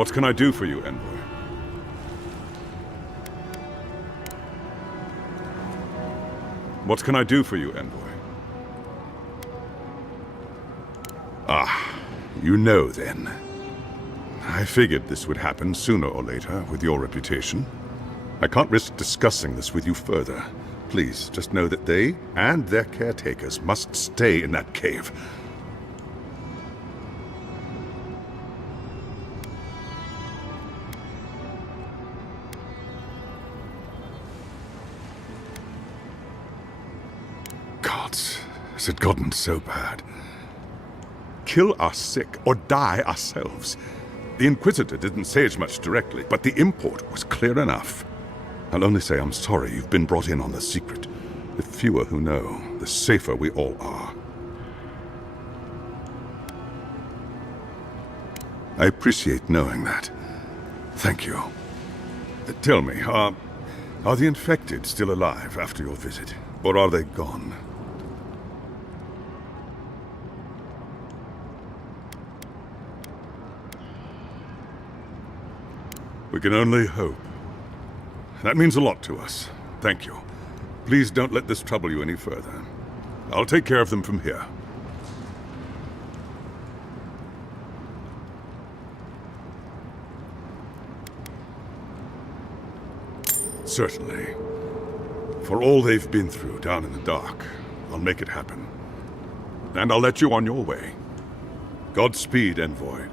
What can I do for you, Envoy? What can I do for you, Envoy? Ah, you know then. I figured this would happen sooner or later with your reputation. I can't risk discussing this with you further. Please, just know that they and their caretakers must stay in that cave. Gods, has it gotten so bad? Kill our sick or die ourselves. The Inquisitor didn't say as much directly, but the import was clear enough. I'll only say I'm sorry you've been brought in on the secret. The fewer who know, the safer we all are. I appreciate knowing that. Thank you. Tell me, are the infected still alive after your visit? Or are they gone? We can only hope. That means a lot to us. Thank you. Please don't let this trouble you any further. I'll take care of them from here. Certainly. For all they've been through down in the dark, I'll make it happen. And I'll let you on your way. Godspeed, Envoy.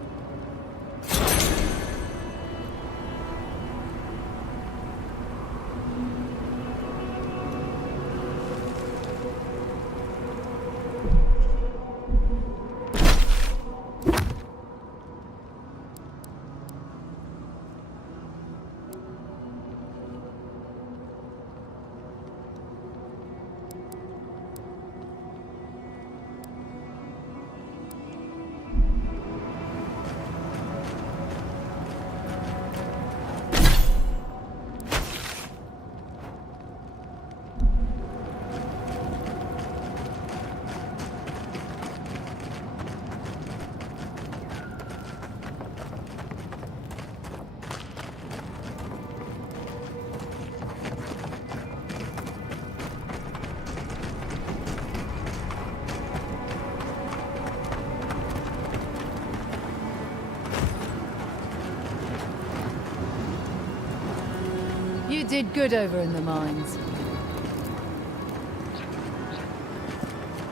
You did good over in the mines.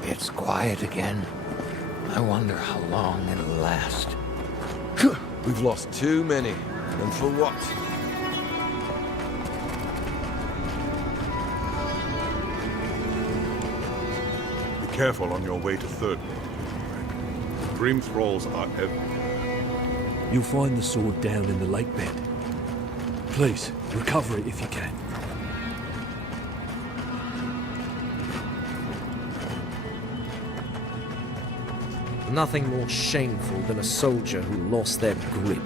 It's quiet again. I wonder how long it'll last. We've lost too many. And for what? Be careful on your way to Third World. Dream thralls are everywhere. You'll find the sword down in the lake bed. Please, recover it if you can. Nothing more shameful than a soldier who lost their grip.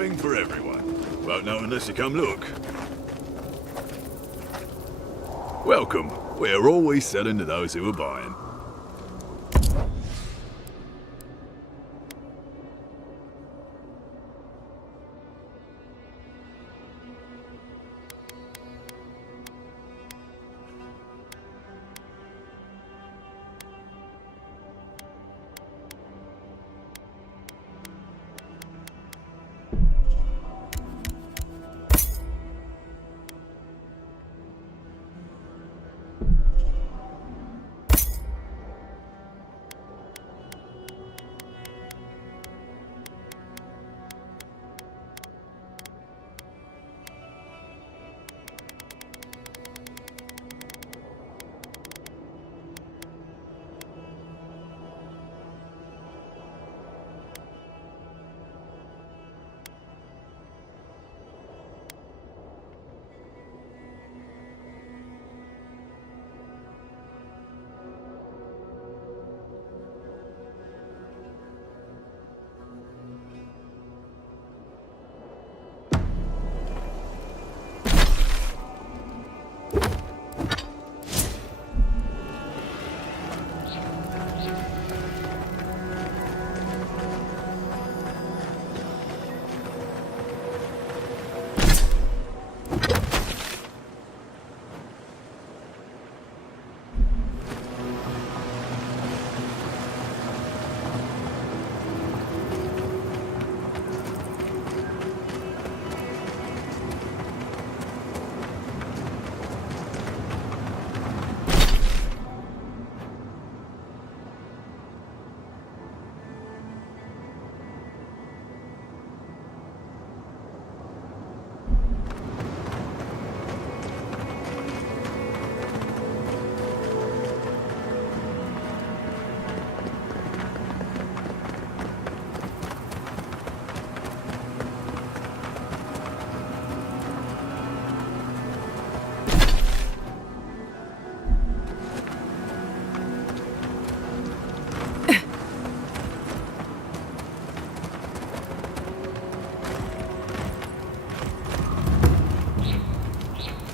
something for everyone. Won't know unless you come look. Welcome. We're always selling to those who are buying.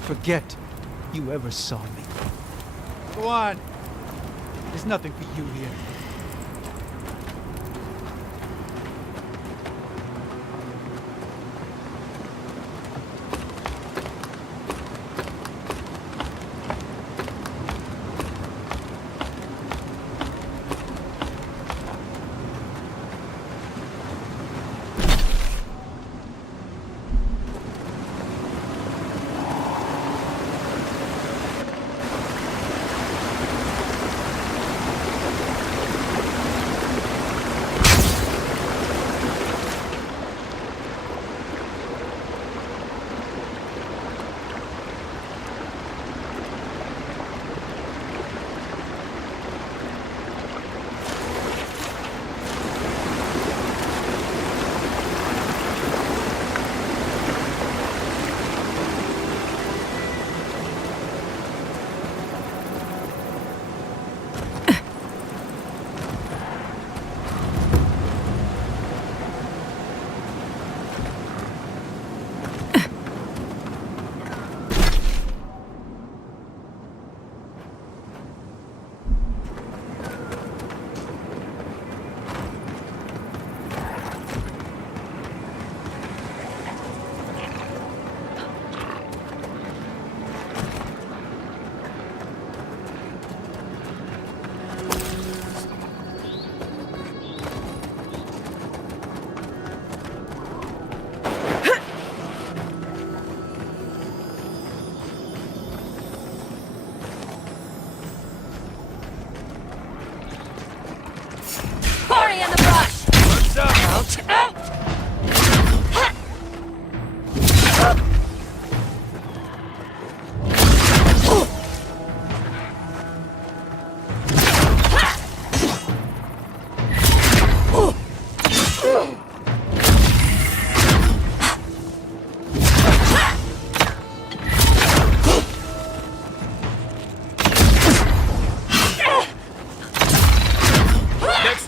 Forget you ever saw me. Go on. There's nothing for you here.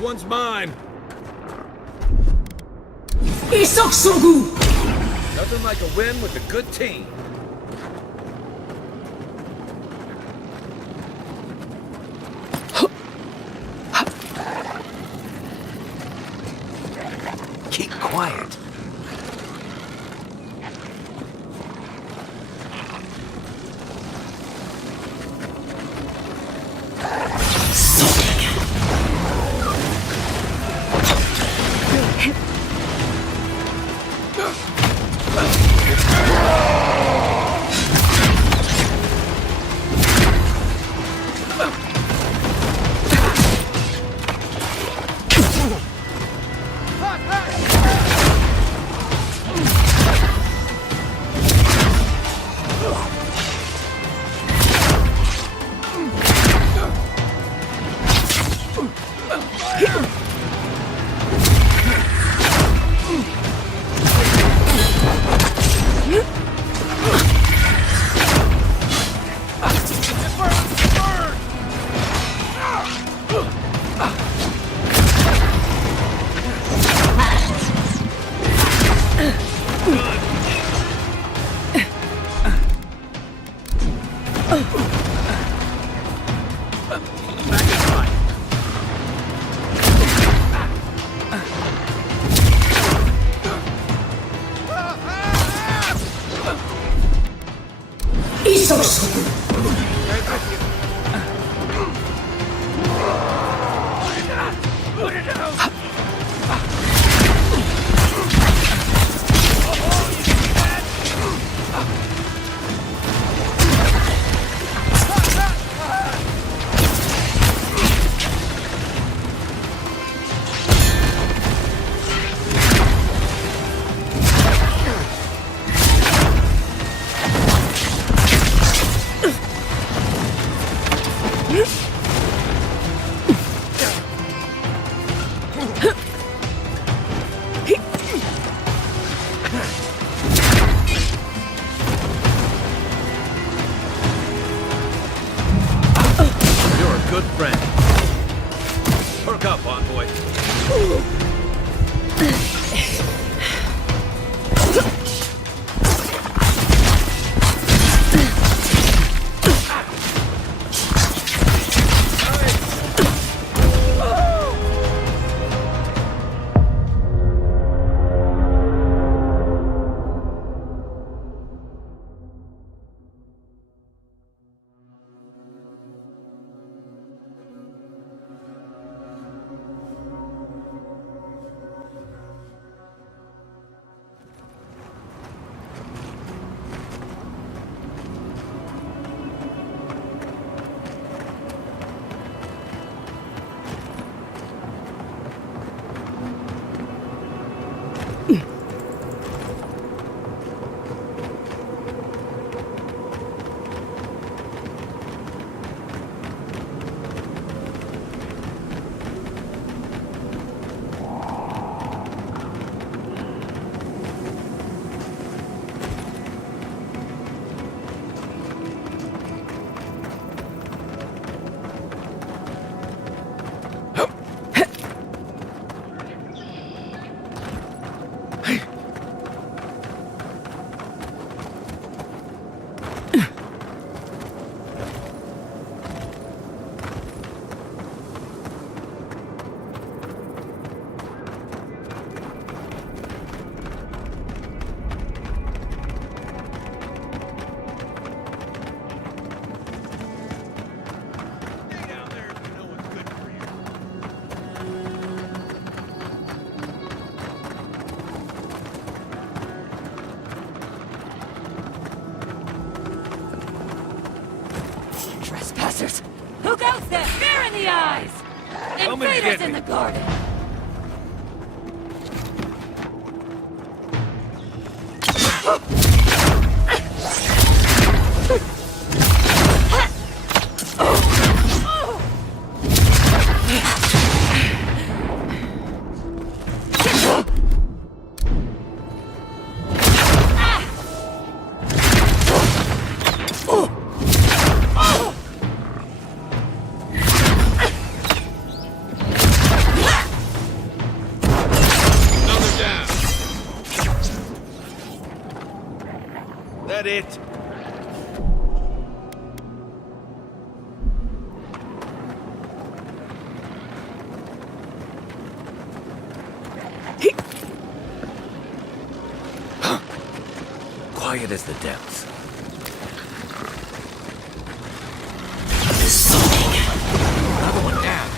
One's mine. Nothing like a win with a good team. Keep quiet. Good friend. Perk up, envoy. Trespassers! Who goes there? Fear in the eyes! Invaders in the garden! that it? Quiet as the depths. Another one down.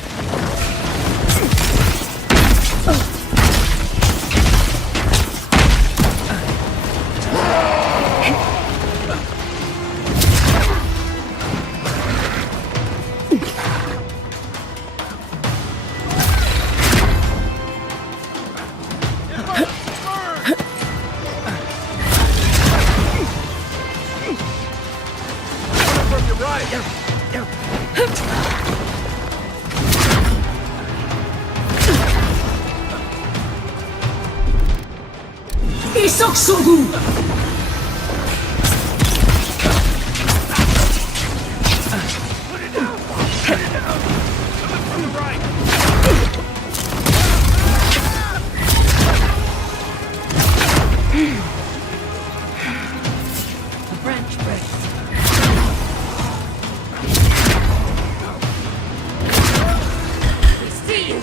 Branch breaks. We see you!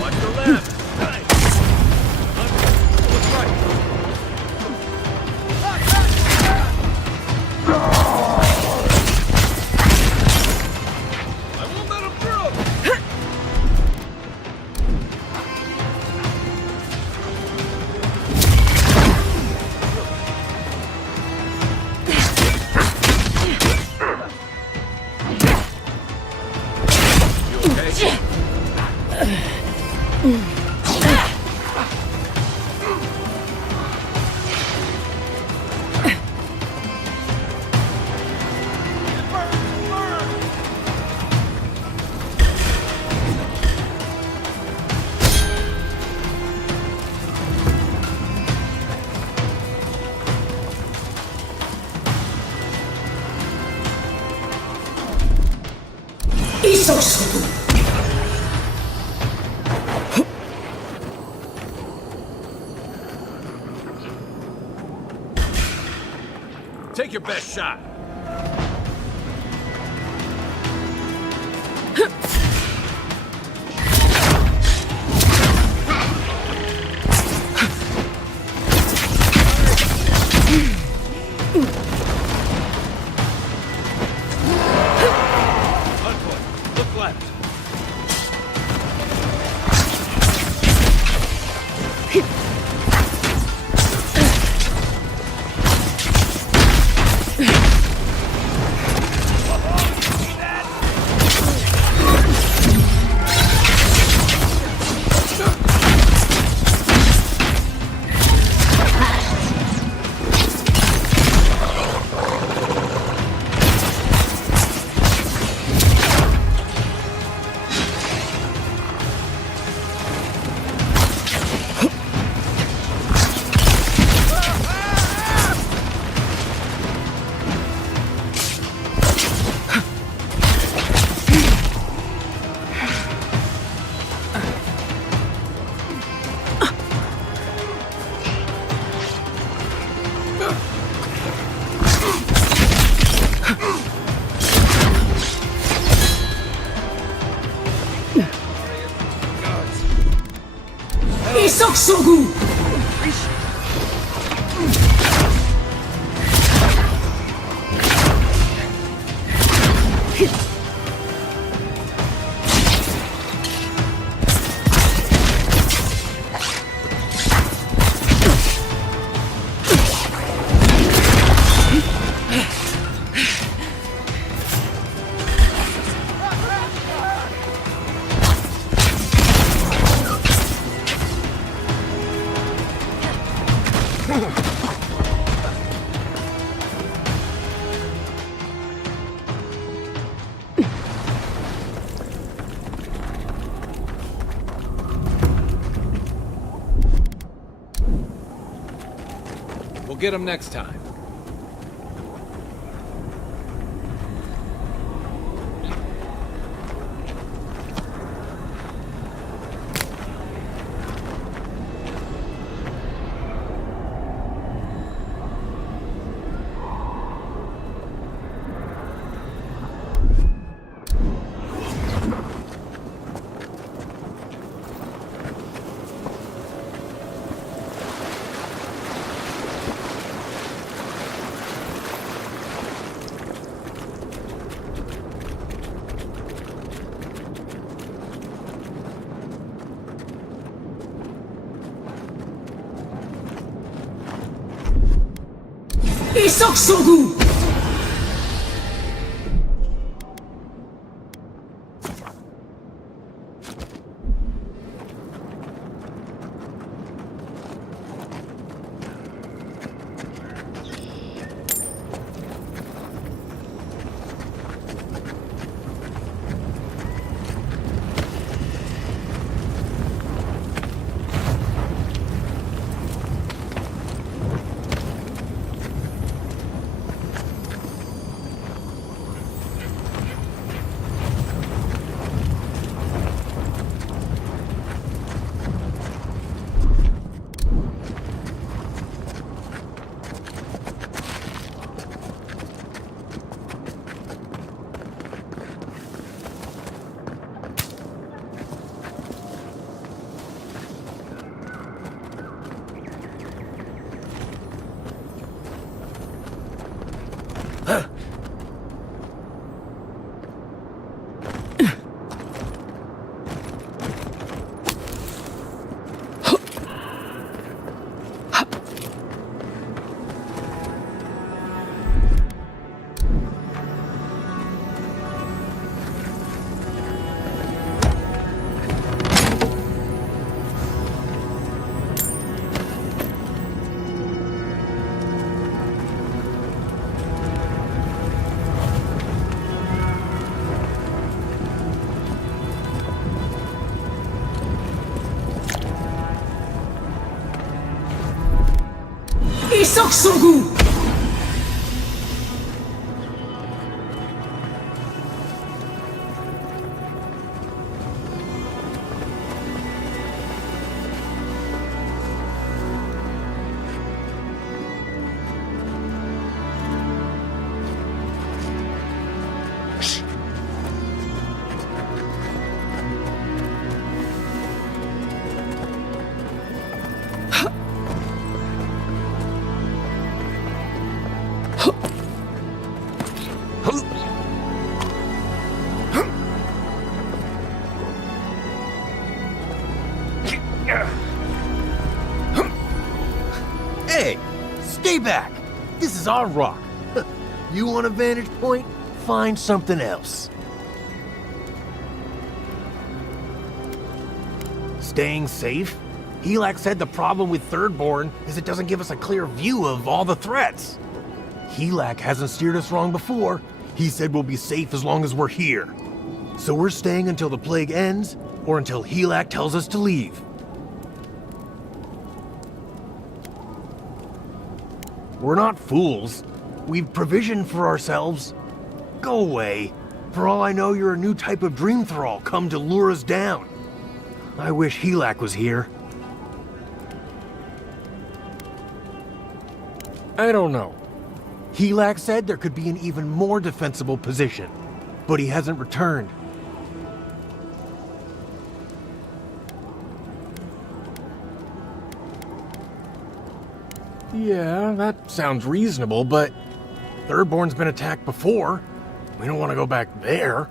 Watch the left. Right. What's right? I won't let him through. You okay? Take your best shot. Unpoint. Look left. We'll get him next time. 이석 소구. 이석 소구. Hey, stay back. This is our rock. You want a vantage point? Find something else. Staying safe? Helak said the problem with Thirdborn is it doesn't give us a clear view of all the threats. Helak hasn't steered us wrong before. He said we'll be safe as long as we're here. So we're staying until the plague ends, or until Helak tells us to leave. We're not fools. We've provisioned for ourselves. Go away. For all I know, you're a new type of dream thrall come to lure us down. I wish Helak was here. I don't know. Helak said there could be an even more defensible position, but he hasn't returned. Yeah, that sounds reasonable, but Thirdborn's been attacked before. We don't want to go back there.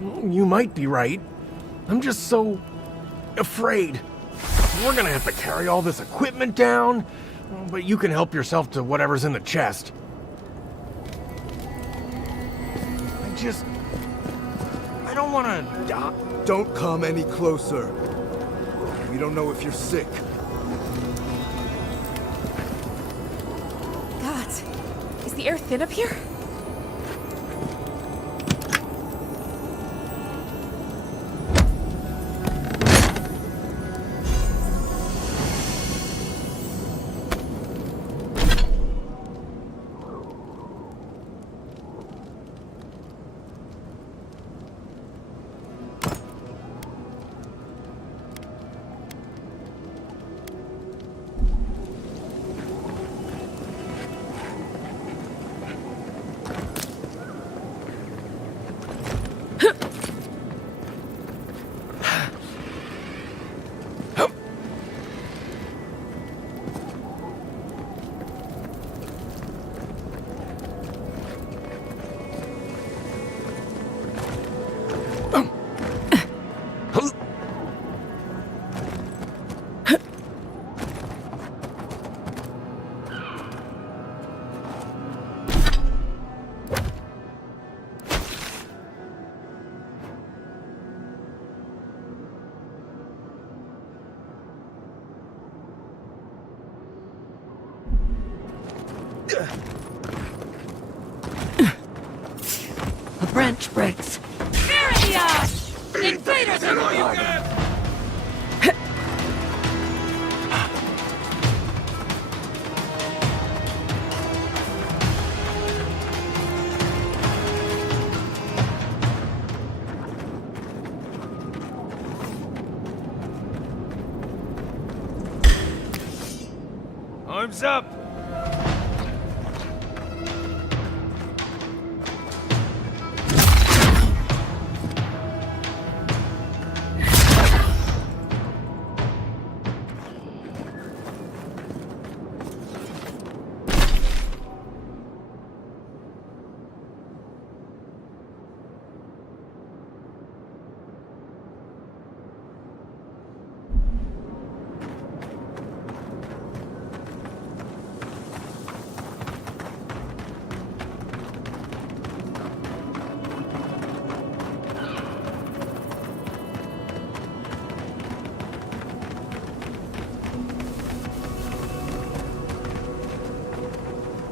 You might be right. I'm just so afraid. We're gonna have to carry all this equipment down, but you can help yourself to whatever's in the chest. I don't want to die. Don't come any closer. We don't know if you're sick. God, is the air thin up here? A branch breaks. Fear in the eyes! Invaders in the garden! Arms up!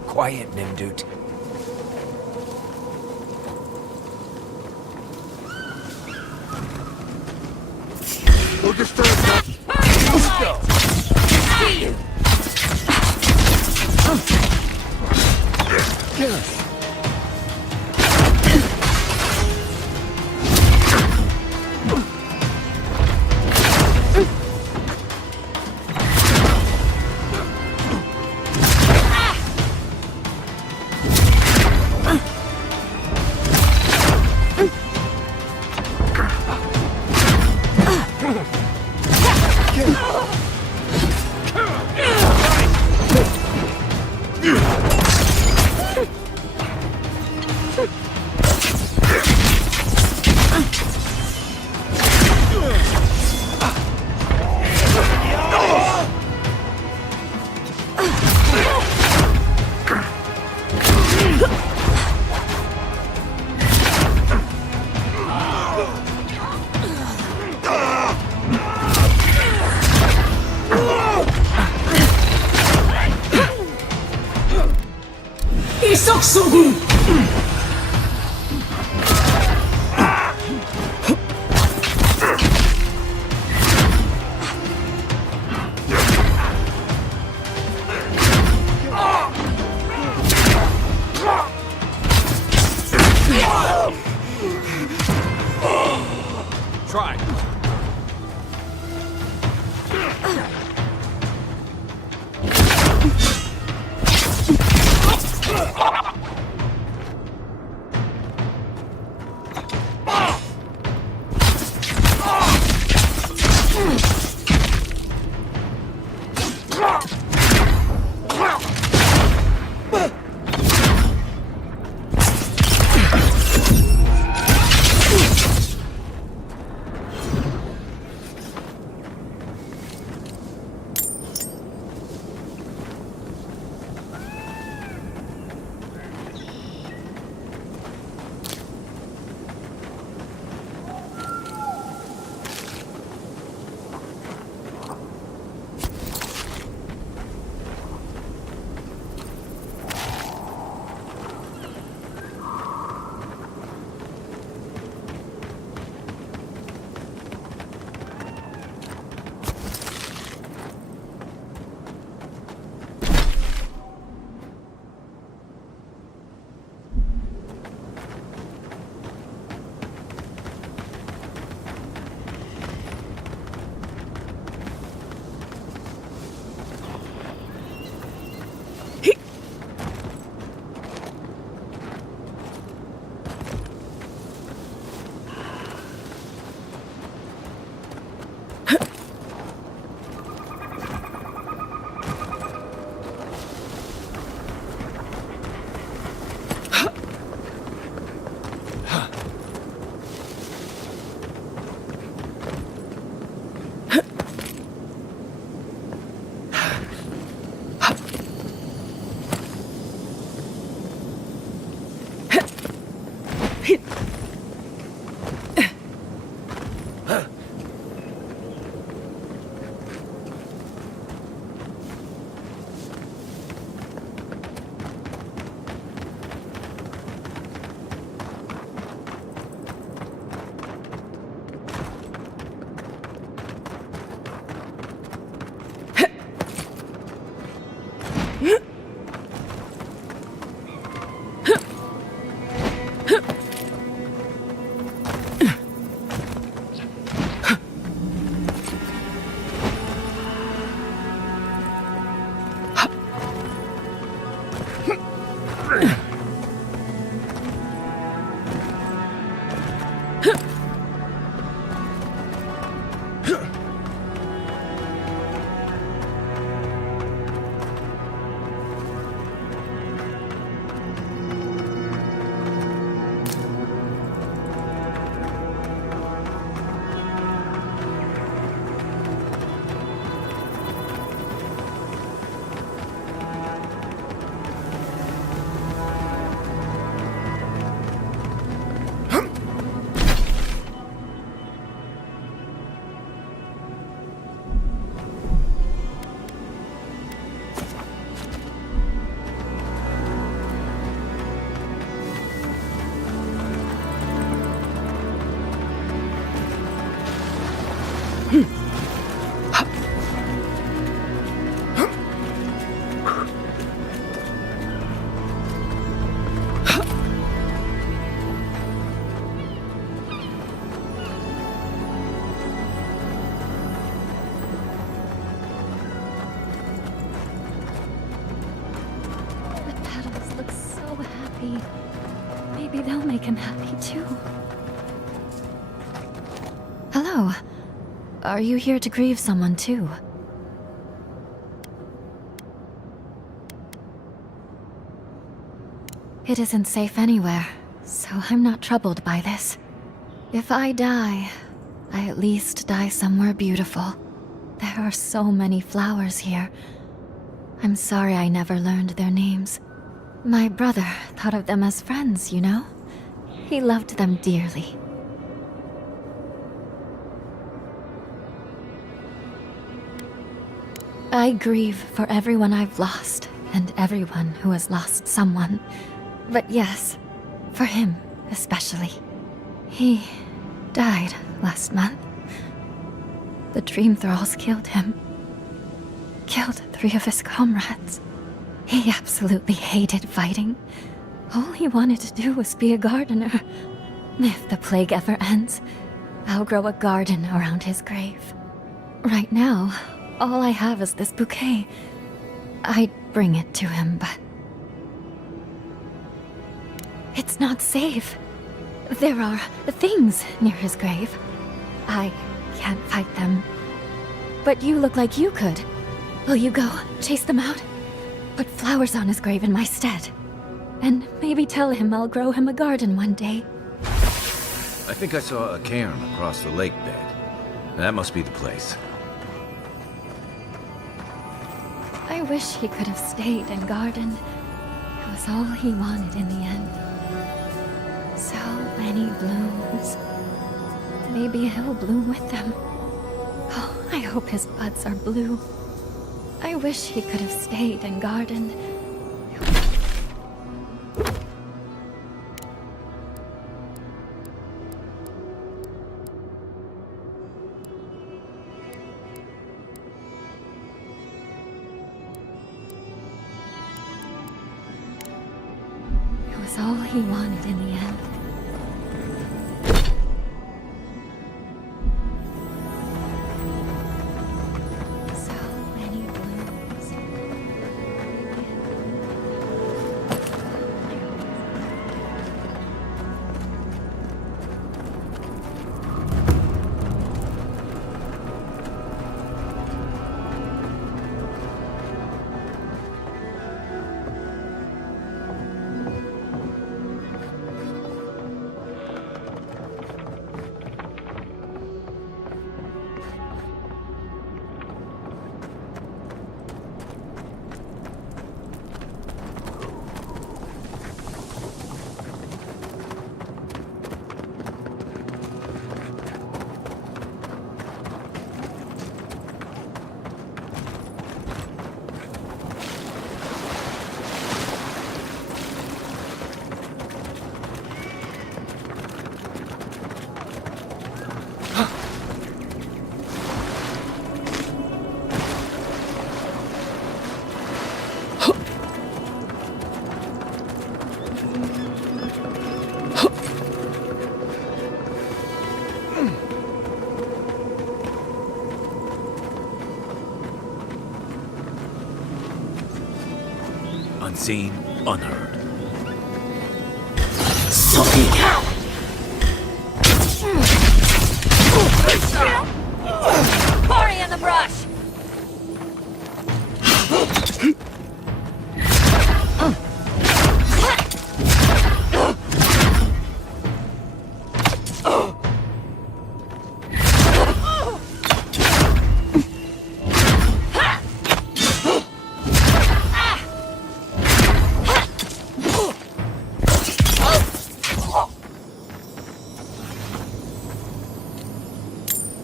Quiet, Nimdut. No disturbance. Let's go! See you! Isoksogu! Try. Maybe they'll make him happy too. Hello. Are you here to grieve someone too? It isn't safe anywhere, so I'm not troubled by this. If I die, I at least die somewhere beautiful. There are so many flowers here. I'm sorry I never learned their names. My brother thought of them as friends, you know? He loved them dearly. I grieve for everyone I've lost, and everyone who has lost someone. But yes, for him especially. He died last month. The Dream Thralls killed him. Killed 3 of his comrades. He absolutely hated fighting. All he wanted to do was be a gardener. If the plague ever ends, I'll grow a garden around his grave. Right now, all I have is this bouquet. I'd bring it to him, but... it's not safe. There are things near his grave. I can't fight them. But you look like you could. Will you go chase them out? Put flowers on his grave in my stead. And maybe tell him I'll grow him a garden one day. I think I saw a cairn across the lake bed. That must be the place. I wish he could have stayed and gardened. It was all he wanted in the end. So many blooms. Maybe he'll bloom with them. Oh, I hope his buds are blue. I wish he could have stayed and gardened. It was all he wanted in the end. Unseen, unheard. それが Party in the brush!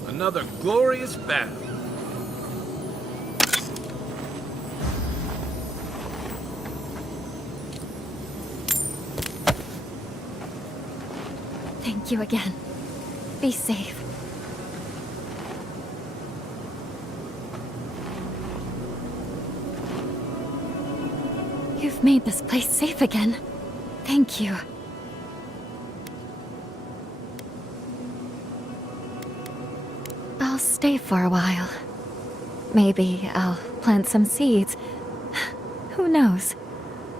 Another glorious battle. Thank you again. Be safe. You've made this place safe again. Thank you. I'll stay for a while. Maybe I'll plant some seeds. Who knows?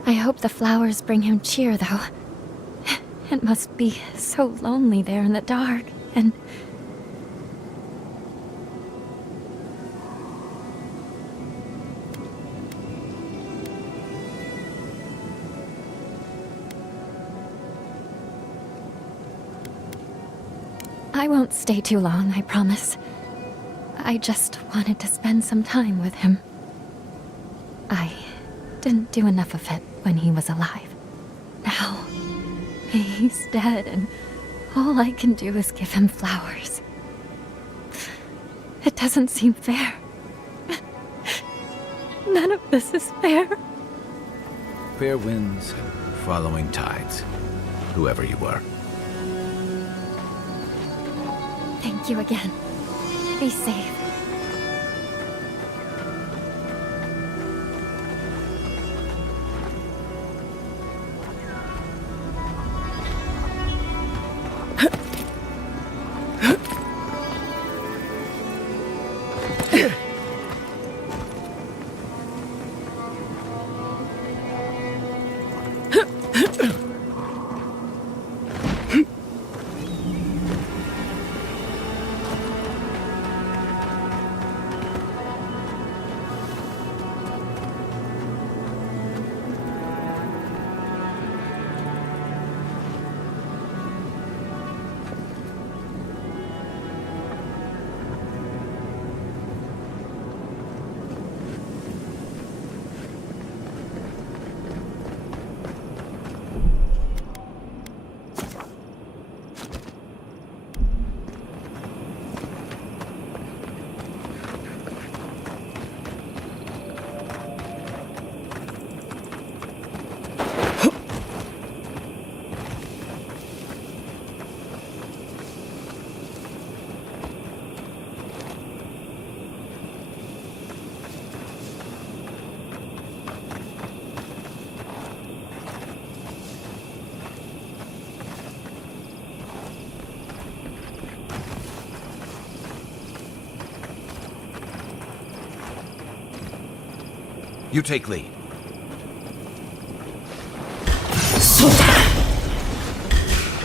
I hope the flowers bring him cheer, though. It must be so lonely there in the dark, and... I won't stay too long, I promise. I just wanted to spend some time with him. I didn't do enough of it when he was alive. Now, he's dead, and all I can do is give him flowers. It doesn't seem fair. None of this is fair. Fair winds and following tides, whoever you are. Thank you again. Be safe. You take lead.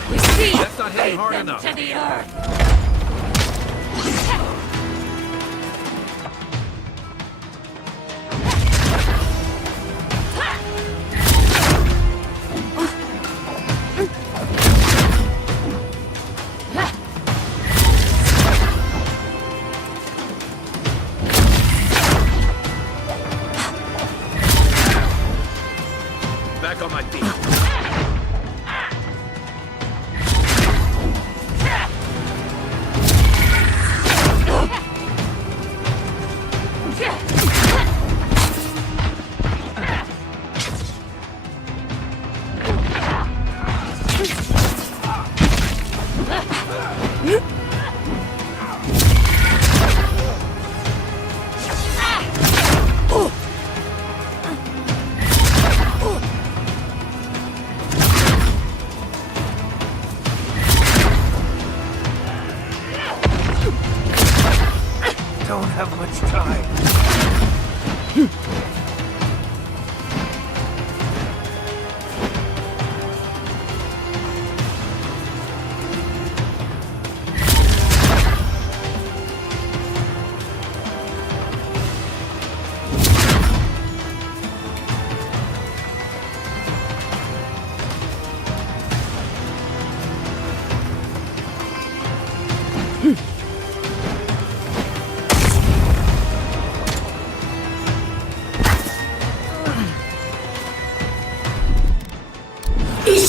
We see That's not hitting hard them enough. to the earth! Back on my feet. Don't have much time.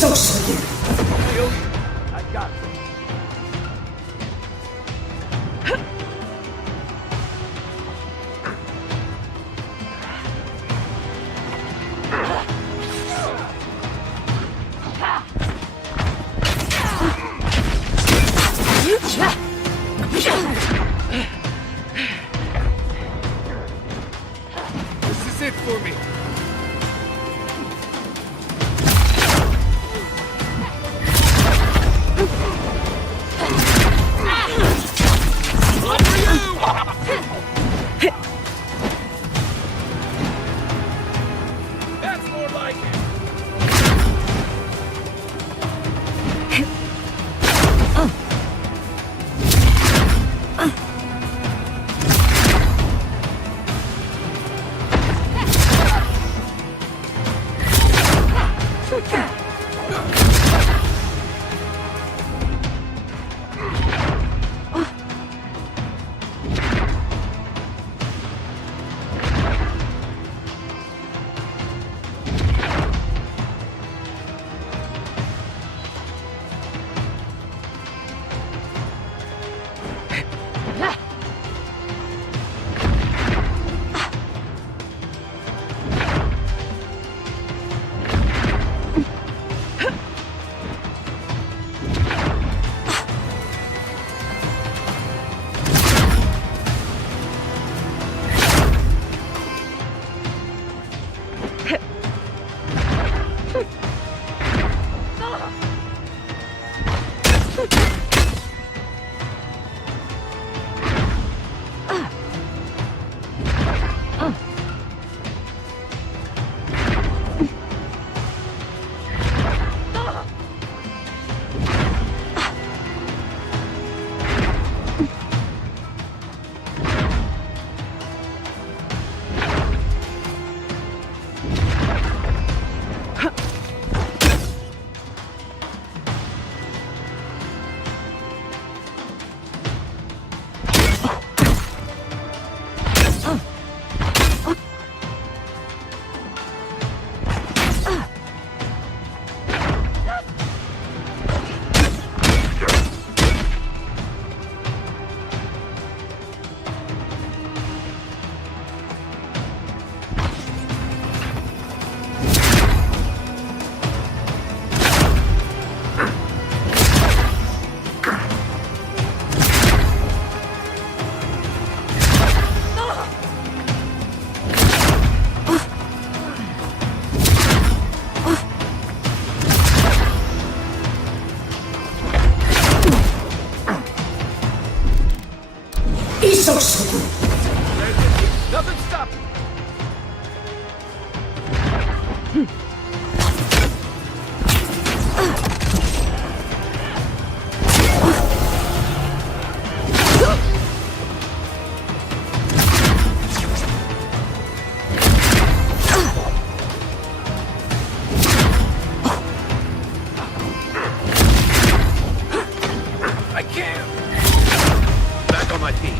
足する I got it. This is it for me. That's more like it. Nothing stopped. I can't. Back on my feet.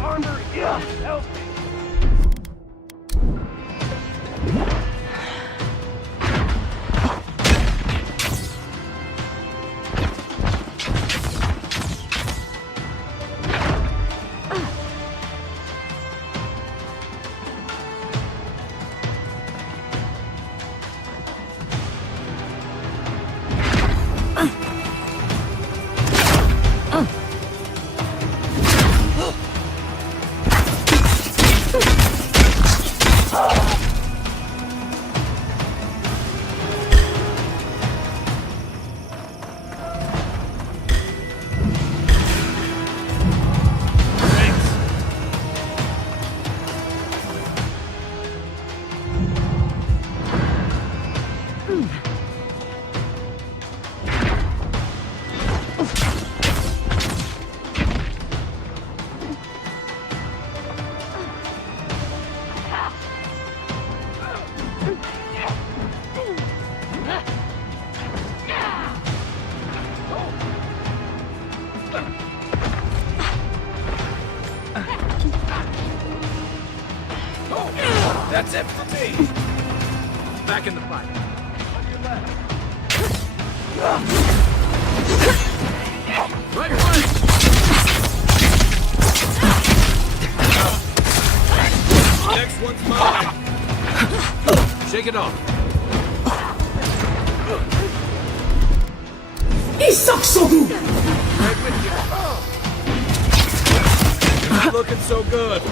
Armor, yeah, help me. That's it for me! Back in the fight. Right flank! Next one's mine! Shake it off. Isaksogu! Right with you. You're not looking so good.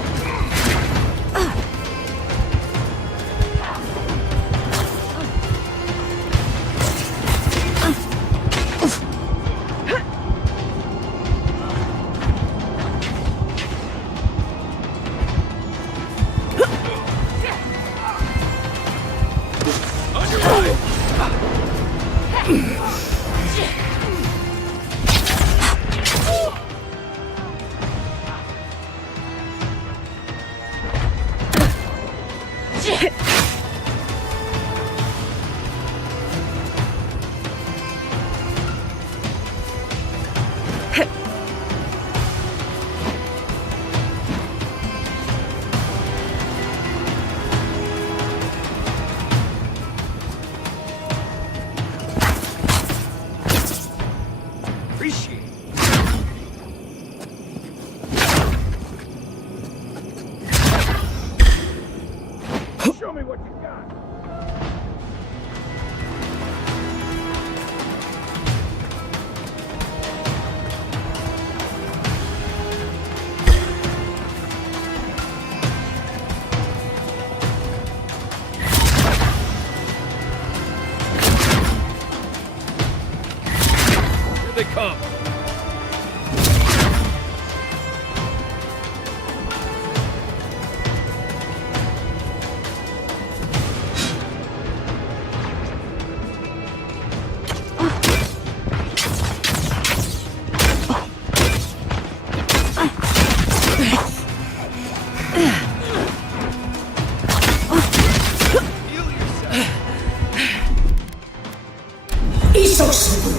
Show me what you got. Here they come. Isaksogu!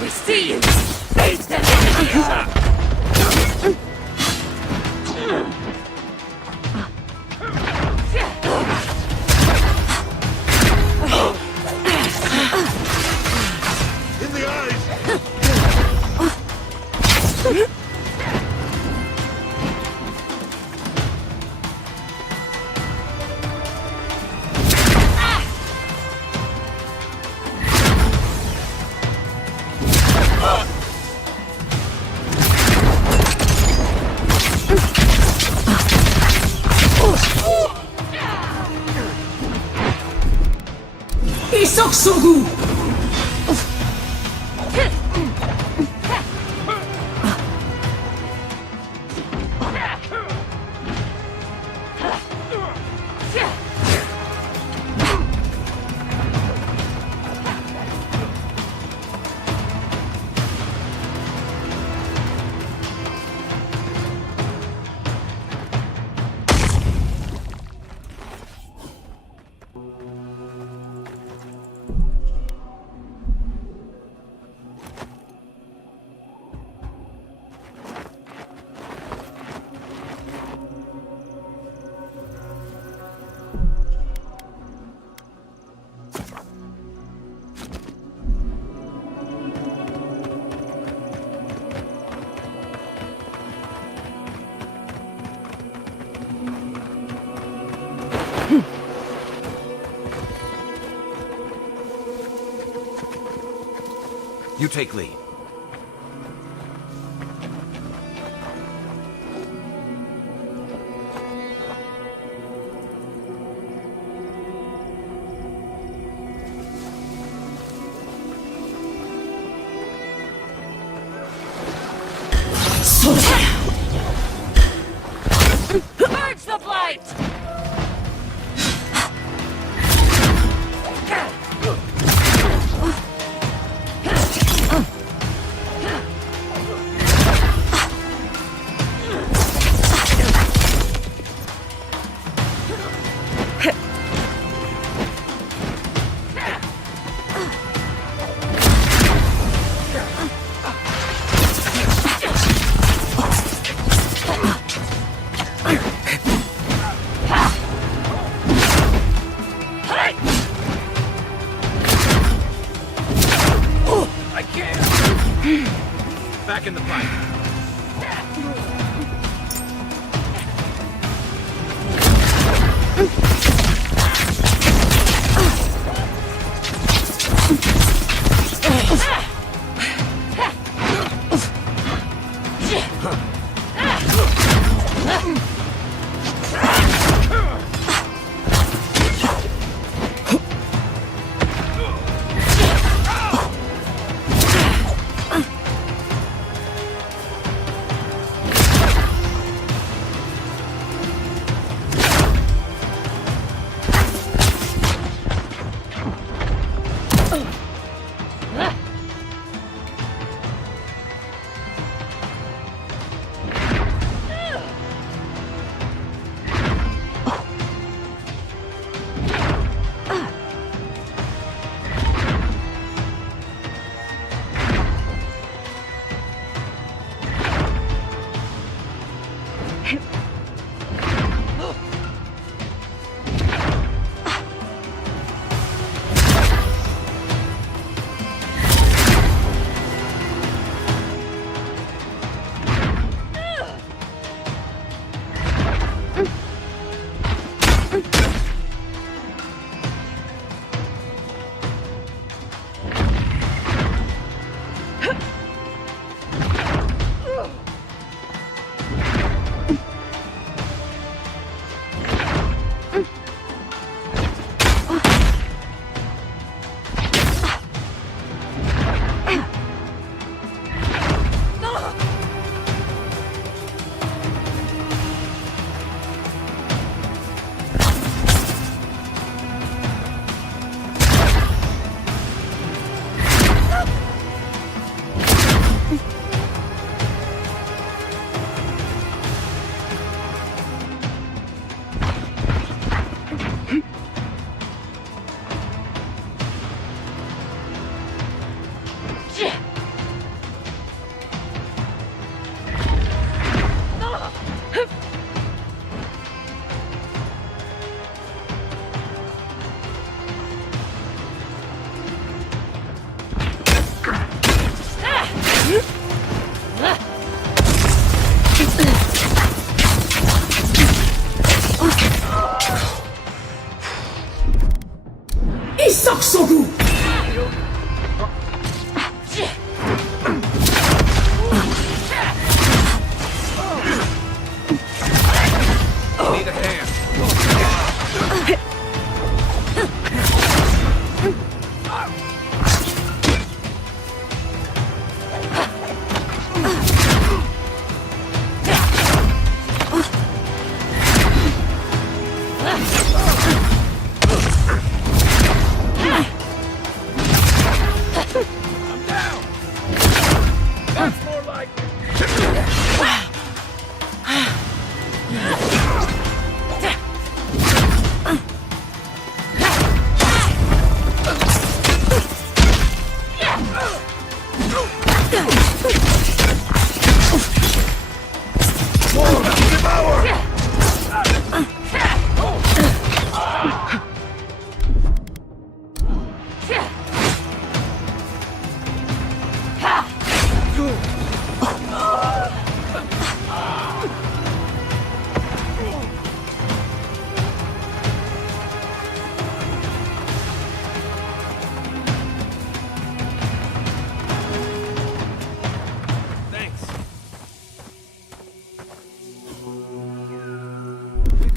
We see you! Face them in the eye! In the eyes! Isaksogu! You take lead. Purge the blight! Back in the fight.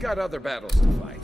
got other battles to fight.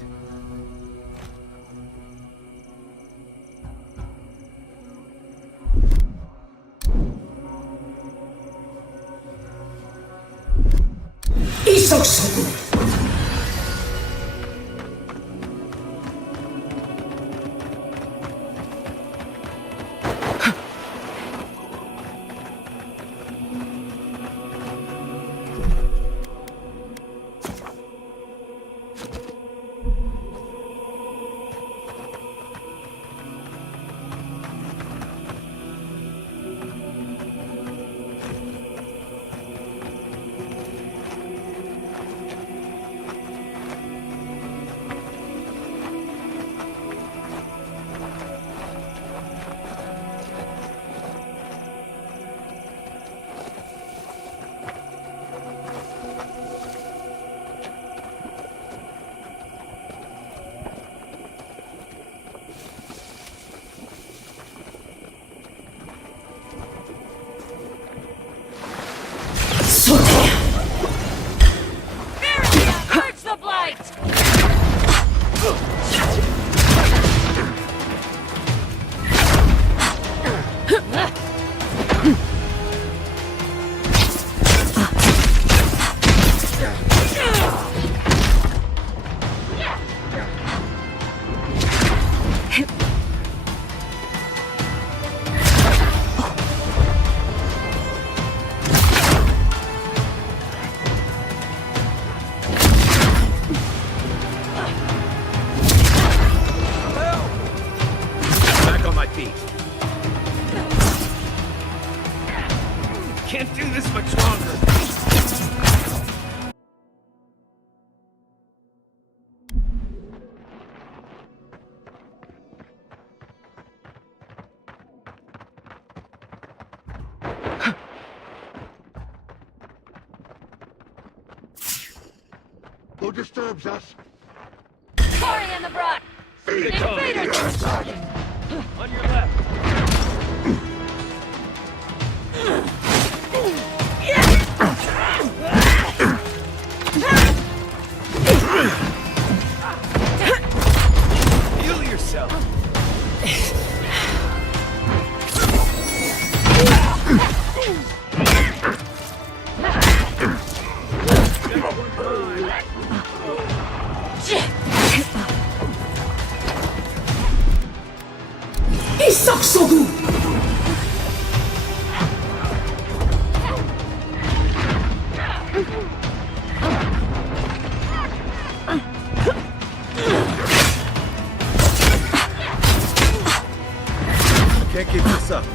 Purge the blight! Back on my feet. Can't do this much longer. Who disturbs us? Sorry in the broad! Invaders! On your left. Heal yourself. Isaksogu! Can't keep this up.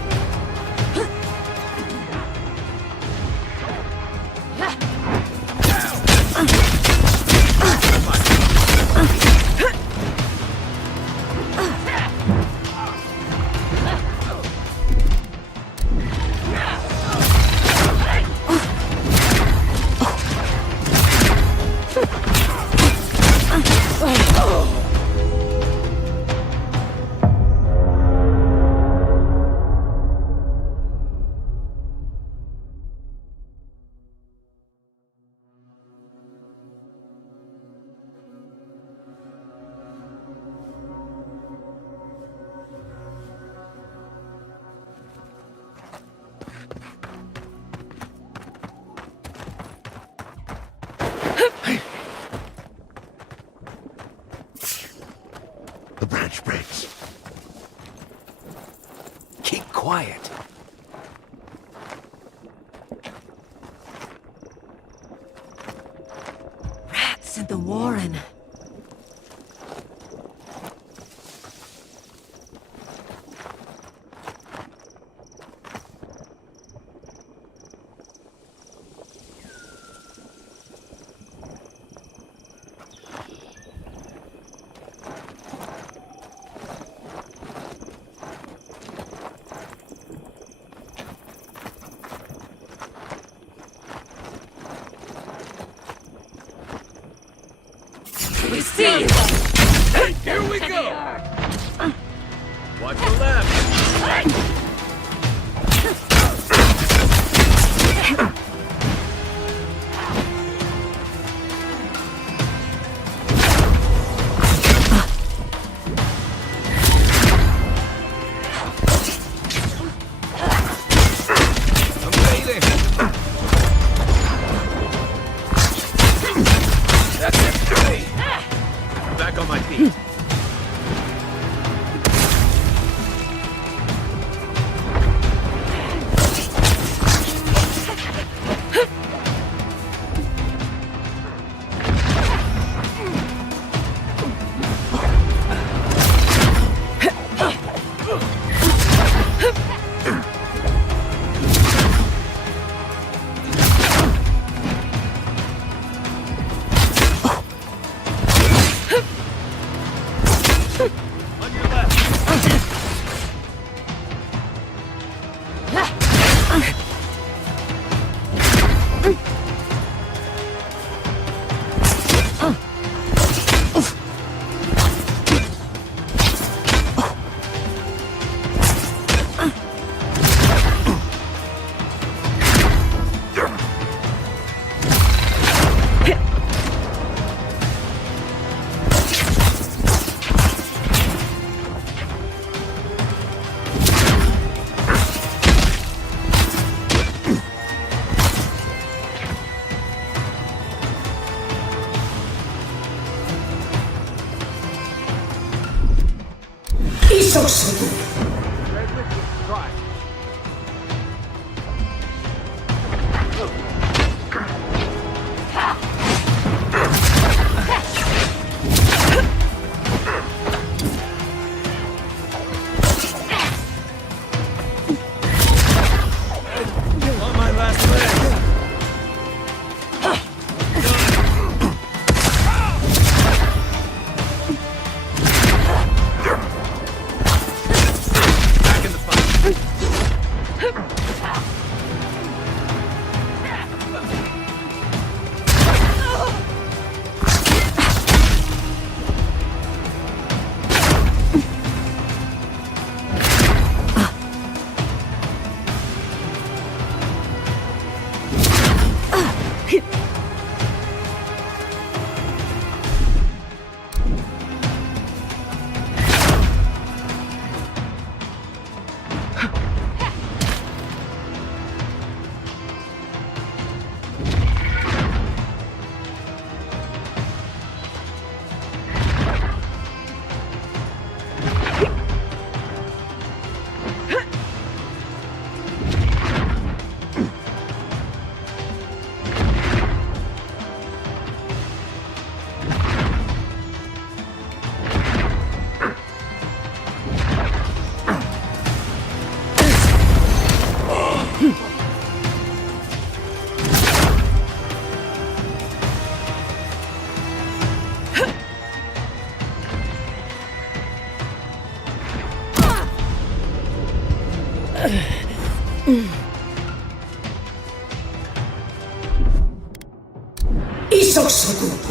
The branch breaks. Keep quiet. Rats in the warren. We see you! Here we go! Watch the left! 이석서구 이석서구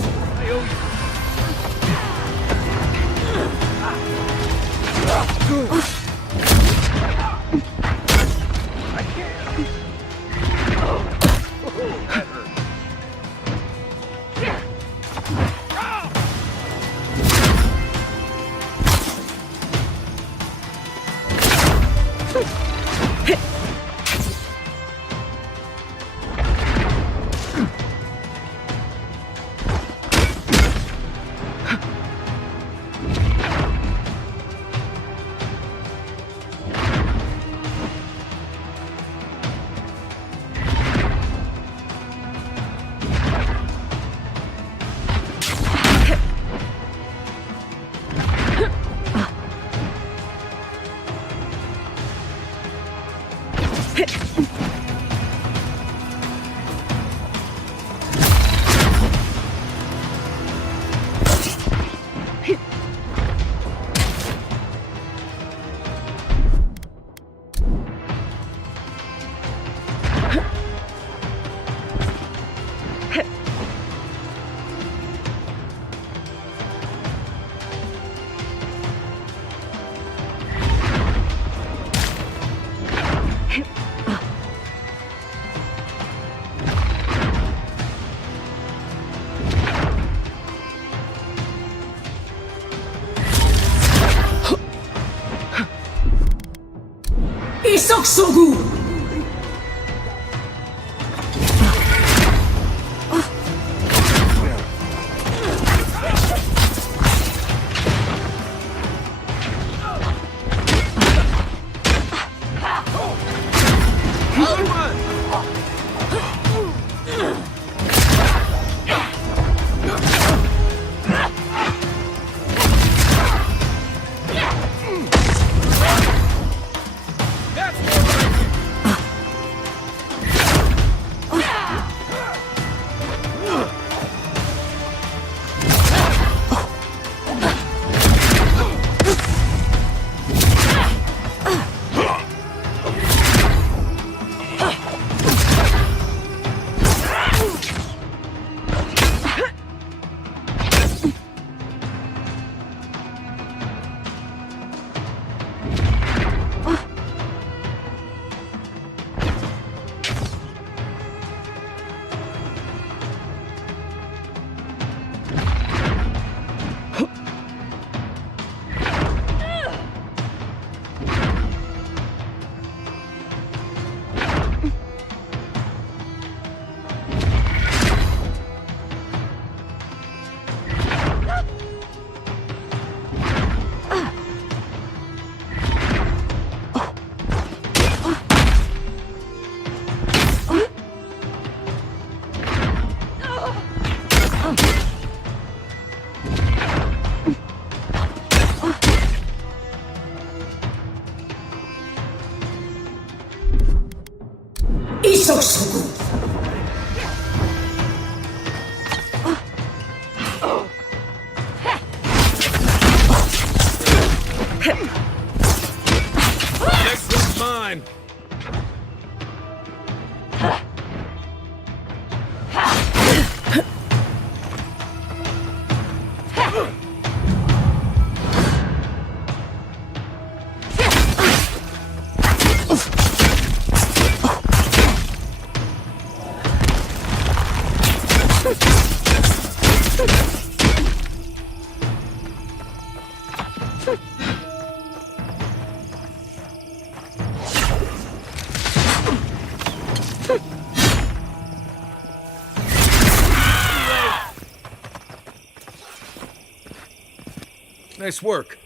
Nice work.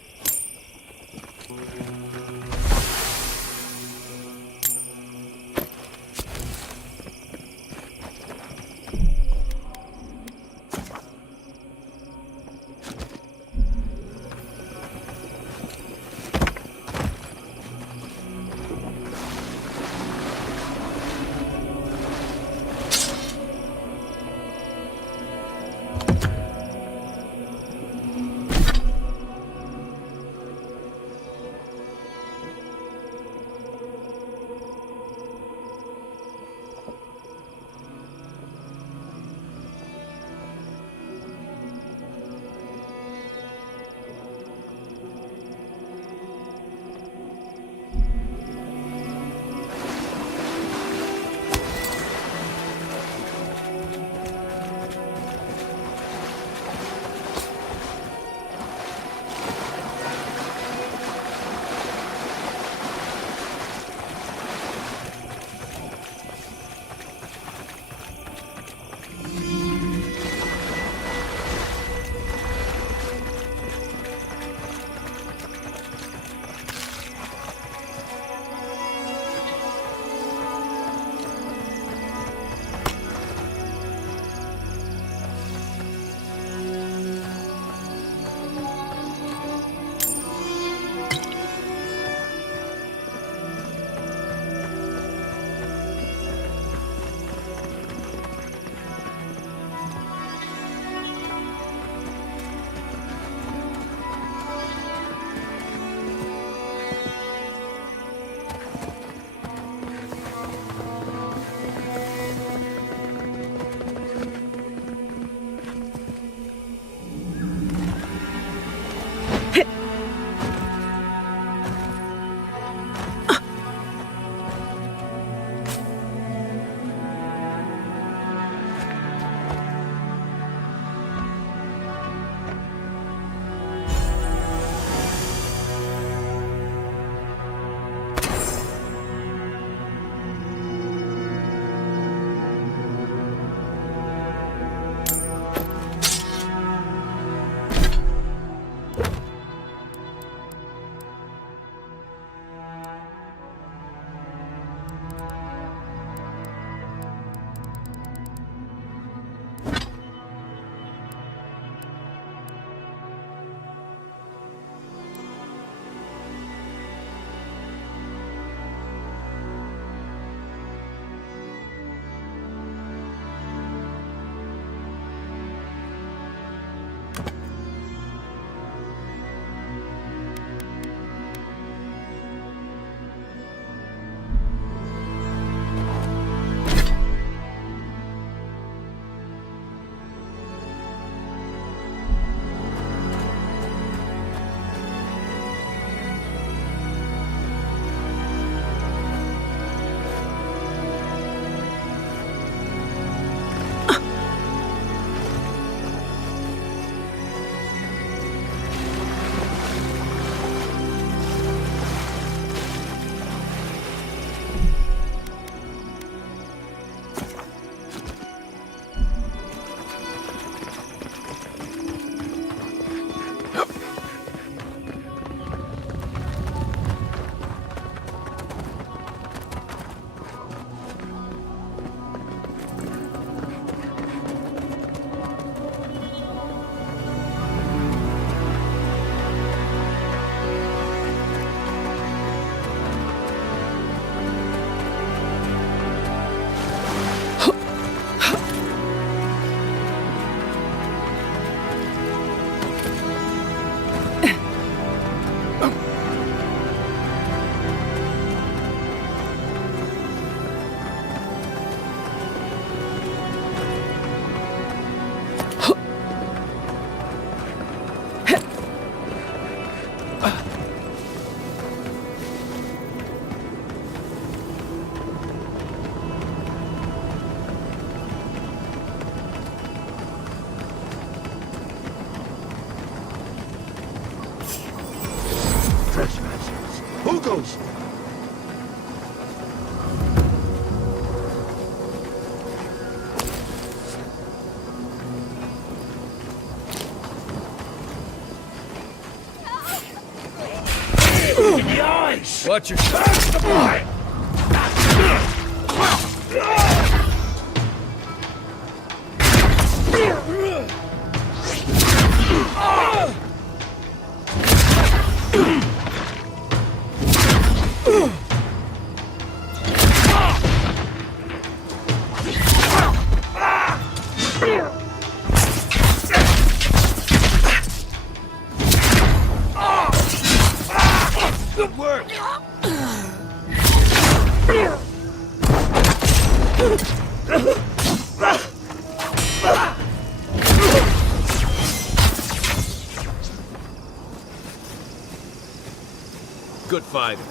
Watch your shot! Good work! Good fighting.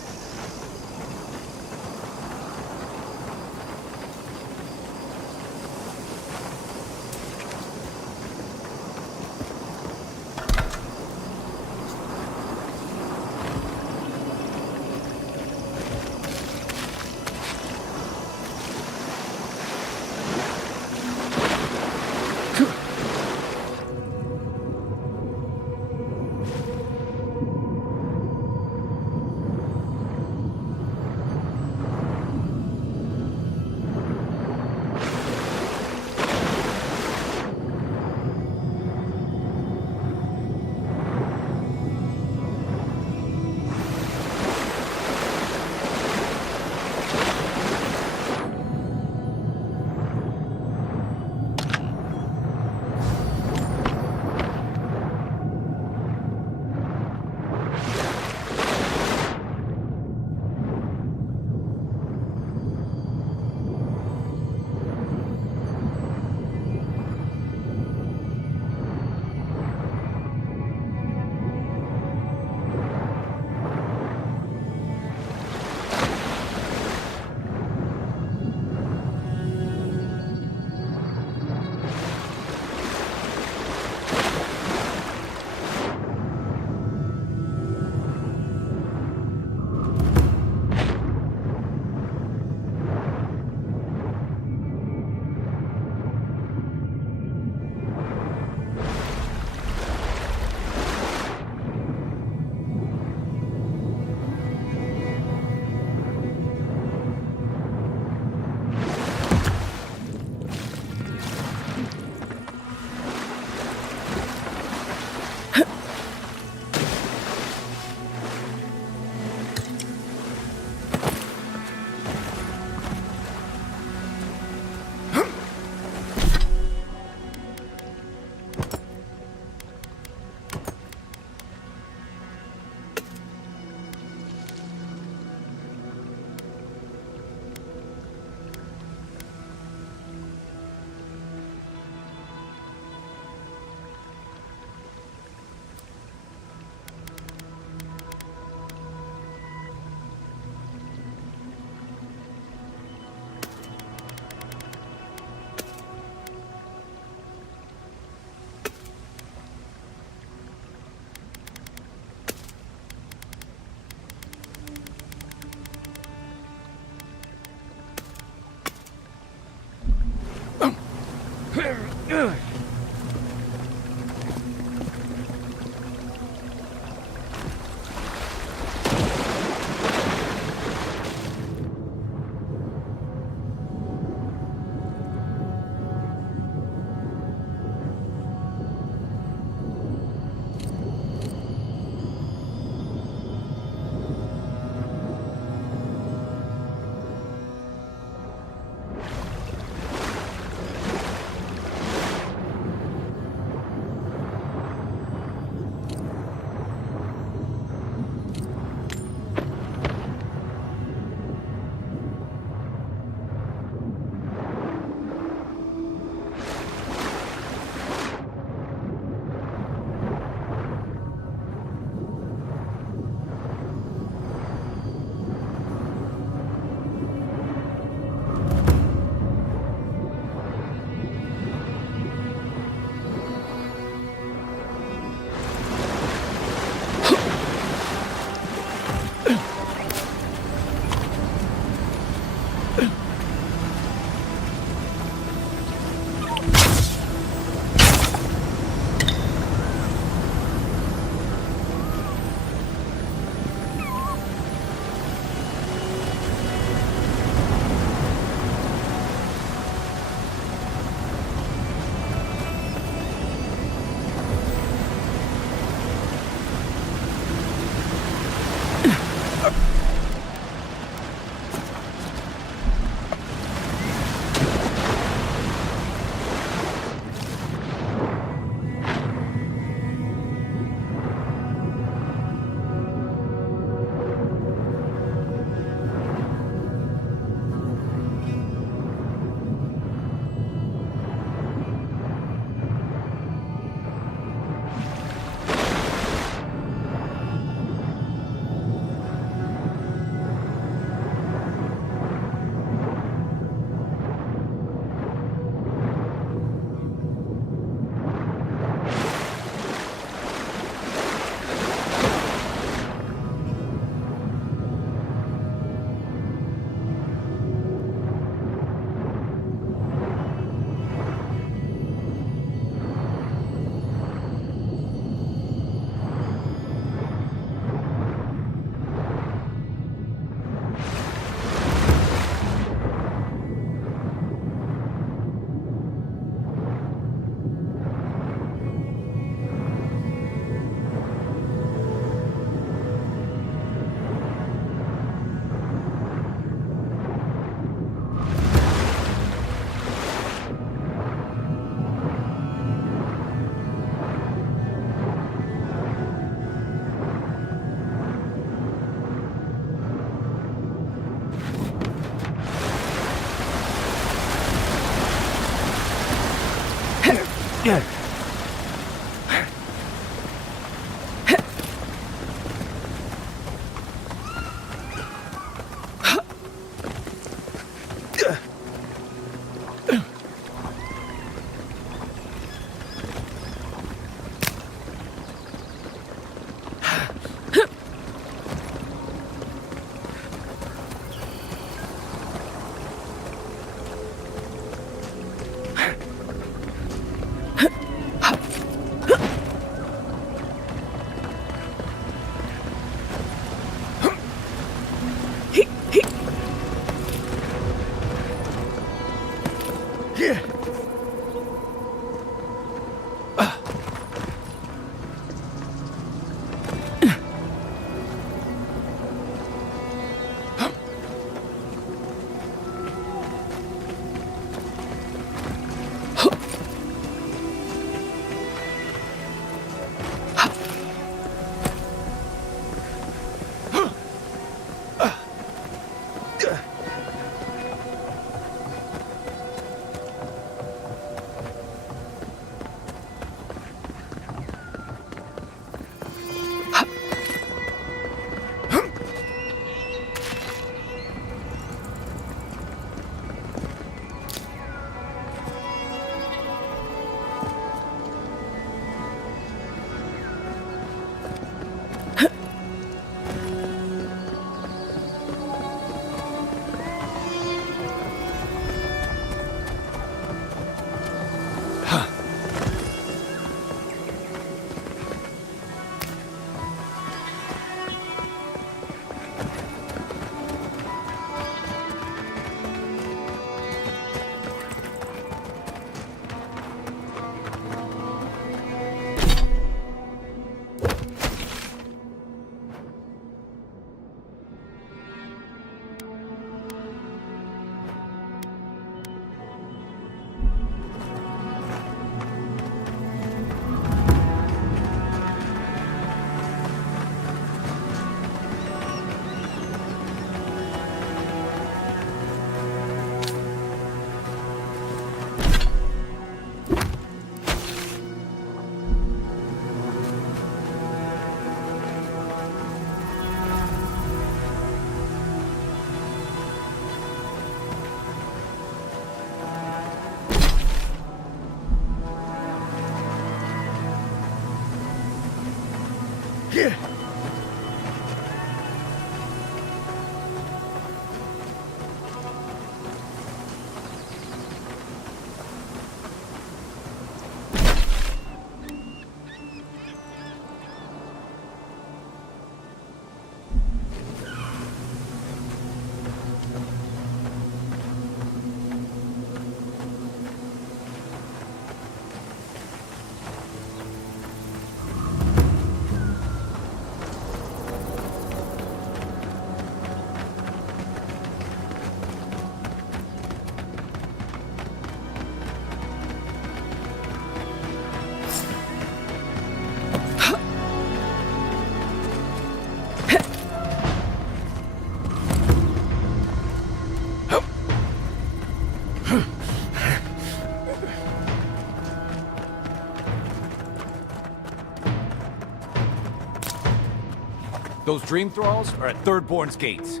Those dream thralls are at Thirdborn's gates.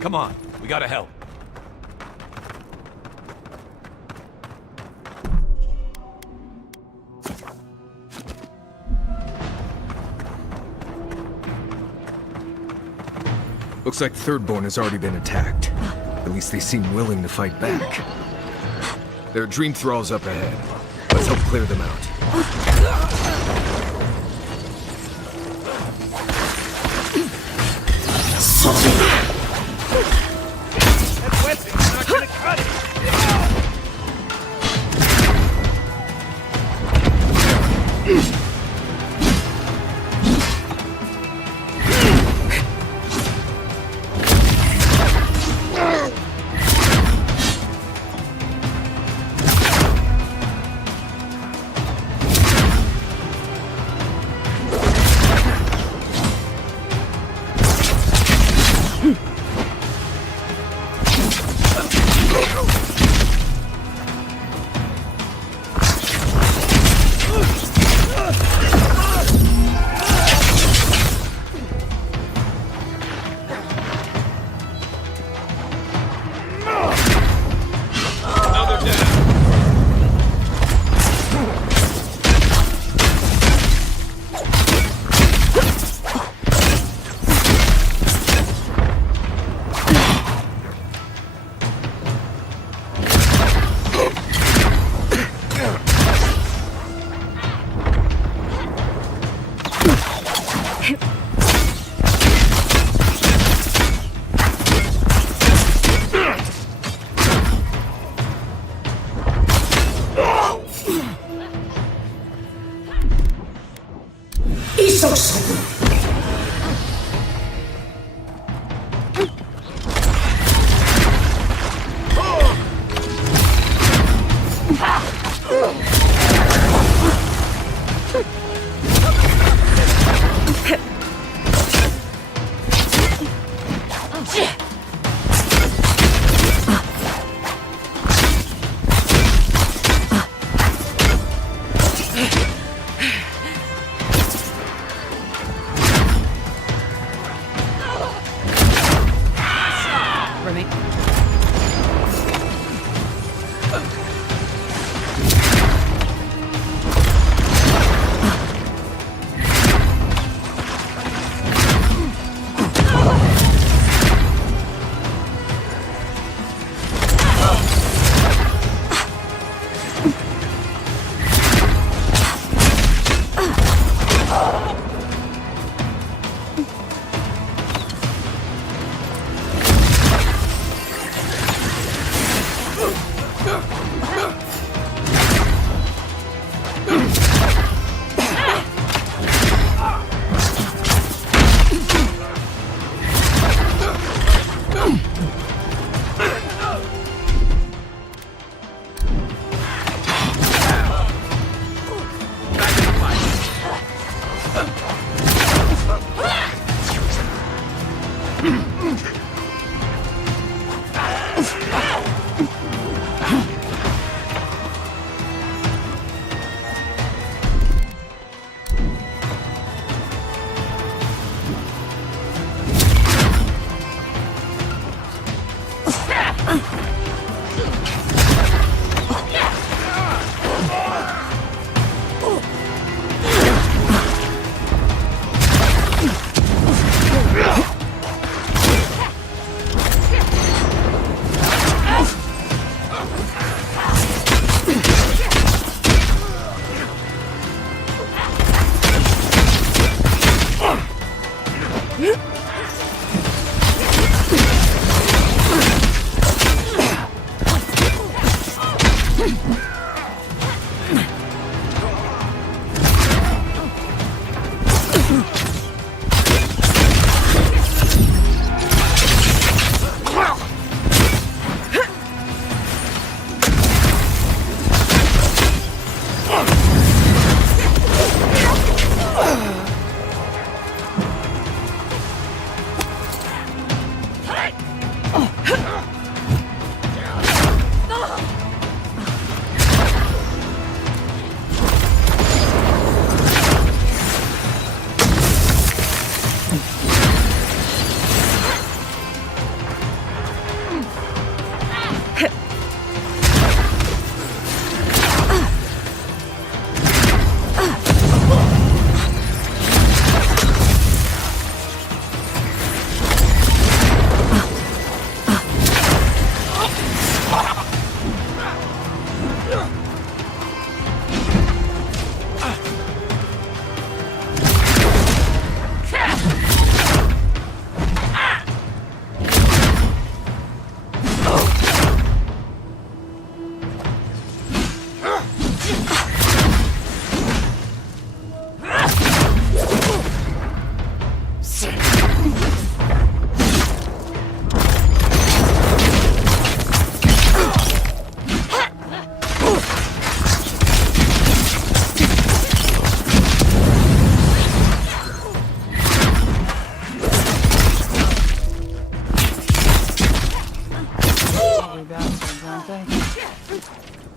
Come on, we gotta help. Looks like Thirdborn has already been attacked. At least they seem willing to fight back. There are dream thralls up ahead. Let's help clear them out. That weapon's not gonna cut it!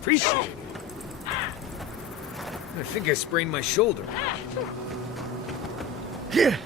Appreciate it. I think I sprained my shoulder. Yeah.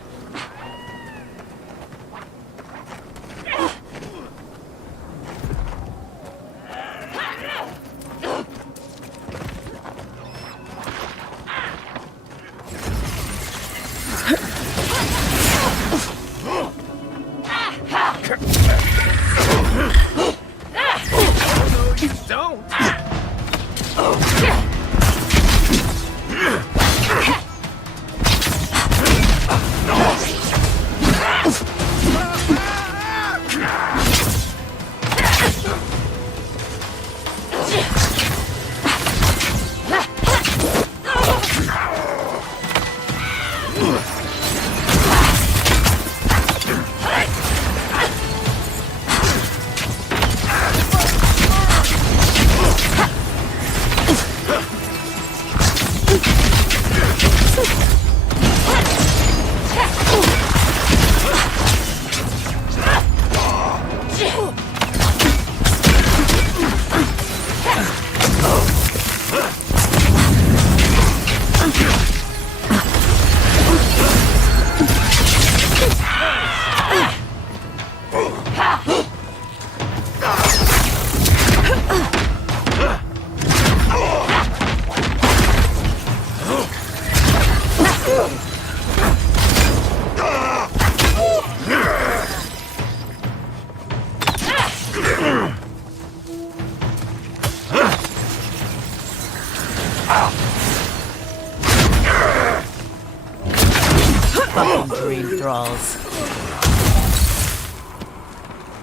Fucking dream thralls.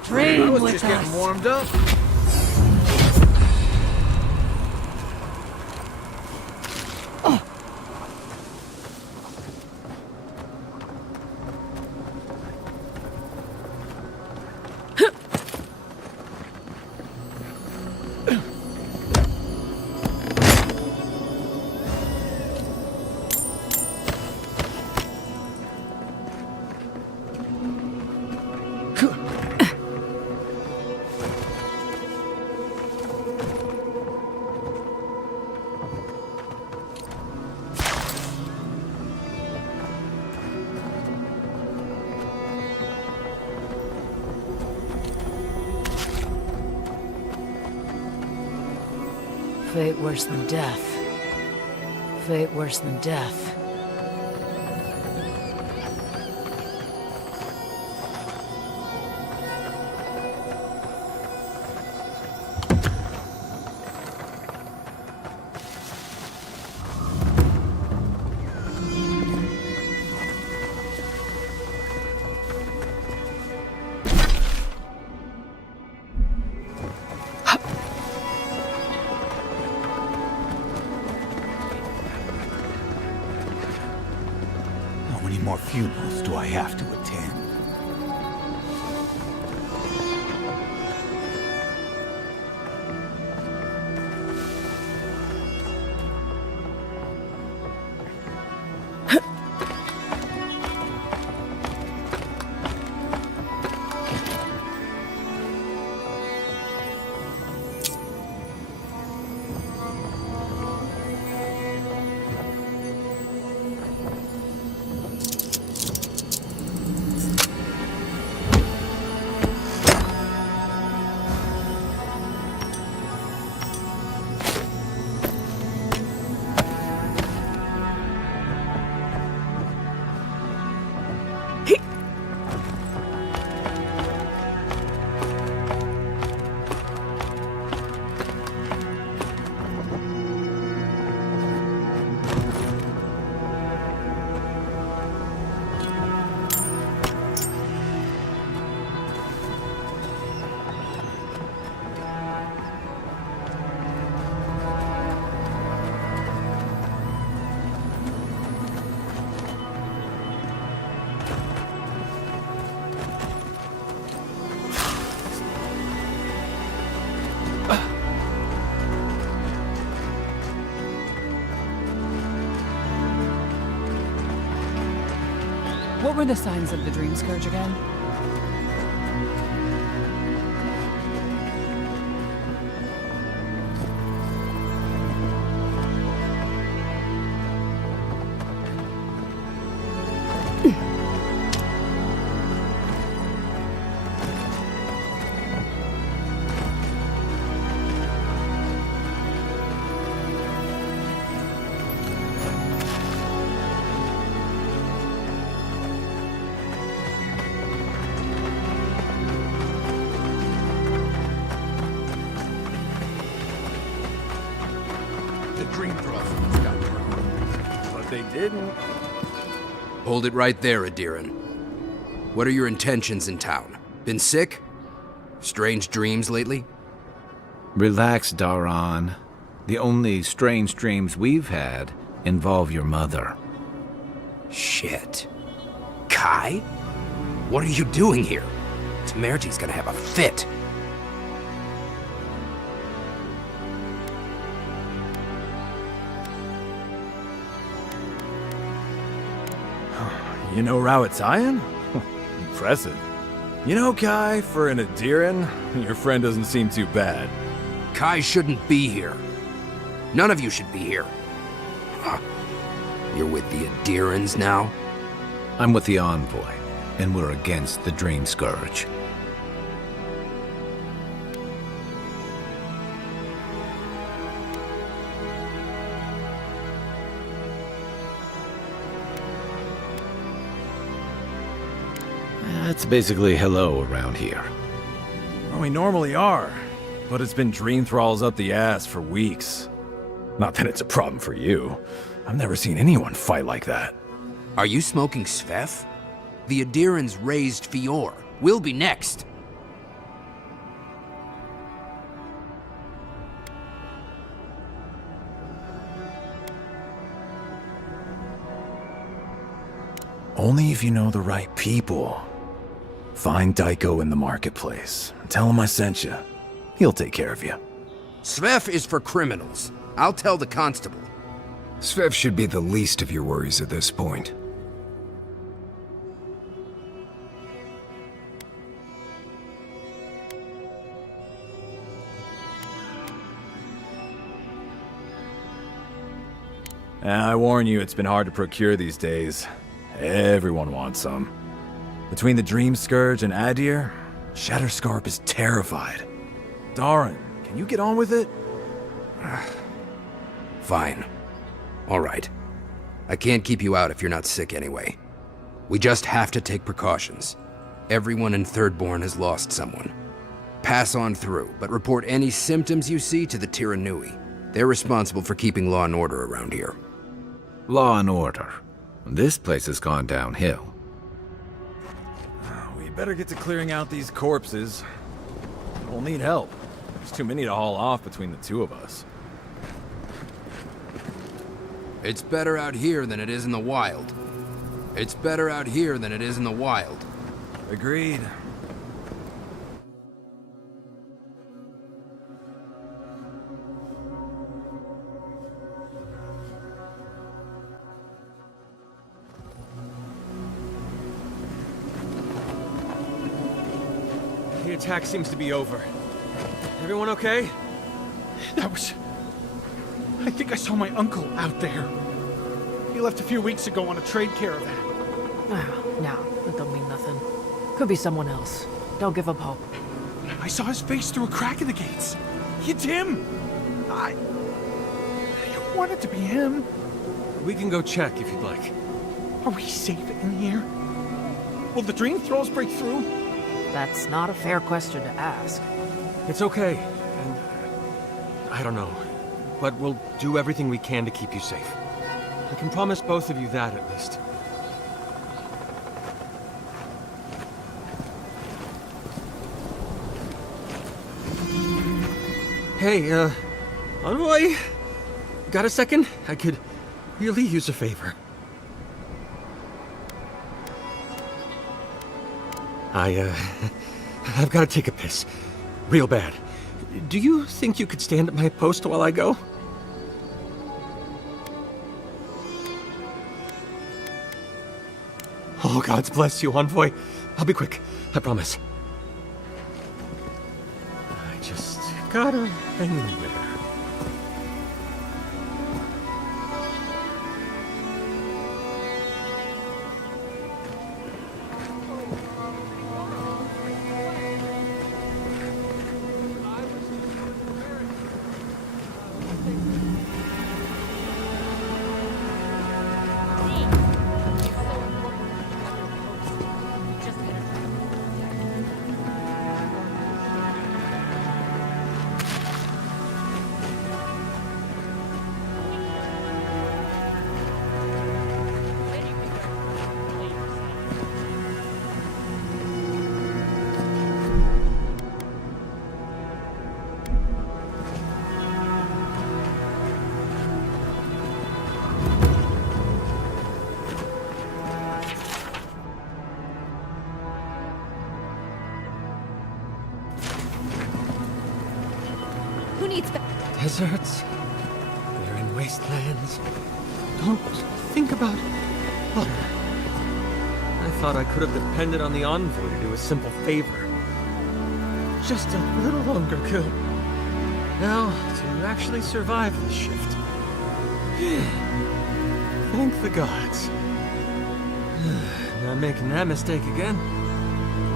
Dream with with just us. getting warmed up. Fate worse than death. Fate worse than death. How many more funerals do I have to attend? What were the signs of the Dream Scourge again? They didn't. Hold it right there, Adiran. What are your intentions in town? Been sick? Strange dreams lately? Relax, Daran. The only strange dreams we've had involve your mother. Shit. Kai? What are you doing here? Temerji's gonna have a fit. You know Rawat Zion? Impressive. You know, Kai, for an Adiran, your friend doesn't seem too bad. Kai shouldn't be here. None of you should be here. Huh. You're with the Adirans now? I'm with the Envoy, and we're against the Dream Scourge. That's basically hello around here. Well, we normally are, but it's been dream thralls up the ass for weeks. Not that it's a problem for you. I've never seen anyone fight like that. Are you smoking Sveth? The Adirans raised Fior. We'll be next. Only if you know the right people. Find Daiko in the marketplace. Tell him I sent you. He'll take care of you. Sveth is for criminals. I'll tell the constable. Svev should be the least of your worries at this point. I warn you, it's been hard to procure these days. Everyone wants some. Between the Dream Scourge and Adir, Shatterscarp is terrified. Daran, can you get on with it? Fine. All right. I can't keep you out if you're not sick anyway. We just have to take precautions. Everyone in Thirdborn has lost someone. Pass on through, but report any symptoms you see to the Tiranui. They're responsible for keeping law and order around here. Law and order. This place has gone downhill. We better get to clearing out these corpses. We'll need help. There's too many to haul off between the two of us. It's better out here than it is in the wild. It's better out here than it is in the wild. Agreed. The attack seems to be over. Everyone okay? That was... I think I saw my uncle out there. He left a few weeks ago on a trade caravan. No, that don't mean nothing. Could be someone else. Don't give up hope. I saw his face through a crack in the gates. It's him! I want it to be him. We can go check if you'd like. Are we safe in here? Will the dream thralls break through? That's not a fair question to ask. It's okay, and I don't know, but we'll do everything we can to keep you safe. I can promise both of you that, at least. Hey, Envoy? Got a second? I could really use a favor. I've got to take a piss. Real bad. Do you think you could stand at my post while I go? Oh, God's bless you, Envoy. I'll be quick. I promise. I just gotta hang in there. Deserts, barren wastelands. Don't think about water. I thought I could have depended on the Envoy to do a simple favor. Just a little longer, Kill. Now, to actually survive this shift. Thank the gods. Not making that mistake again.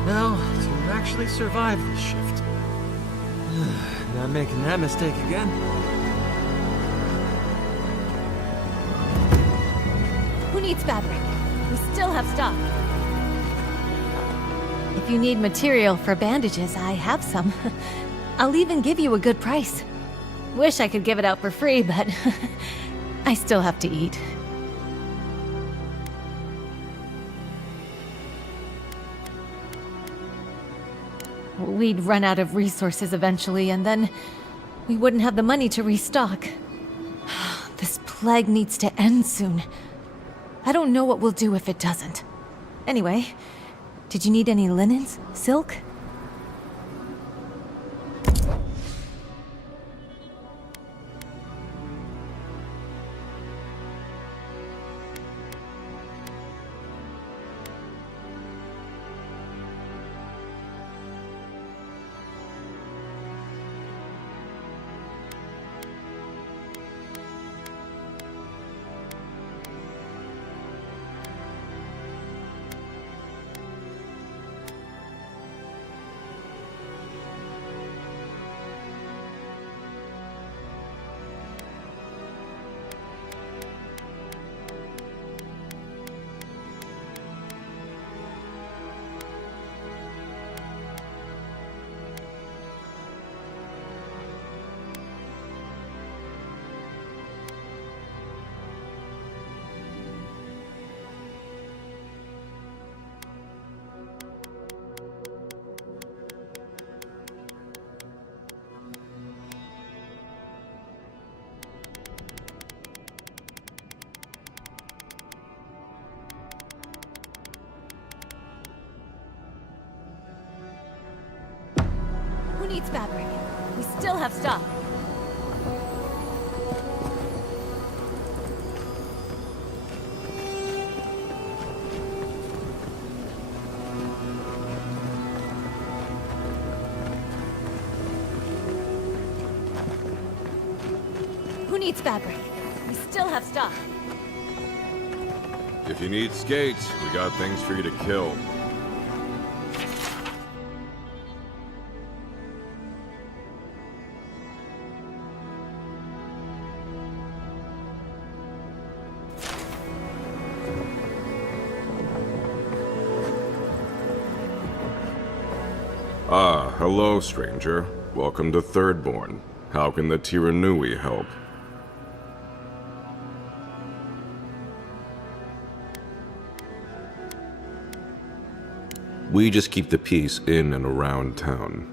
Now, to actually survive this shift. Not making that mistake again. Who needs fabric? We still have stock. If you need material for bandages, I have some. I'll even give you a good price. Wish I could give it out for free, but I still have to eat. We'd run out of resources eventually, and then we wouldn't have the money to restock. This plague needs to end soon. I don't know what we'll do if it doesn't. Anyway, did you need any linens? Silk? needs fabric? We still have stock. Who needs fabric? We still have stock. If you need skates, we got things for you to kill. Ah, hello, stranger. Welcome to Thirdborn. How can the Tiranui help? We just keep the peace in and around town.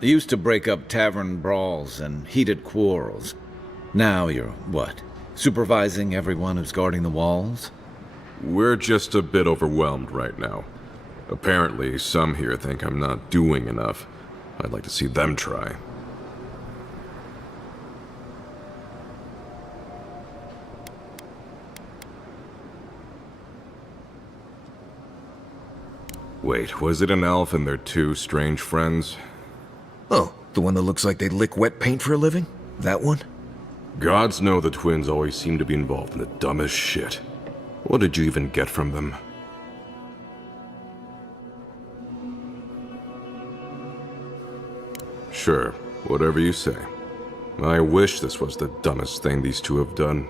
They used to break up tavern brawls and heated quarrels. Now you're, what, supervising everyone who's guarding the walls? We're just a bit overwhelmed right now. Apparently, some here think I'm not doing enough. I'd like to see them try. Wait, was it an elf and their two strange friends? Oh, the one that looks like they lick wet paint for a living? That one? Gods know the twins always seem to be involved in the dumbest shit. What did you even get from them? Sure, whatever you say. I wish this was the dumbest thing these two have done.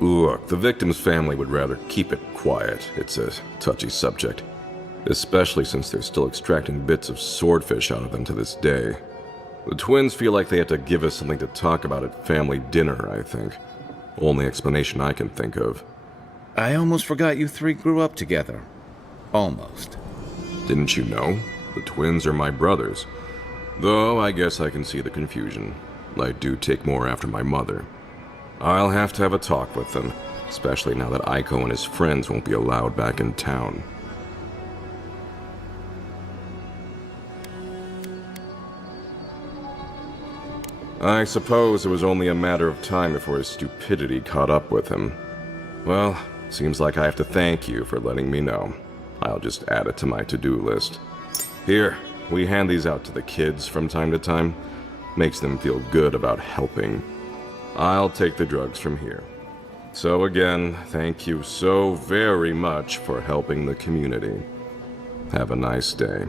Look, the victim's family would rather keep it quiet. It's a touchy subject. Especially since they're still extracting bits of swordfish out of them to this day. The twins feel like they have to give us something to talk about at family dinner, I think. Only explanation I can think of. I almost forgot you three grew up together. Almost. Didn't you know? The twins are my brothers. Though I guess I can see the confusion. I do take more after my mother. I'll have to have a talk with them, especially now that Aiko and his friends won't be allowed back in town. I suppose it was only a matter of time before his stupidity caught up with him. Well, seems like I have to thank you for letting me know. I'll just add it to my to-do list. Here, we hand these out to the kids from time to time. Makes them feel good about helping. I'll take the drugs from here. So again, thank you so very much for helping the community. Have a nice day.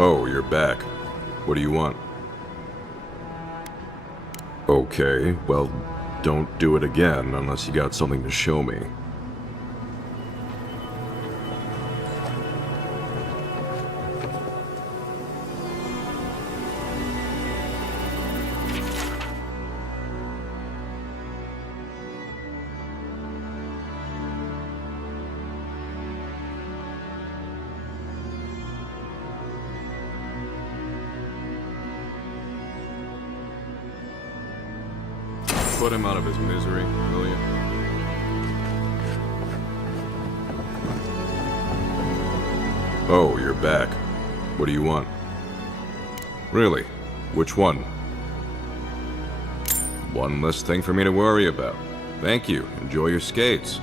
Oh, you're back. What do you want? Okay, well, don't do it again unless you got something to show me. Put him out of his misery, will you? Oh, you're back. What do you want? Really? Which one? One less thing for me to worry about. Thank you. Enjoy your skates.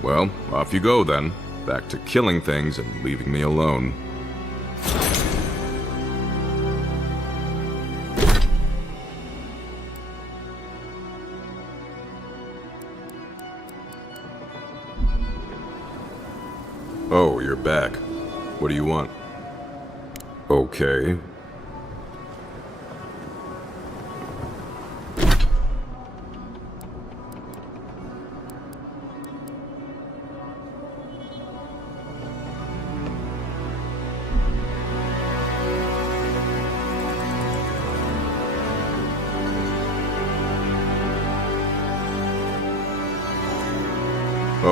Well, off you go then. Back to killing things and leaving me alone. Oh, you're back. What do you want? Okay,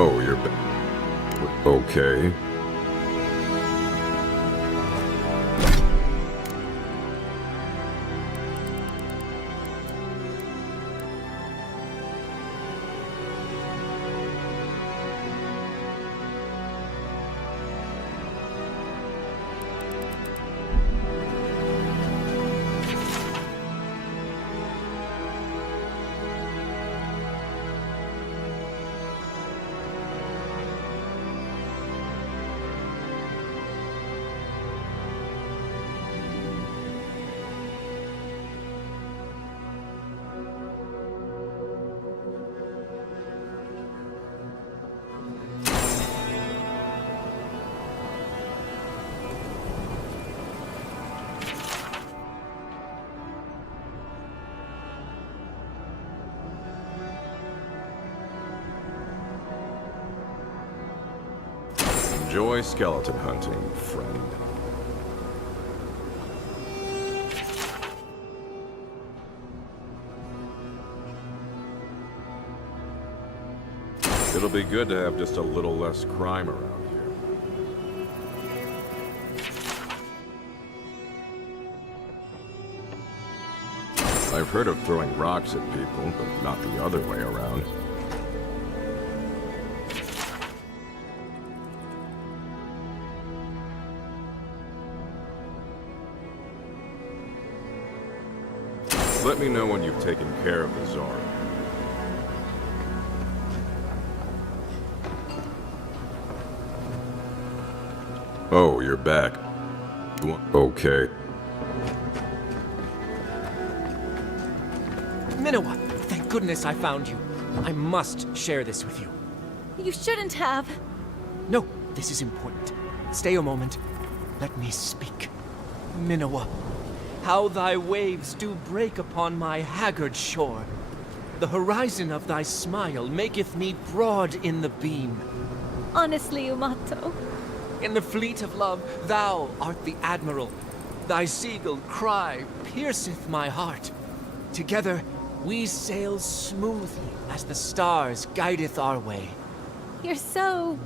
Oh, you're okay. Enjoy skeleton hunting, friend. It'll be good to have just a little less crime around here. I've heard of throwing rocks at people, but not the other way around. Let me know when you've taken care of the Czar. Oh, you're back. Okay. Minowa, thank goodness I found you. I must share this with you. You shouldn't have. No, this is important. Stay a moment. Let me speak. Minowa, how thy waves do break upon my haggard shore. The horizon of thy smile maketh me broad in the beam. Honestly, Umato. In the fleet of love, thou art the admiral. Thy seagull cry pierceth my heart. Together, we sail smoothly as the stars guideth our way. You're so...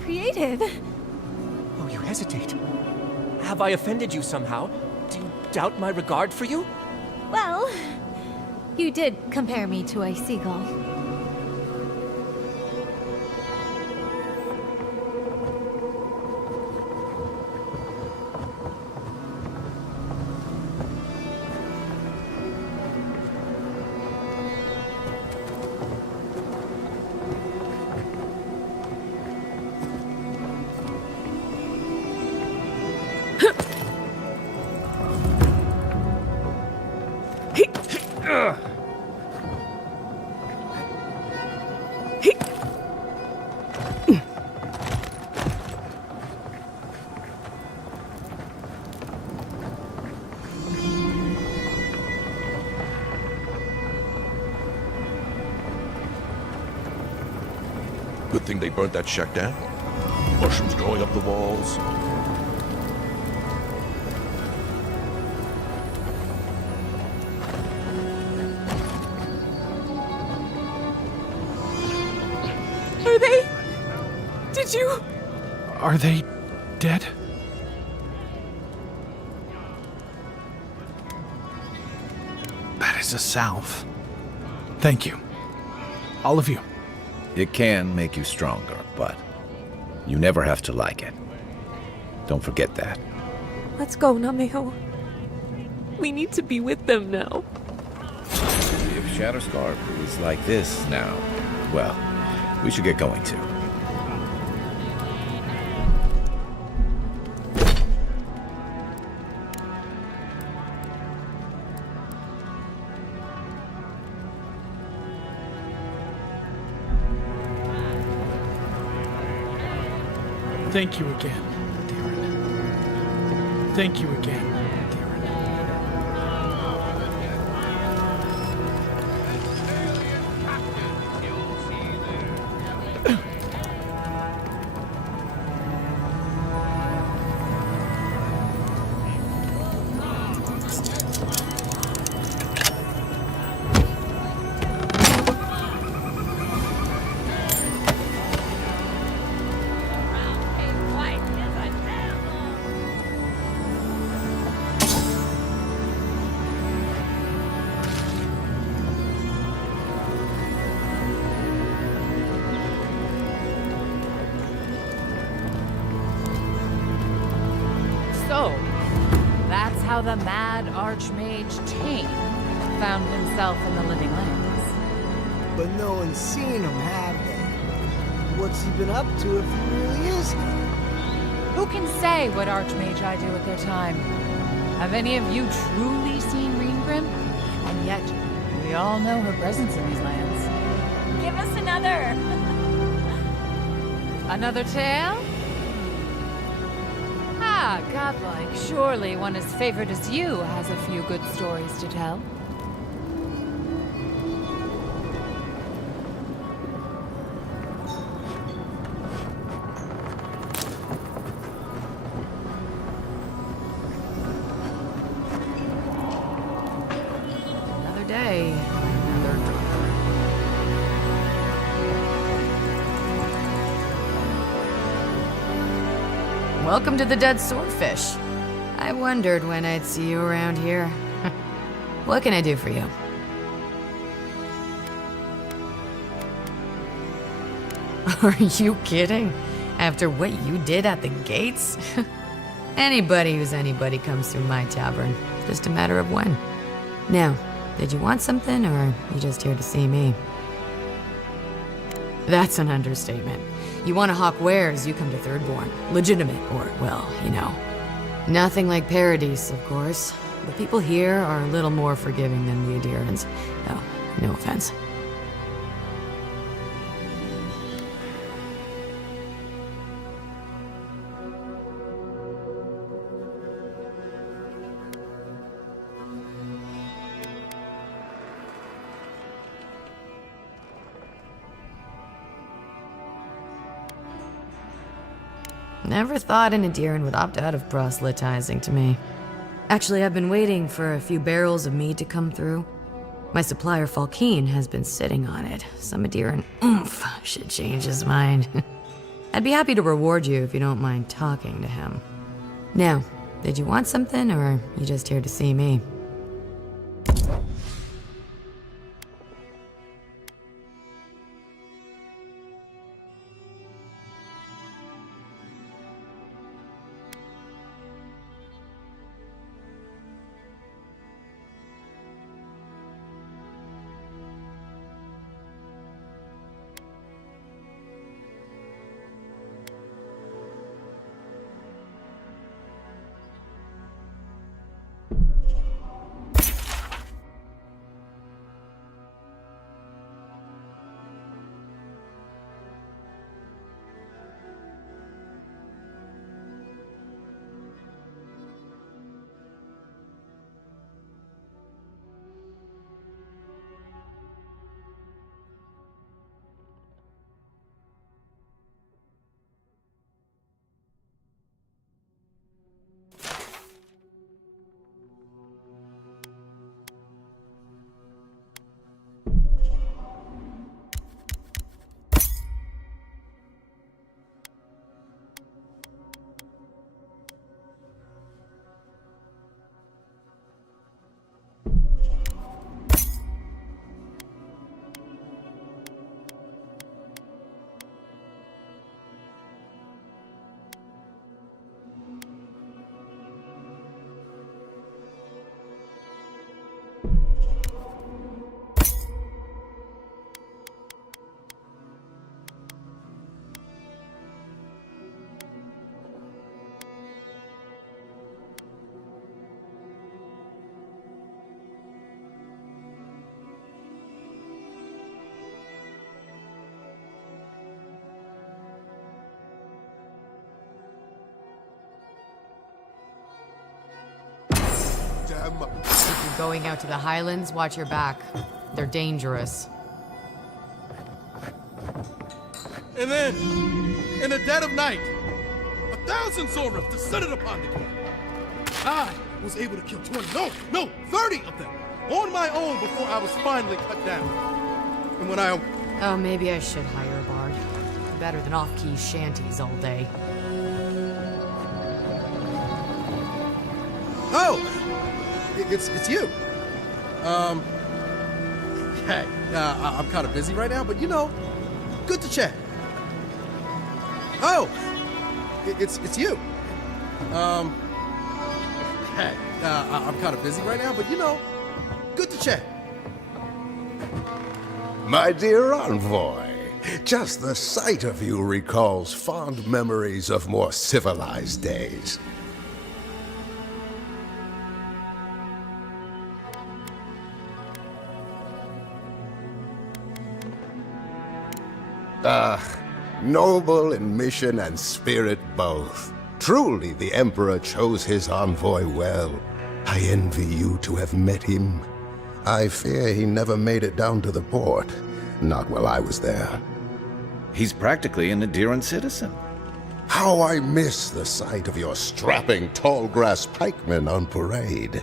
creative. Oh, you hesitate. Have I offended you somehow? Do you doubt my regard for you? Well, you did compare me to a seagull. Good thing they burnt that shack down. Mushrooms growing up the walls. Are they... Did you... Are they dead? That is a salve. Thank you. All of you. It can make you stronger, but you never have to like it. Don't forget that. Let's go, Nameho. We need to be with them now. If Shatterscarp is like this now, well, we should get going too. Thank you again, Darren. Thank you again, the mad Archmage Tane found himself in the Living Lands. But no one's seen him, have they? What's he been up to if he really is here? Who can say what Archmagi do with their time? Have any of you truly seen Reengrim? And yet, we all know her presence in these lands. Give us another! Another tale? Ah, godlike. Surely one as favored as you has a few good stories to tell. Another day, another door. Welcome to the Dead Swordfish. I wondered when I'd see you around here. What can I do for you? Are you kidding? After what you did at the gates? Anybody who's anybody comes through my tavern. Just a matter of when. Now, did you want something, or are you just here to see me? That's an understatement. You want to hawk wares, you come to Thirdborn. Legitimate, or, well, you know. Nothing like Paradise, of course. The people here are a little more forgiving than the Adirans. Oh, no offense. Never thought an Adiran would opt out of proselytizing to me. Actually, I've been waiting for a few barrels of mead to come through. My supplier Falkeen has been sitting on it. Some Adiran oomph should change his mind. I'd be happy to reward you if you don't mind talking to him. Now, did you want something, or are you just here to see me? If you're going out to the Highlands, watch your back. They're dangerous. And then, in the dead of night, 1,000 Zoreth descended upon the camp. I was able to kill 20, no, 30 of them on my own before I was finally cut down. And when I... Oh, maybe I should hire a bard. Better than off-key shanties all day. Oh! It's you. Hey, I'm kind of busy right now, but you know, good to chat. Oh! It's you. Hey. I'm kind of busy right now, but you know, good to chat. My dear envoy, just the sight of you recalls fond memories of more civilized days. Noble in mission and spirit both. Truly the Emperor chose his envoy well. I envy you to have met him. I fear he never made it down to the port. Not while I was there. He's practically an Adiran citizen. How I miss the sight of your strapping tall grass pikemen on parade.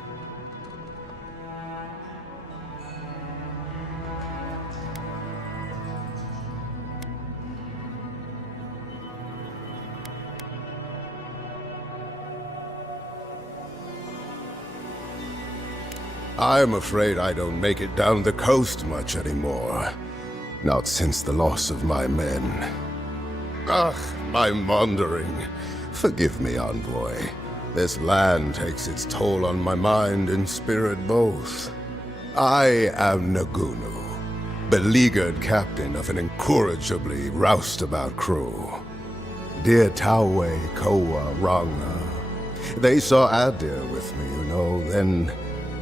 I'm afraid I don't make it down the coast much anymore. Not since the loss of my men. I'm wandering. Forgive me, envoy. This land takes its toll on my mind and spirit both. I am Nagunu, beleaguered captain of an incorrigibly roustabout crew. Dear Tawe, Koa, Ranga. They saw Adir with me, you know, then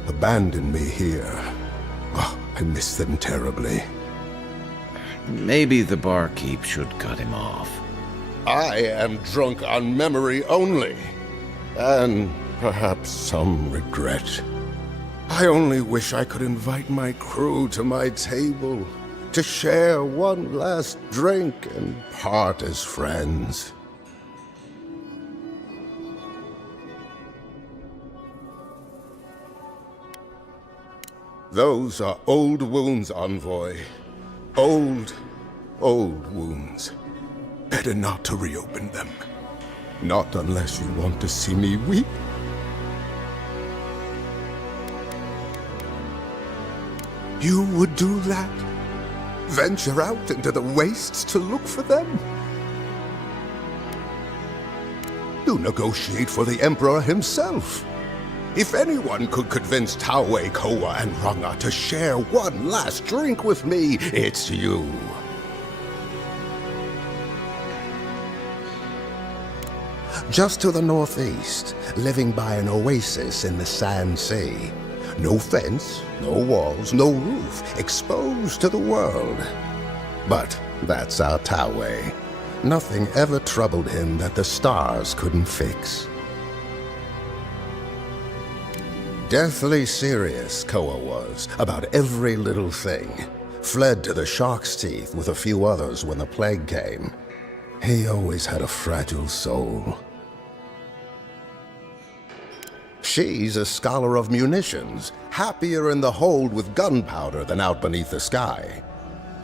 abandoned me here. I miss them terribly. Maybe the barkeep should cut him off. I am drunk on memory only, and perhaps some regret. I only wish I could invite my crew to my table, to share one last drink and part as friends. Those are old wounds, envoy. Old wounds. Better not to reopen them. Not unless you want to see me weep. You would do that? Venture out into the wastes to look for them? You negotiate for the Emperor himself. If anyone could convince Tawe, Koa, and Ranga to share one last drink with me, it's you. Just to the northeast, living by an oasis in the Sand Sea. No fence, no walls, no roof, exposed to the world. But that's our Tawe. Nothing ever troubled him that the stars couldn't fix. Deathly serious, Koa was, about every little thing. Fled to the shark's teeth with a few others when the plague came. He always had a fragile soul. She's a scholar of munitions, happier in the hold with gunpowder than out beneath the sky.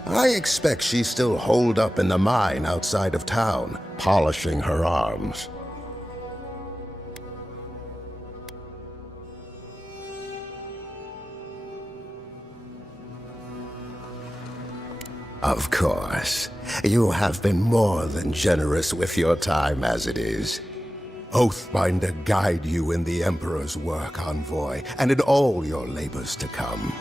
I expect she's still holed up in the mine outside of town, polishing her arms. Of course. You have been more than generous with your time as it is. Oathbinder guide you in the Emperor's work, envoy, and in all your labors to come.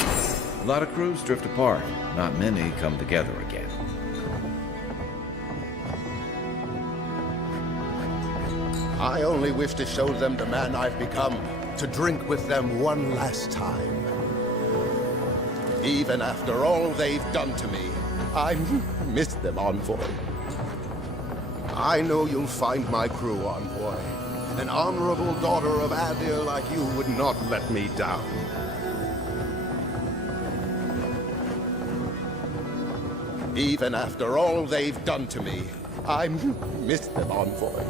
A lot of crews drift apart. Not many come together again. I only wish to show them the man I've become, to drink with them one last time. Even after all they've done to me, I miss them, envoy. I know you'll find my crew, envoy. An honorable daughter of Adir like you would not let me down. Even after all they've done to me, I miss them, envoy.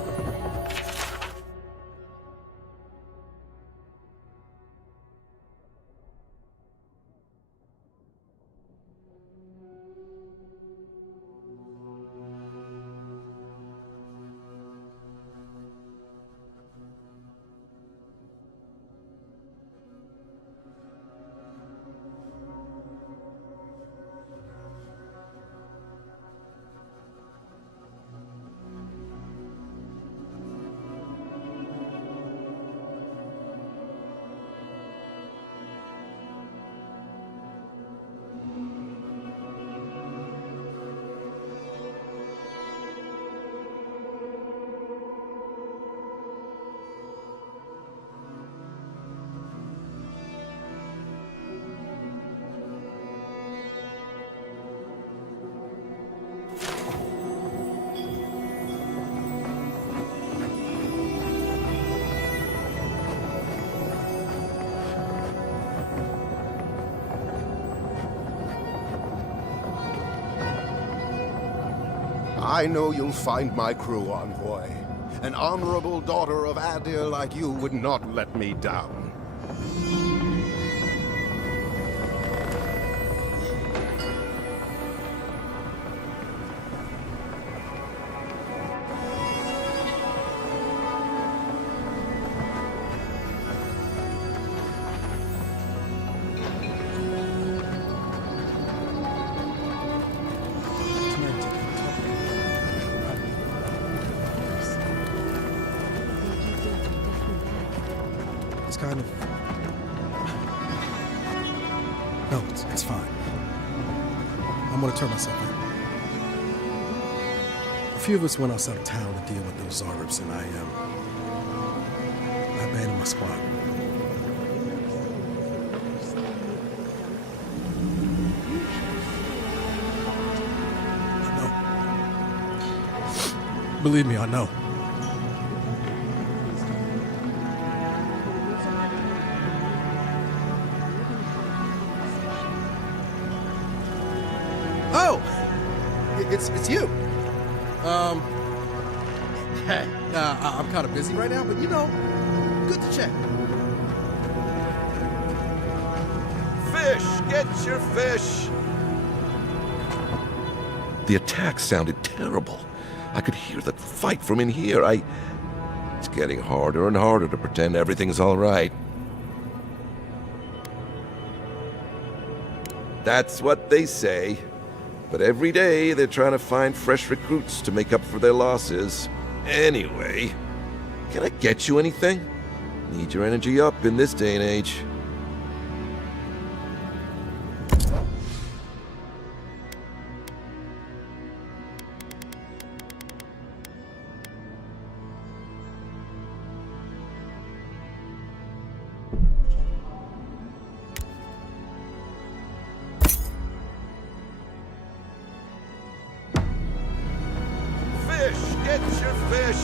I know you'll find my crew, Envoy. An honorable daughter of Adir like you would not let me down. It's kind of... No, it's fine. I'm gonna turn myself in. A few of us went outside of town to deal with those Zaribs, and I abandoned my squad. I know. Believe me, I know. Oh! It's you. Hey, I'm kind of busy right now, but you know, good to check. Fish! Get your fish! The attack sounded terrible. I could hear the fight from in here. It's getting harder and harder to pretend everything's all right. That's what they say. But every day they're trying to find fresh recruits to make up for their losses. Anyway, can I get you anything? Need your energy up in this day and age. Get your fish!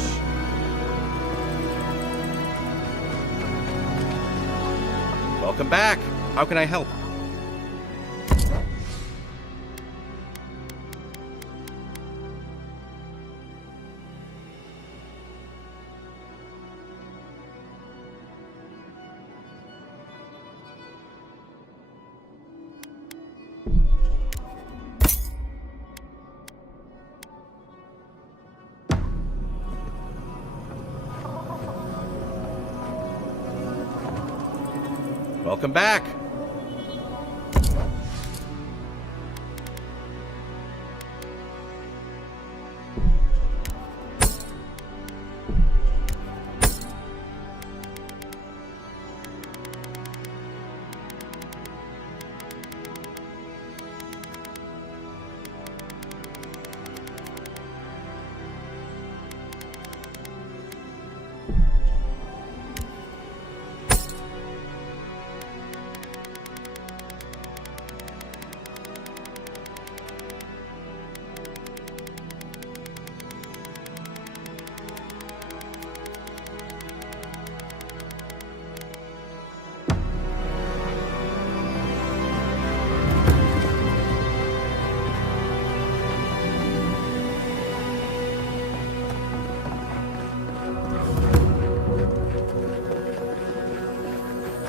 Welcome back. How can I help? Welcome back.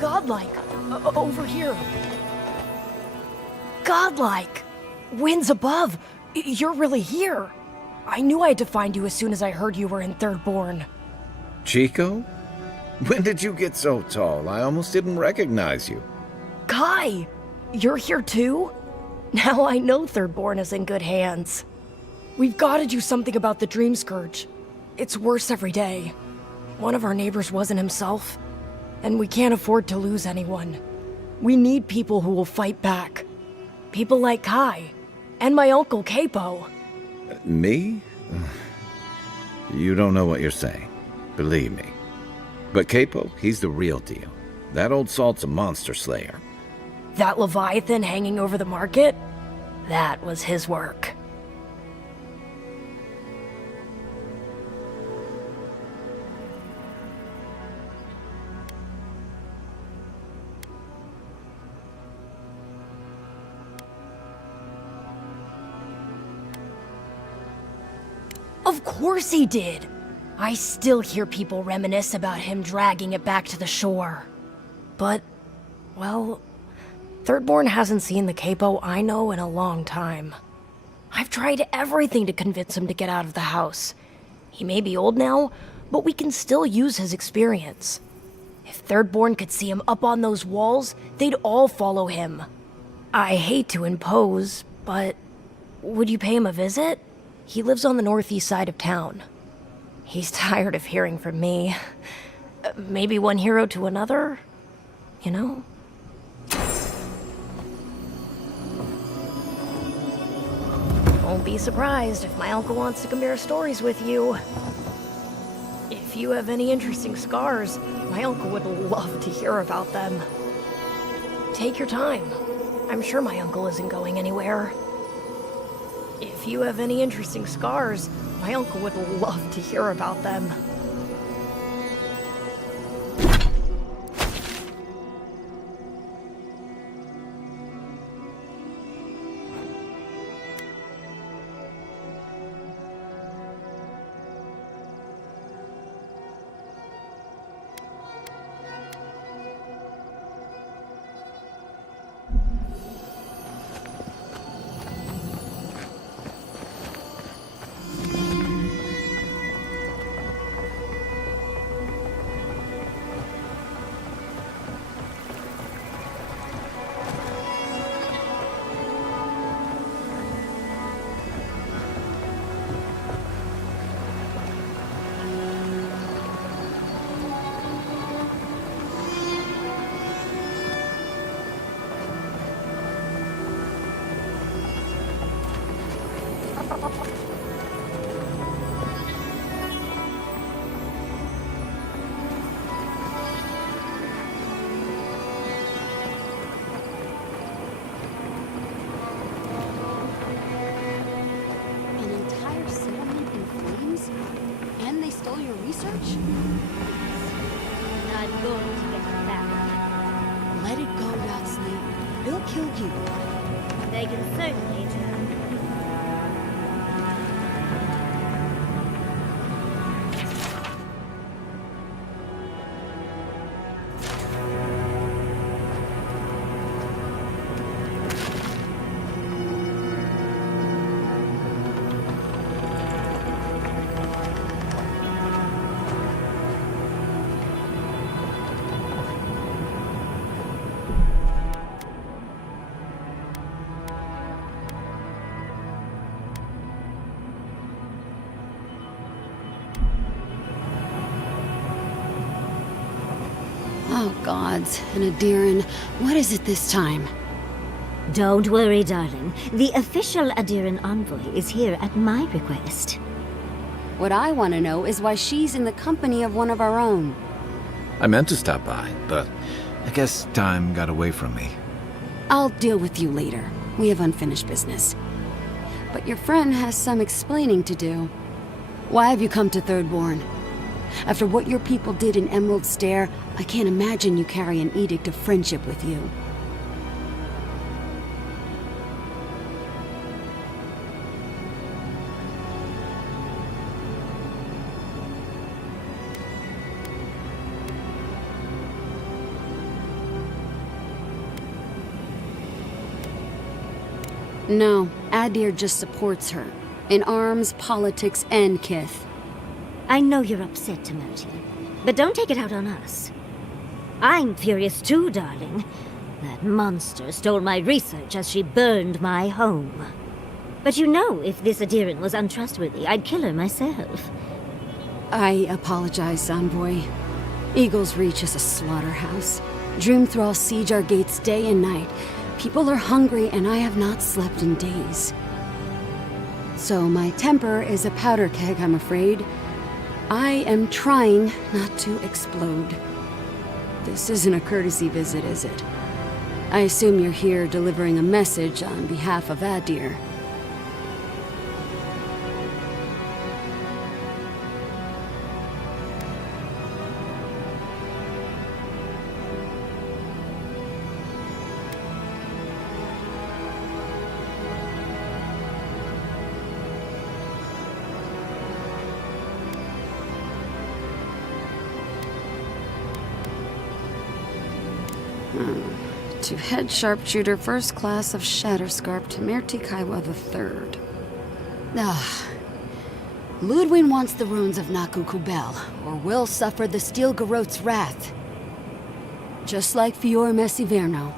Godlike. Over here. Godlike. Winds above. You're really here. I knew I had to find you as soon as I heard you were in Thirdborn. Chico? When did you get so tall? I almost didn't recognize you. Kai! You're here too? Now I know Thirdborn is in good hands. We've got to do something about the Dream Scourge. It's worse every day. One of our neighbors wasn't himself, and we can't afford to lose anyone. We need people who will fight back. People like Kai, and my uncle Capo. Me? You don't know what you're saying. Believe me. But Capo, he's the real deal. That old salt's a monster slayer. That Leviathan hanging over the market? That was his work. Of course he did! I still hear people reminisce about him dragging it back to the shore. But, well, Thirdborn hasn't seen the capo I know in a long time. I've tried everything to convince him to get out of the house. He may be old now, but we can still use his experience. If Thirdborn could see him up on those walls, they'd all follow him. I hate to impose, but would you pay him a visit? He lives on the northeast side of town. He's tired of hearing from me. Maybe one hero to another, you know? Won't be surprised if my uncle wants to compare stories with you. If you have any interesting scars, my uncle would love to hear about them. Take your time. I'm sure my uncle isn't going anywhere. If you have any interesting scars, my uncle would love to hear about them. Oh, gods. And Adiran, what is it this time? Don't worry, darling. The official Adiran envoy is here at my request. What I want to know is why she's in the company of one of our own. I meant to stop by, but I guess time got away from me. I'll deal with you later. We have unfinished business. But your friend has some explaining to do. Why have you come to Thirdborn? After what your people did in Emerald Stair, I can't imagine you carry an edict of friendship with you. No, Adir just supports her. In arms, politics, and kith. I know you're upset, Temertia, but don't take it out on us. I'm furious too, darling. That monster stole my research as she burned my home. But you know, if this Adiran was untrustworthy, I'd kill her myself. I apologize, Envoy. Eagle's Reach is a slaughterhouse. Dreamthralls siege our gates day and night. People are hungry, and I have not slept in days. So my temper is a powder keg, I'm afraid. I am trying not to explode. This isn't a courtesy visit, is it? I assume you're here delivering a message on behalf of Adir. To head sharpshooter, first class of Shatterscarp to Merti Kaiwa III. Ludwig wants the ruins of Naku Kubel, or will suffer the Steel Garot's wrath. Just like Fior Messiverno.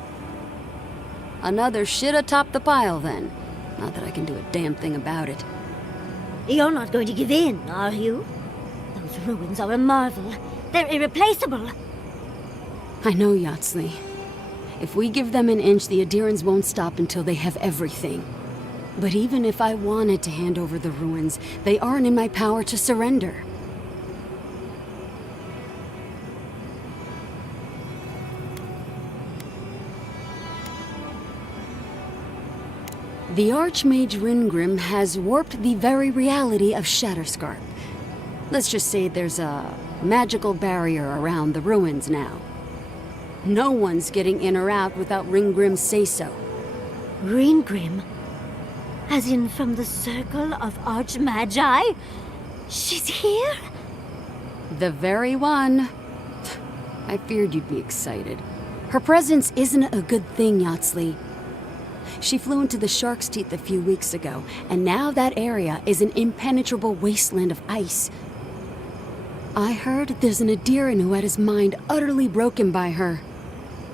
Another shit atop the pile, then. Not that I can do a damn thing about it. You're not going to give in, are you? Those ruins are a marvel. They're irreplaceable. I know, Yatsley. If we give them an inch, the Adirans won't stop until they have everything. But even if I wanted to hand over the ruins, they aren't in my power to surrender. The Archmage Ringrim has warped the very reality of Shatterscarp. Let's just say there's a magical barrier around the ruins now. No one's getting in or out without Ringgrim's say-so. Ringgrim? As in from the Circle of Archmagi? She's here? The very one. I feared you'd be excited. Her presence isn't a good thing, Yatsley. She flew into the Shark's Teeth a few weeks ago, and now that area is an impenetrable wasteland of ice. I heard there's an Adiran who had his mind utterly broken by her.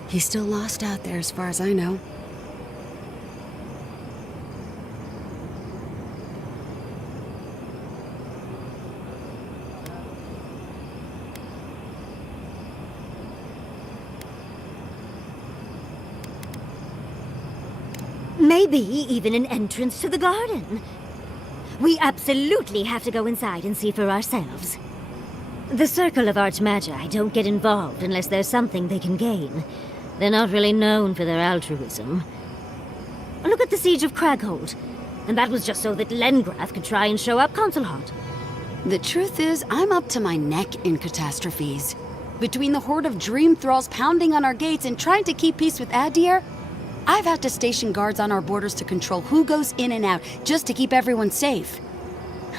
He's still lost out there as far as I know. Maybe even an entrance to the garden. We absolutely have to go inside and see for ourselves. The Circle of Archmagi don't get involved unless there's something they can gain. They're not really known for their altruism. Look at the Siege of Craghold. And that was just so that Lengrath could try and show up Consulhot. The truth is, I'm up to my neck in catastrophes. Between the horde of dream thralls pounding on our gates and trying to keep peace with Adir, I've had to station guards on our borders to control who goes in and out, just to keep everyone safe.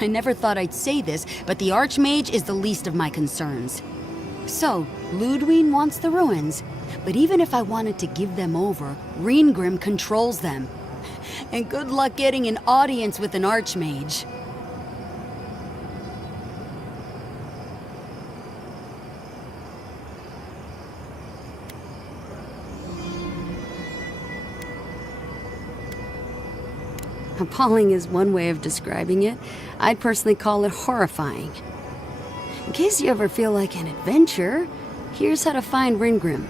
I never thought I'd say this, but the Archmage is the least of my concerns. So, Ludwig wants the ruins, but even if I wanted to give them over, Ringrim controls them. And good luck getting an audience with an Archmage. Appalling is one way of describing it. I'd personally call it horrifying. In case you ever feel like an adventure, here's how to find Ringrim.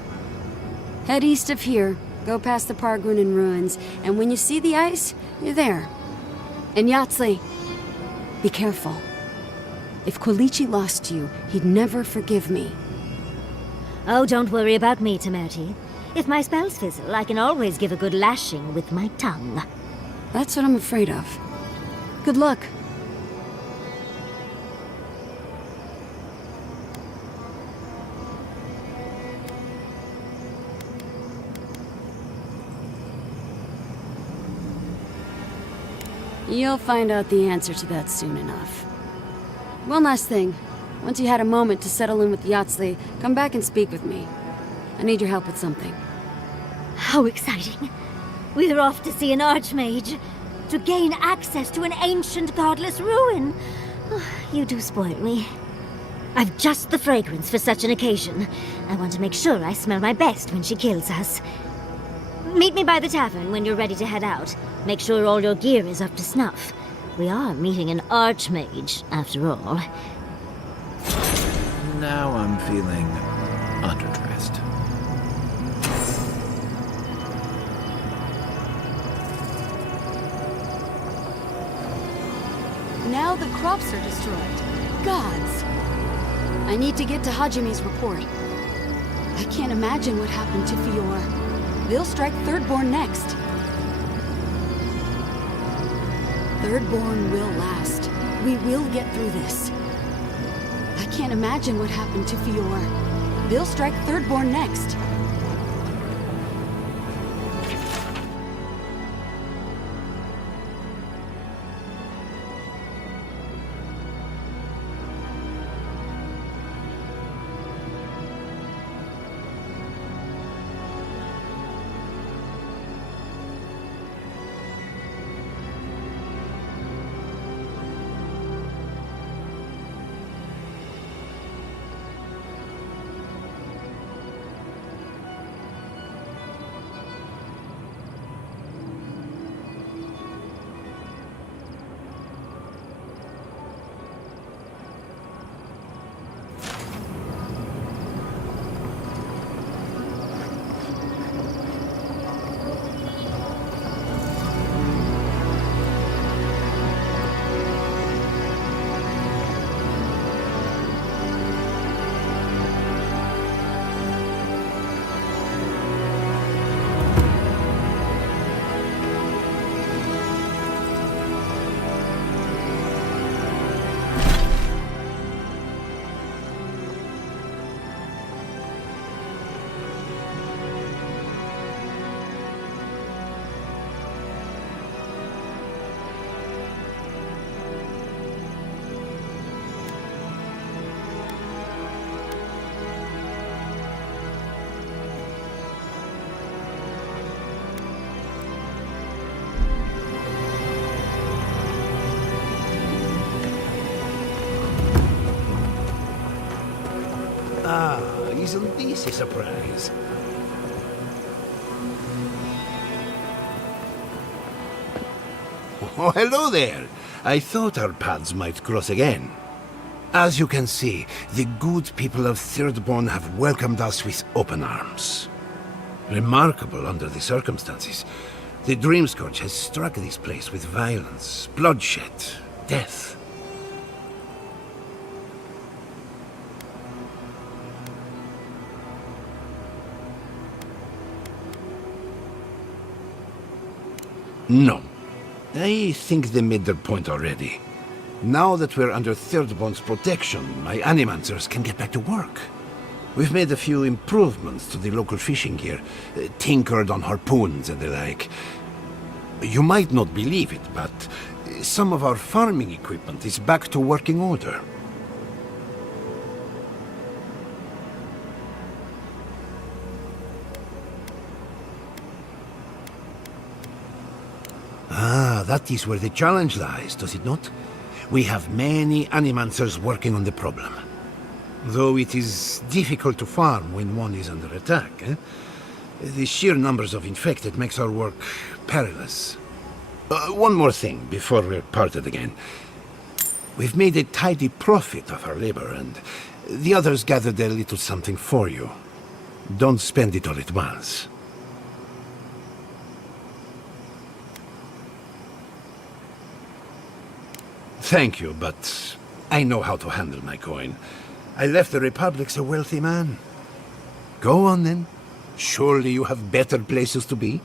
Head east of here, go past the Pargunan ruins, and when you see the ice, you're there. And Yatsley, be careful. If Quilichi lost you, he'd never forgive me. Oh, don't worry about me, Temerti. If my spells fizzle, I can always give a good lashing with my tongue. That's what I'm afraid of. Good luck. You'll find out the answer to that soon enough. One last thing. Once you had a moment to settle in with Yatsley, come back and speak with me. I need your help with something. How exciting. We're off to see an Archmage, to gain access to an ancient godless ruin. You do spoil me. I've just the fragrance for such an occasion. I want to make sure I smell my best when she kills us. Meet me by the tavern when you're ready to head out. Make sure all your gear is up to snuff. We are meeting an Archmage, after all. Now I'm feeling underdressed. Now the crops are destroyed. Gods! I need to get to Hajime's report. I can't imagine what happened to Fior. They'll strike Thirdborn next. Thirdborn will last. We will get through this. I can't imagine what happened to Fior. They'll strike Thirdborn next. Isn't this a surprise? Oh, hello there. I thought our paths might cross again. As you can see, the good people of Thirdborn have welcomed us with open arms. Remarkable under the circumstances. The Dream Scourge has struck this place with violence, bloodshed, death. No. I think they made their point already. Now that we're under Thirdborn's protection, my animancers can get back to work. We've made a few improvements to the local fishing gear, tinkered on harpoons and the like. You might not believe it, but some of our farming equipment is back to working order. Ah, that is where the challenge lies, does it not? We have many animancers working on the problem. Though it is difficult to farm when one is under attack, the sheer numbers of infected makes our work perilous. One more thing before we're parted again. We've made a tidy profit of our labor, and the others gathered a little something for you. Don't spend it all at once. Thank you, but I know how to handle my coin. I left the Republic's a wealthy man. Go on, then. Surely you have better places to be.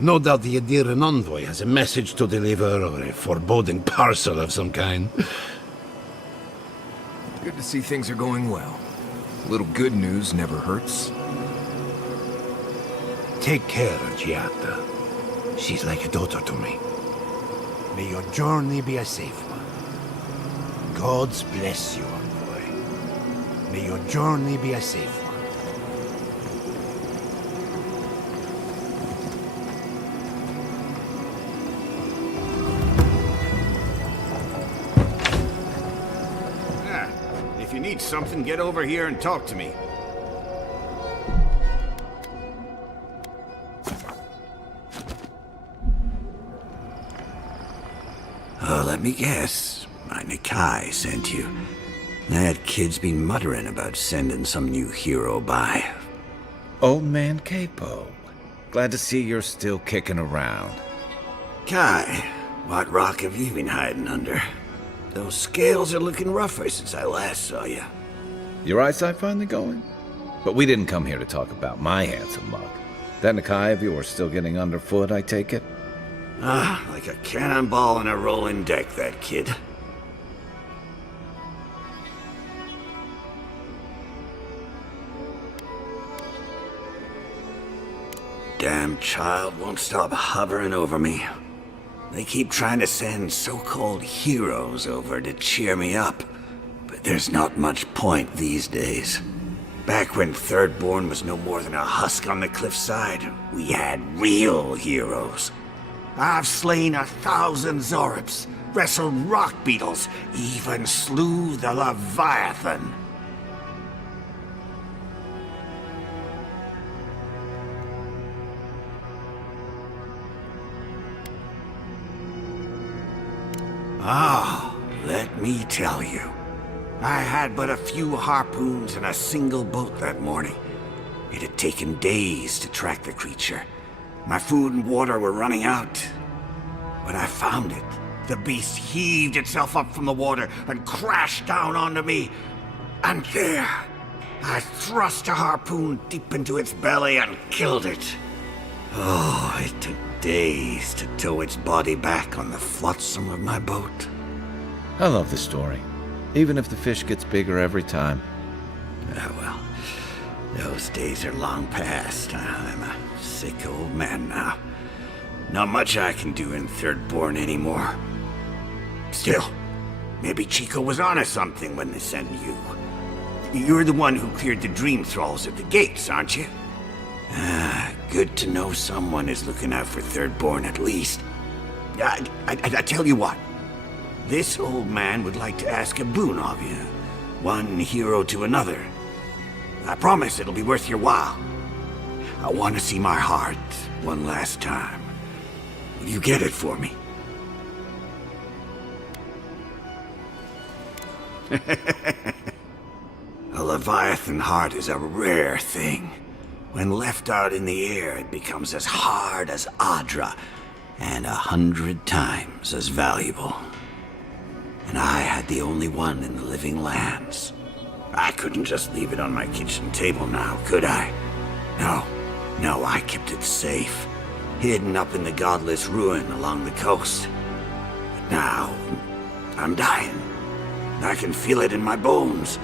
No doubt the Adiran envoy has a message to deliver, or a foreboding parcel of some kind. Good to see things are going well. A little good news never hurts. Take care, Giada. She's like a daughter to me. May your journey be a safe one. Gods bless you, envoy. May your journey be a safe one. If you need something, get over here and talk to me. Oh, let me guess. My Nikai sent you. That kid's been muttering about sending some new hero by. Old man Capo. Glad to see you're still kicking around. Kai, what rock have you been hiding under? Those scales are looking rougher since I last saw you. Your eyesight finally going? But we didn't come here to talk about my handsome mug. That Nikai of yours still getting underfoot, I take it? Ah, like a cannonball in a rolling deck, that kid. Damn child won't stop hovering over me. They keep trying to send so-called heroes over to cheer me up, but there's not much point these days. Back when Thirdborn was no more than a husk on the cliffside, we had real heroes. I've slain 1,000 Zorips, wrestled rock beetles, even slew the Leviathan. Ah, let me tell you. I had but a few harpoons and a single boat that morning. It had taken days to track the creature. My food and water were running out. When I found it, the beast heaved itself up from the water and crashed down onto me. And there, I thrust a harpoon deep into its belly and killed it. Oh, it took days to tow its body back on the flotsam of my boat. I love the story, even if the fish gets bigger every time. Ah, well, those days are long past. I'm a sick old man now. Not much I can do in Thirdborn anymore. Still, maybe Chico was onto something when they sent you. You're the one who cleared the dream thralls at the gates, aren't you? Ah, good to know someone is looking out for Thirdborn at least. I tell you what. This old man would like to ask a boon of you. One hero to another. I promise it'll be worth your while. I want to see my heart one last time. Will you get it for me? A Leviathan heart is a rare thing. When left out in the air, it becomes as hard as Adra, and 100 times as valuable. And I had the only one in the living lands. I couldn't just leave it on my kitchen table now, could I? No, I kept it safe, hidden up in the godless ruin along the coast. But now, I'm dying. I can feel it in my bones.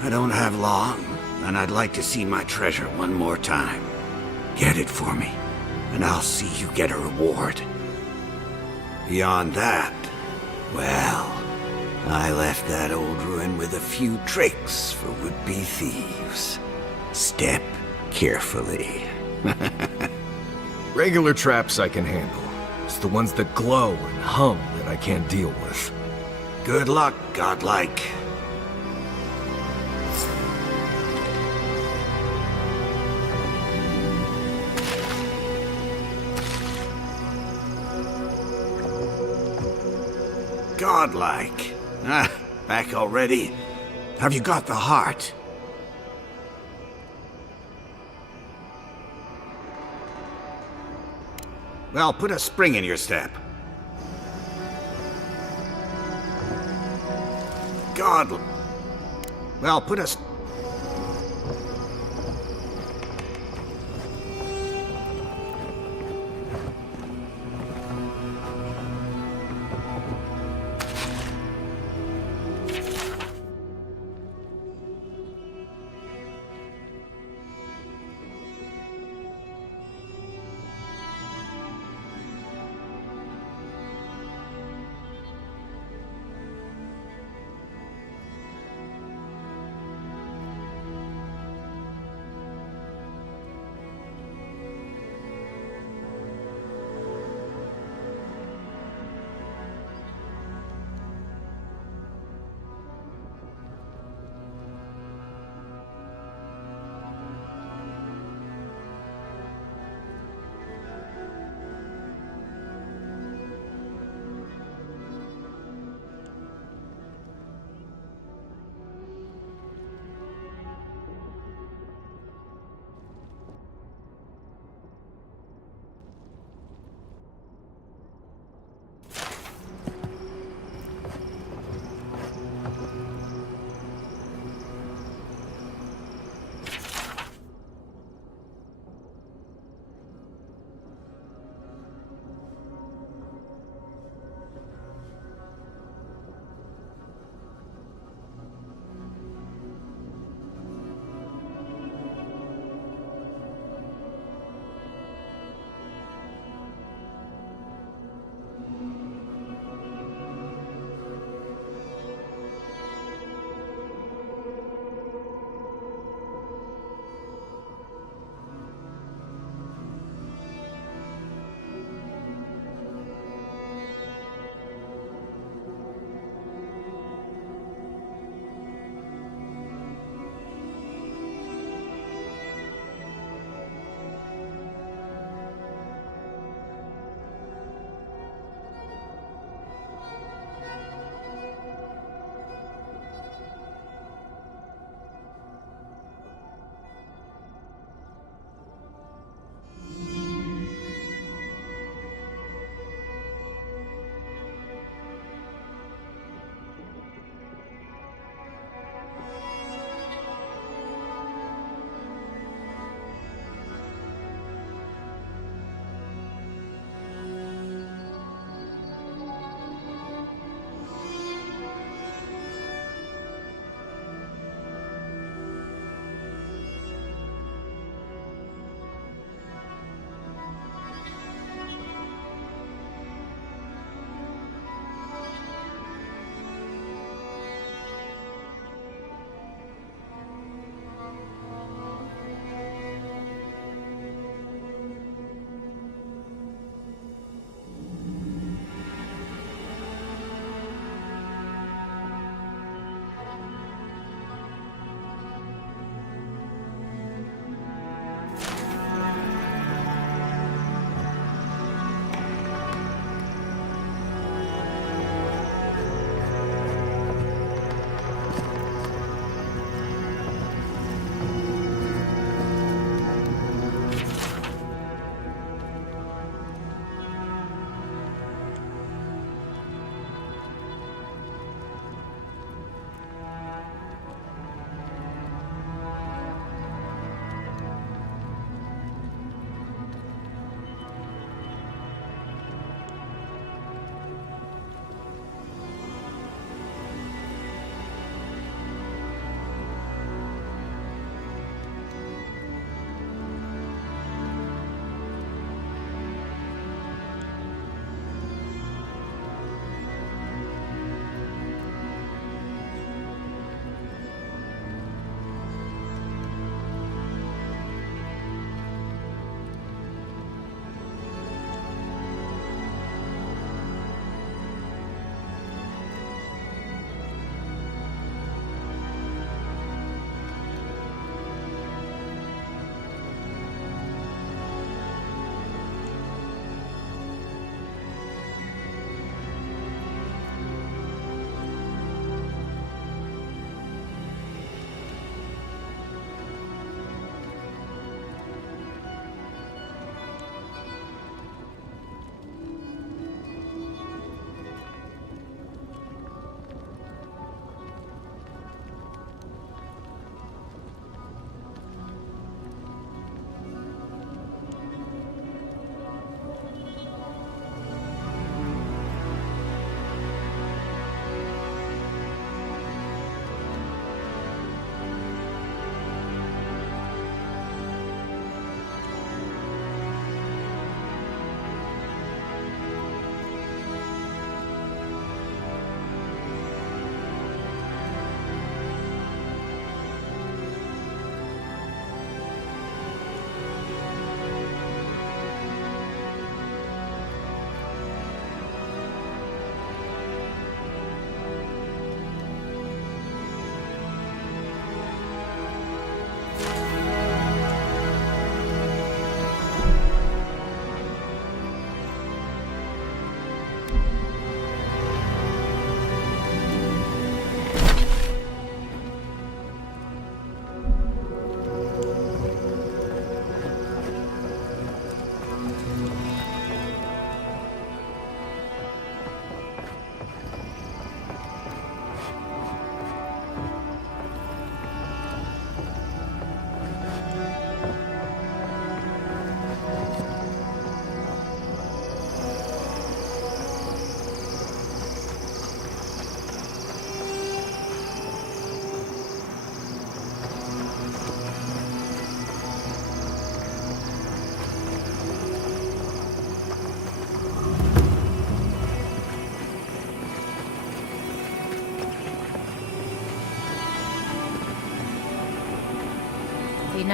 I don't have long, and I'd like to see my treasure one more time. Get it for me, and I'll see you get a reward. Beyond that, well, I left that old ruin with a few tricks for would-be thieves. Step carefully. Regular traps I can handle. It's the ones that glow and hum that I can't deal with. Good luck, godlike. Godlike. Ah, back already? Have you got the heart? Well, put a spring in your step. God. Well, put a...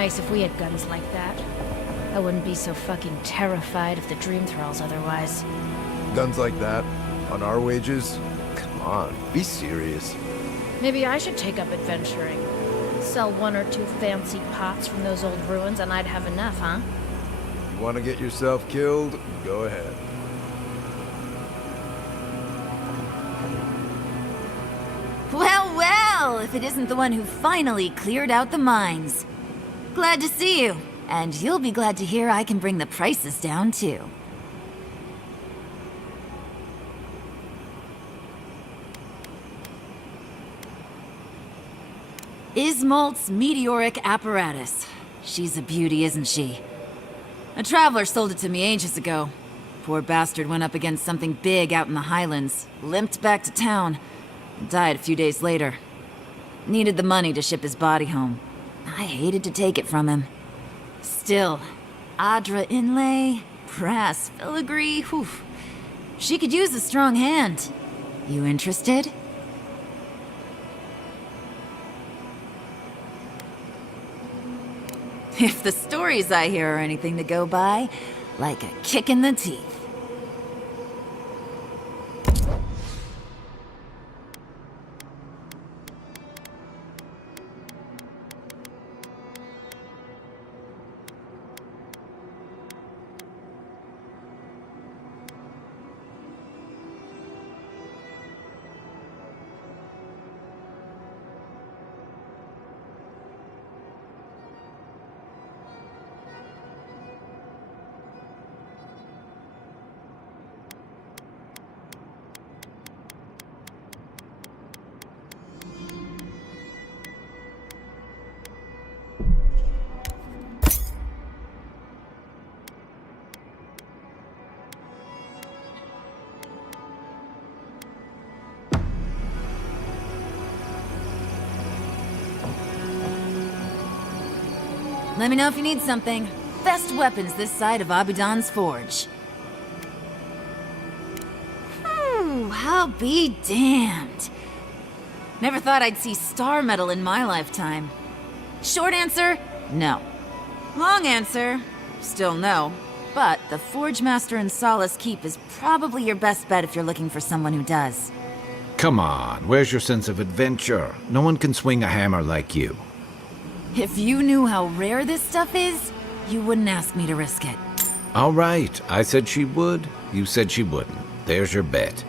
nice if we had guns like that. I wouldn't be so fucking terrified of the dream thralls otherwise. Guns like that? On our wages? Come on, be serious. Maybe I should take up adventuring. Sell 1 or 2 fancy pots from those old ruins and I'd have enough, huh? You want to get yourself killed? Go ahead. Well, well, if it isn't the one who finally cleared out the mines. Glad to see you. And you'll be glad to hear I can bring the prices down, too. Ismalt's meteoric apparatus. She's a beauty, isn't she? A traveler sold it to me ages ago. Poor bastard went up against something big out in the highlands, limped back to town, and died a few days later. Needed the money to ship his body home. I hated to take it from him. Still, Adra inlay, brass filigree, whew. She could use a strong hand. You interested? If the stories I hear are anything to go by, like a kick in the teeth. Let me know if you need something. Best weapons this side of Abidan's forge. I'll be damned. Never thought I'd see star metal in my lifetime. Short answer, no. Long answer, still no. But the Forge Master in Solace Keep is probably your best bet if you're looking for someone who does. Come on, where's your sense of adventure? No one can swing a hammer like you. If you knew how rare this stuff is, you wouldn't ask me to risk it. All right, I said she would. You said she wouldn't. There's your bet.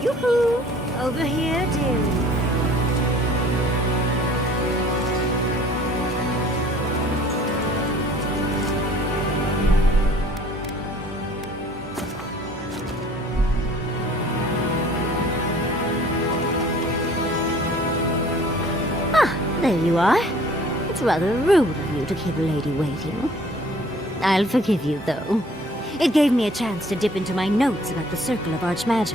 Yoo-hoo! Over here, dearie. There you are. It's rather rude of you to keep a lady waiting. I'll forgive you, though. It gave me a chance to dip into my notes about the Circle of Archmagi.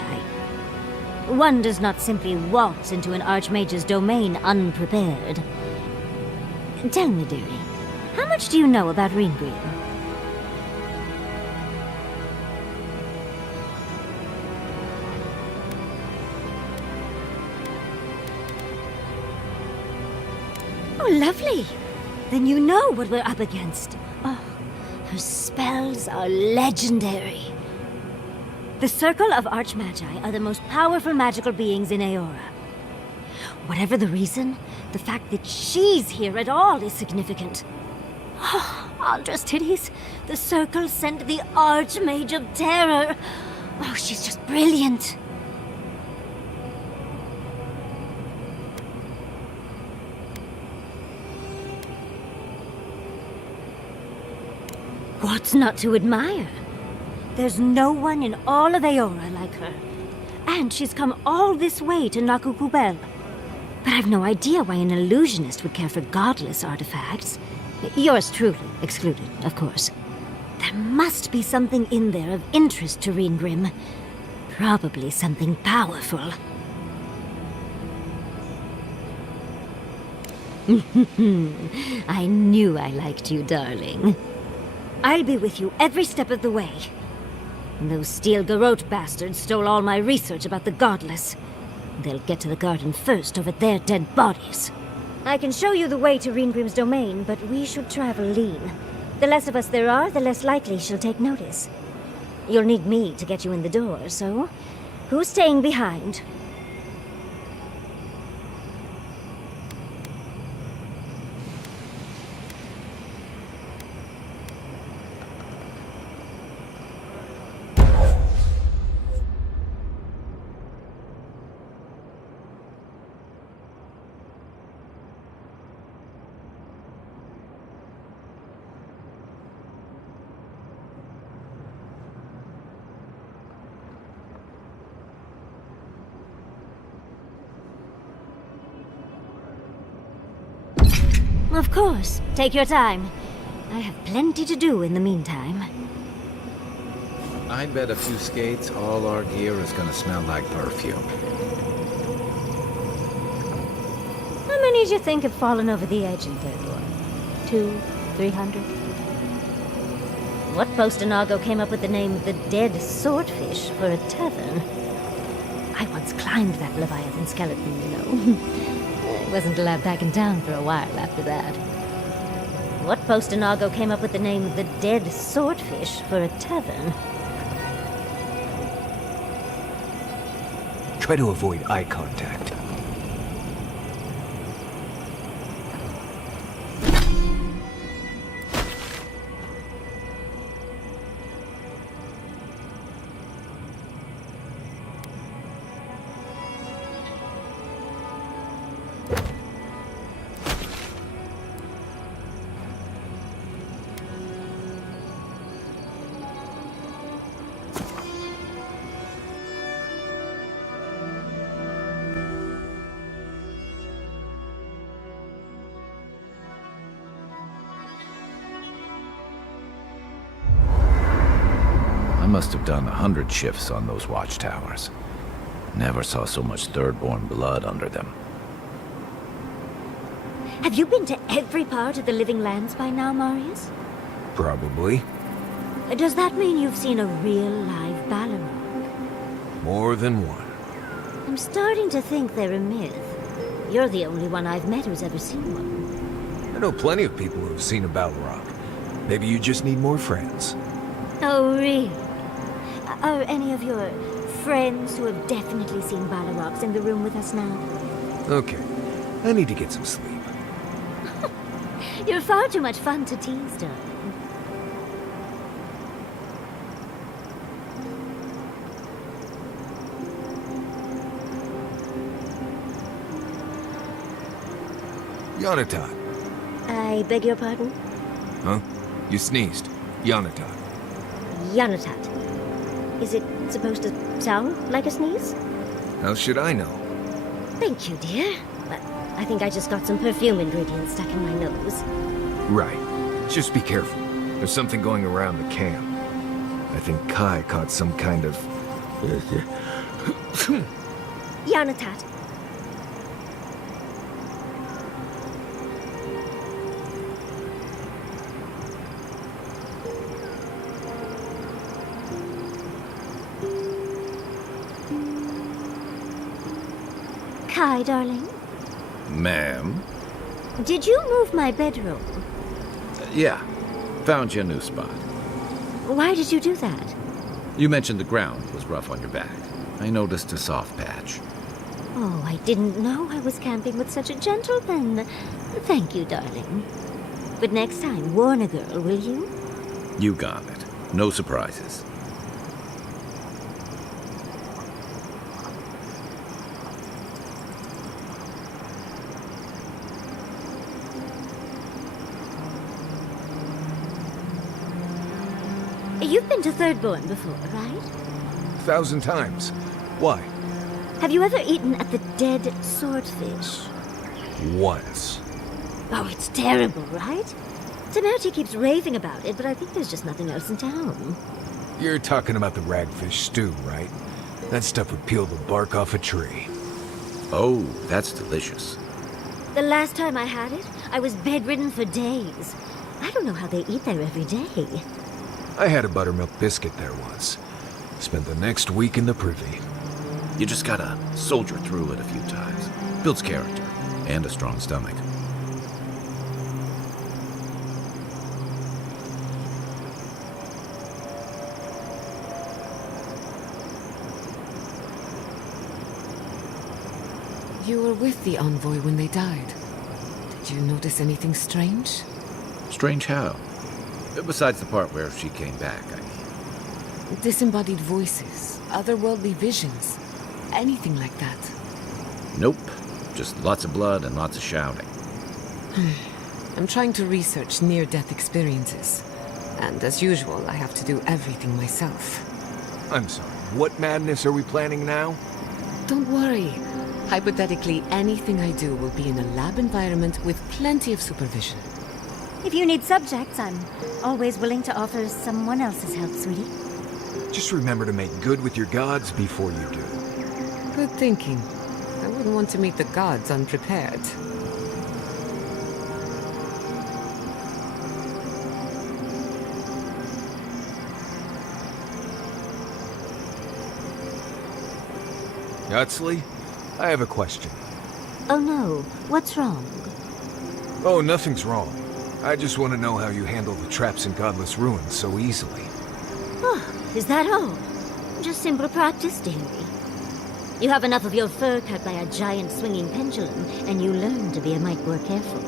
One does not simply waltz into an Archmage's domain unprepared. Tell me, dearie, how much do you know about Ringgrim? Oh, lovely. Then you know what we're up against. Oh, her spells are legendary. The Circle of Archmagi are the most powerful magical beings in Aora. Whatever the reason, the fact that she's here at all is significant. Oh, Aldra's titties. The Circle sent the Archmage of Terror. Oh, she's just brilliant. What's not to admire? There's no one in all of Aora like her. And she's come all this way to Nakukubel. But I've no idea why an illusionist would care for godless artifacts. Yours truly excluded, of course. There must be something in there of interest to Ringgrim. Probably something powerful. I knew I liked you, darling. I'll be with you every step of the way. Those Steel Garrote bastards stole all my research about the Godless. They'll get to the garden first over their dead bodies. I can show you the way to Ringgrim's domain, but we should travel lean. The less of us there are, the less likely she'll take notice. You'll need me to get you in the door, so who's staying behind? Of course. Take your time. I have plenty to do in the meantime. I bet a few skates, all our gear is gonna smell like perfume. How many do you think have fallen over the edge in Third War? 200, 300? What Postanago came up with the name of the Dead Swordfish for a tavern? I once climbed that Leviathan skeleton, you know. I wasn't allowed back in town for a while after that. What Postanago came up with the name of the Dead Swordfish for a tavern? Try to avoid eye contact. I must have done 100 shifts on those watchtowers. Never saw so much Thirdborn blood under them. Have you been to every part of the Living Lands by now, Marius? Probably. Does that mean you've seen a real live Balrog? More than one. I'm starting to think they're a myth. You're the only one I've met who's ever seen one. I know plenty of people who've seen a Balrog. Maybe you just need more friends. Oh, really? Are any of your friends who have definitely seen Balrogs in the room with us now? Okay. I need to get some sleep. You're far too much fun to tease, darling. Yonatan. I beg your pardon? Huh? You sneezed. Yonatan. Yanatat. Is it supposed to sound like a sneeze? How should I know? Thank you, dear. I think I just got some perfume ingredients stuck in my nose. Right. Just be careful. There's something going around the camp. I think Kai caught some kind of... Yanatat. Kai, darling. Ma'am? Did you move my bedroom? Yeah. Found you a new spot. Why did you do that? You mentioned the ground was rough on your back. I noticed a soft patch. Oh, I didn't know I was camping with such a gentleman. Thank you, darling. But next time, warn a girl, will you? You got it. No surprises. You've been to Thirdborn before, right? 1,000 times. Why? Have you ever eaten at the Dead Swordfish? Once. Oh, it's terrible, right? Temerity keeps raving about it, but I think there's just nothing else in town. You're talking about the ragfish stew, right? That stuff would peel the bark off a tree. Oh, that's delicious. The last time I had it, I was bedridden for days. I don't know how they eat there every day. I had a buttermilk biscuit there once. Spent the next week in the privy. You just gotta soldier through it a few times. Builds character and a strong stomach. You were with the envoy when they died. Did you notice anything strange? Strange how? Besides the part where she came back, I mean. Disembodied voices, otherworldly visions, anything like that. Nope. Just lots of blood and lots of shouting. I'm trying to research near-death experiences. And as usual, I have to do everything myself. I'm sorry, what madness are we planning now? Don't worry. Hypothetically, anything I do will be in a lab environment with plenty of supervision. If you need subjects, I'm always willing to offer someone else's help, sweetie. Just remember to make good with your gods before you do. Good thinking. I wouldn't want to meet the gods unprepared. Yatsley, I have a question. Oh no, what's wrong? Oh, nothing's wrong. I just want to know how you handle the traps in Godless Ruins so easily. Oh, is that all? Just simple practice, dearie. You have enough of your fur cut by a giant swinging pendulum, and you learn to be a mite more careful.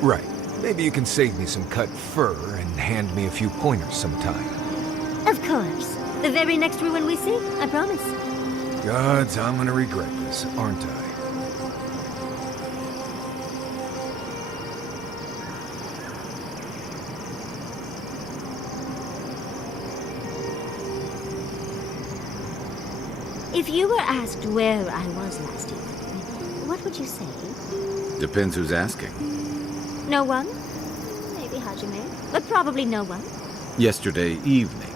Right. Maybe you can save me some cut fur and hand me a few pointers sometime. Of course. The very next ruin we see, I promise. Gods, I'm gonna regret this, aren't I? If you were asked where I was last evening, what would you say? Depends who's asking. No one? Maybe Hajime, but probably no one. Yesterday evening.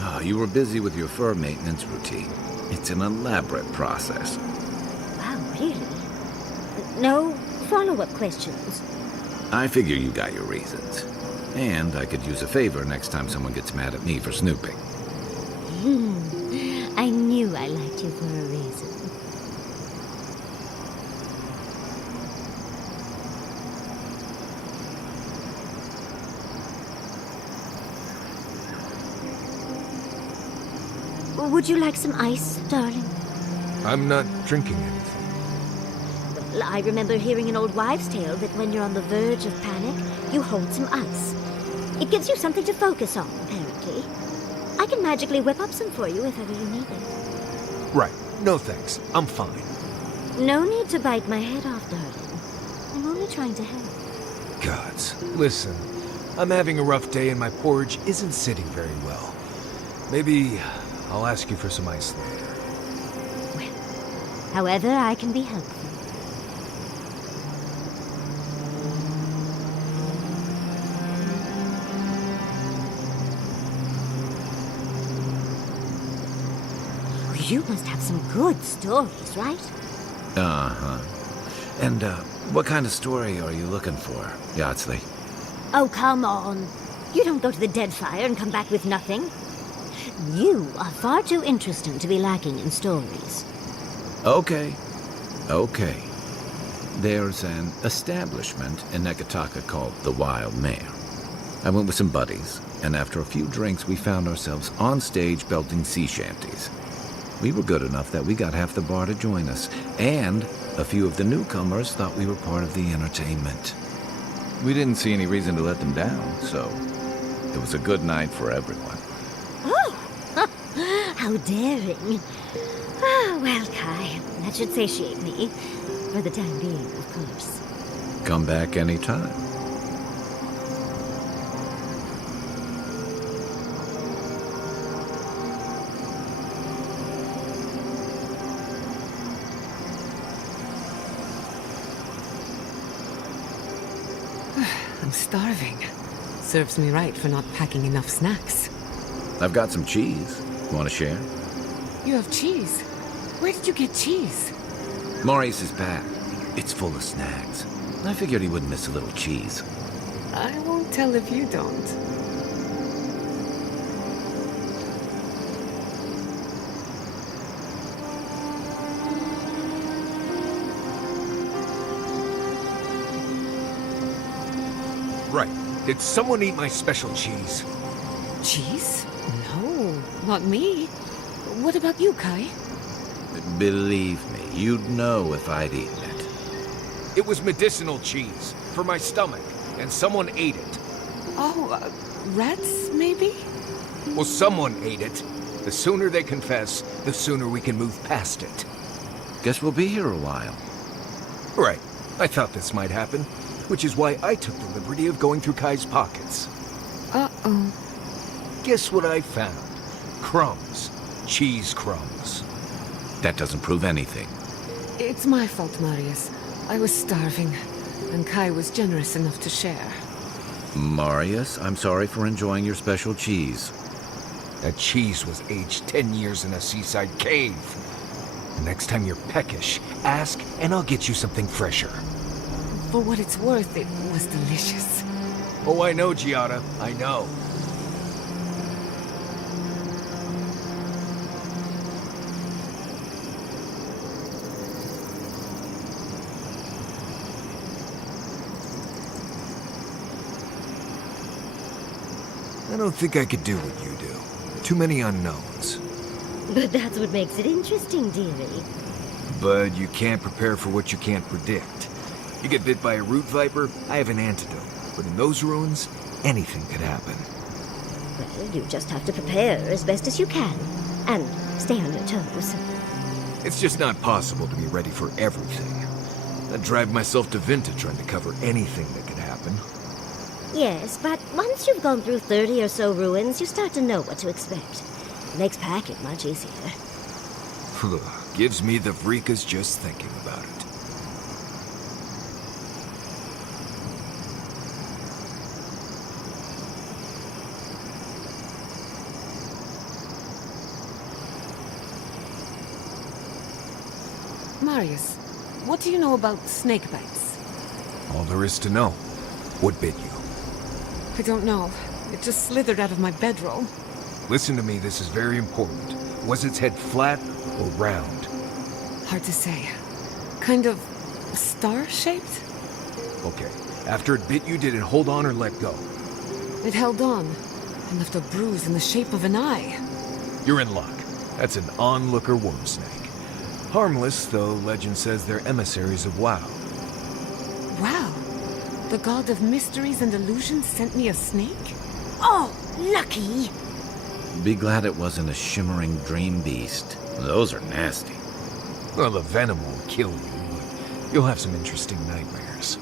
Oh, you were busy with your fur maintenance routine. It's an elaborate process. Wow, really? No follow-up questions? I figure you got your reasons. And I could use a favor next time someone gets mad at me for snooping. I knew I liked you for a reason. Would you like some ice, darling? I'm not drinking anything. Well, I remember hearing an old wives' tale that when you're on the verge of panic, you hold some ice. It gives you something to focus on, apparently. I can magically whip up some for you if ever you need it. Right. No thanks. I'm fine. No need to bite my head off, darling. I'm only trying to help. Gods. Listen, I'm having a rough day and my porridge isn't sitting very well. Maybe I'll ask you for some ice later. However I can be helpful. You must have some good stories, right? Uh-huh. And, what kind of story are you looking for, Yardsley? Oh, come on. You don't go to the Deadfire and come back with nothing. You are far too interesting to be lacking in stories. Okay. Okay. There's an establishment in Nekataka called the Wild Mare. I went with some buddies, and after a few drinks we found ourselves on stage belting sea shanties. We were good enough that we got half the bar to join us, and a few of the newcomers thought we were part of the entertainment. We didn't see any reason to let them down, so it was a good night for everyone. Oh! How daring. Ah, well, Kai, that should satiate me. For the time being, of course. Come back anytime. I'm starving. Serves me right for not packing enough snacks. I've got some cheese. Want to share? You have cheese? Where did you get cheese? Maurice's bag. It's full of snacks. I figured he wouldn't miss a little cheese. I won't tell if you don't. Right. Did someone eat my special cheese? Cheese? No, not me. What about you, Kai? Believe me, you'd know if I'd eaten it. It was medicinal cheese for my stomach, and someone ate it. Oh, rats, maybe? Well, someone ate it. The sooner they confess, the sooner we can move past it. Guess we'll be here a while. Right. I thought this might happen, which is why I took the liberty of going through Kai's pockets. Uh-oh. Guess what I found? Crumbs. Cheese crumbs. That doesn't prove anything. It's my fault, Marius. I was starving, and Kai was generous enough to share. Marius, I'm sorry for enjoying your special cheese. That cheese was aged 10 years in a seaside cave. The next time you're peckish, ask, and I'll get you something fresher. For what it's worth, it was delicious. Oh, I know, Giada. I know. I don't think I could do what you do. Too many unknowns. But that's what makes it interesting, dearie. But you can't prepare for what you can't predict. You get bit by a root viper, I have an antidote. But in those ruins, anything could happen. Well, you just have to prepare as best as you can. And stay on your toes. It's just not possible to be ready for everything. I'd drive myself to Vinta trying to cover anything that could happen. Yes, but once you've gone through 30 or so ruins, you start to know what to expect. It makes packing much easier. Gives me the vreekas just thinking about it. Marius, what do you know about snake bites? All there is to know. What bit you? I don't know. It just slithered out of my bedroll. Listen to me, this is very important. Was its head flat or round? Hard to say. Kind of star-shaped? Okay. After it bit you, did it hold on or let go? It held on and left a bruise in the shape of an eye. You're in luck. That's an onlooker worm snake. Harmless, though legend says they're emissaries of Wow. Wow. The god of mysteries and illusions sent me a snake? Oh, lucky! Be glad it wasn't a shimmering dream beast. Those are nasty. Well, the venom won't kill you, but you'll have some interesting nightmares.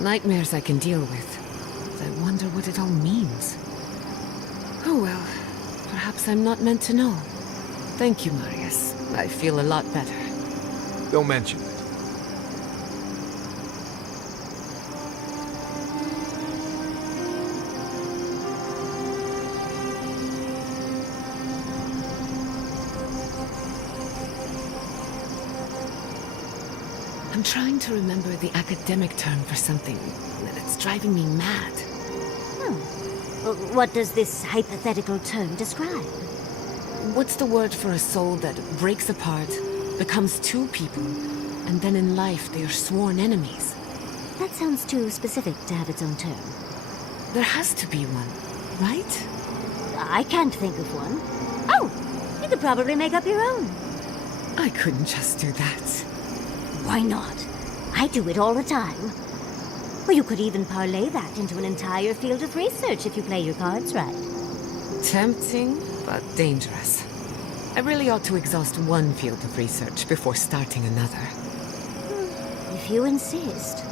Nightmares I can deal with. But I wonder what it all means. Oh well, perhaps I'm not meant to know. Thank you, Marius. I feel a lot better. Don't mention it. I'm trying to remember the academic term for something, and it's driving me mad. What does this hypothetical term describe? What's the word for a soul that breaks apart, becomes two people, and then in life they are sworn enemies? That sounds too specific to have its own term. There has to be one, right? I can't think of one. Oh, you could probably make up your own. I couldn't just do that. Why not? I do it all the time. Or you could even parlay that into an entire field of research if you play your cards right. Tempting, but dangerous. I really ought to exhaust one field of research before starting another. If you insist.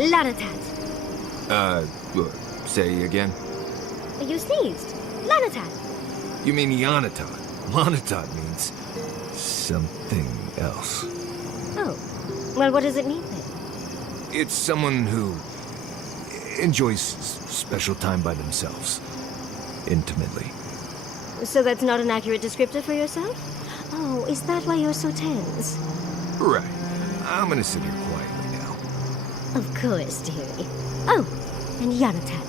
Lanatat. Say again? You sneezed. Lanatat. You mean Yanatot. Lanatot means something else. Oh. Well, what does it mean then? It's someone who enjoys special time by themselves. Intimately. So that's not an accurate descriptor for yourself? Oh, is that why you're so tense? Right. I'm gonna sit here quietly now. Of course, dearie. Oh, and Yanatat.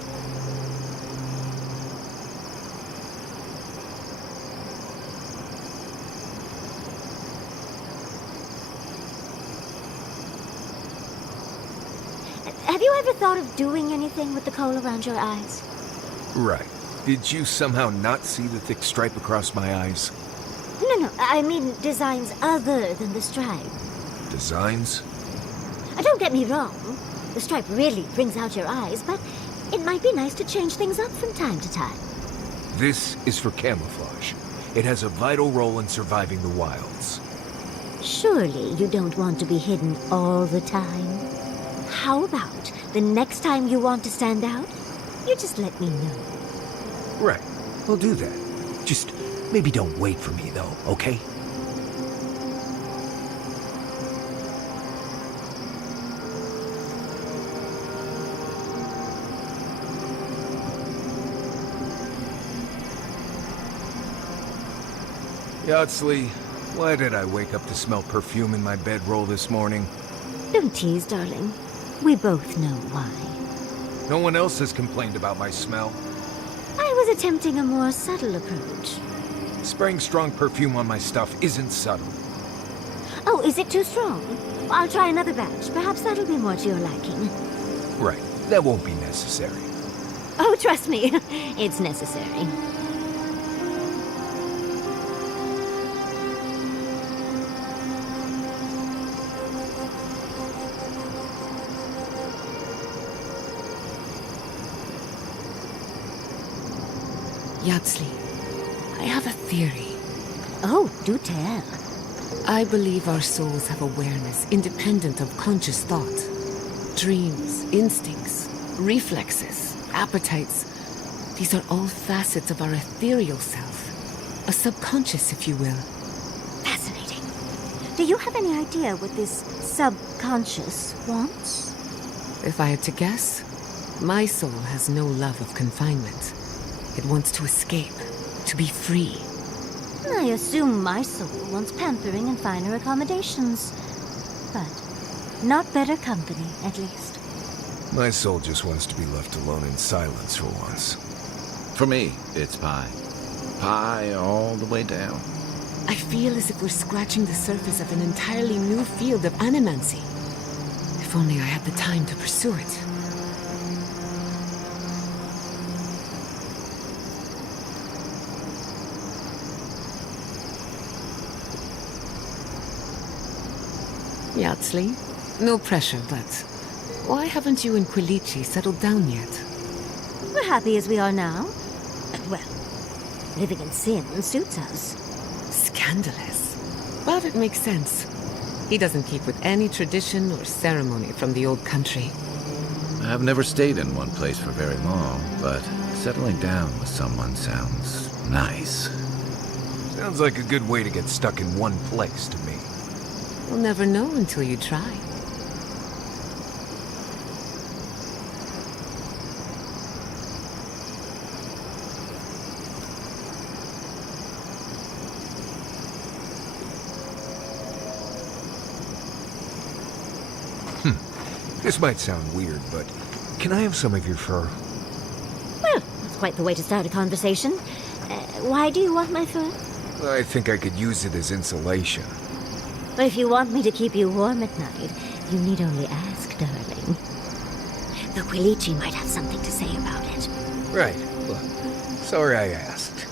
Have you ever thought of doing anything with the coal around your eyes? Right. Did you somehow not see the thick stripe across my eyes? No, I mean designs other than the stripe. Designs? Don't get me wrong. The stripe really brings out your eyes, but it might be nice to change things up from time to time. This is for camouflage. It has a vital role in surviving the wilds. Surely you don't want to be hidden all the time. How about the next time you want to stand out, you just let me know. Right. We'll do that. Just maybe don't wait for me, though, okay? Yardsley, why did I wake up to smell perfume in my bedroll this morning? Don't tease, darling. We both know why. No one else has complained about my smell. I was attempting a more subtle approach. Spraying strong perfume on my stuff isn't subtle. Oh, is it too strong? I'll try another batch. Perhaps that'll be more to your liking. Right. That won't be necessary. Oh, trust me. It's necessary. Yardsley, I have a theory. Oh, do tell. I believe our souls have awareness independent of conscious thought. Dreams, instincts, reflexes, appetites. These are all facets of our ethereal self. A subconscious, if you will. Fascinating. Do you have any idea what this subconscious wants? If I had to guess, my soul has no love of confinement. It wants to escape, to be free. I assume my soul wants pampering and finer accommodations. But not better company, at least. My soul just wants to be left alone in silence for once. For me, it's pie. Pie all the way down. I feel as if we're scratching the surface of an entirely new field of animancy. If only I had the time to pursue it. Yardsley, no pressure, but why haven't you and Quilici settled down yet? We're happy as we are now. Well, living in sin suits us. Scandalous. But it makes sense. He doesn't keep with any tradition or ceremony from the old country. I've never stayed in one place for very long, but settling down with someone sounds nice. Sounds like a good way to get stuck in one place to me. You'll never know until you try. This might sound weird, but can I have some of your fur? Well, that's quite the way to start a conversation. Why do you want my fur? I think I could use it as insulation. But if you want me to keep you warm at night, you need only ask, darling. The Quilichi might have something to say about it. Right. Well, sorry I asked.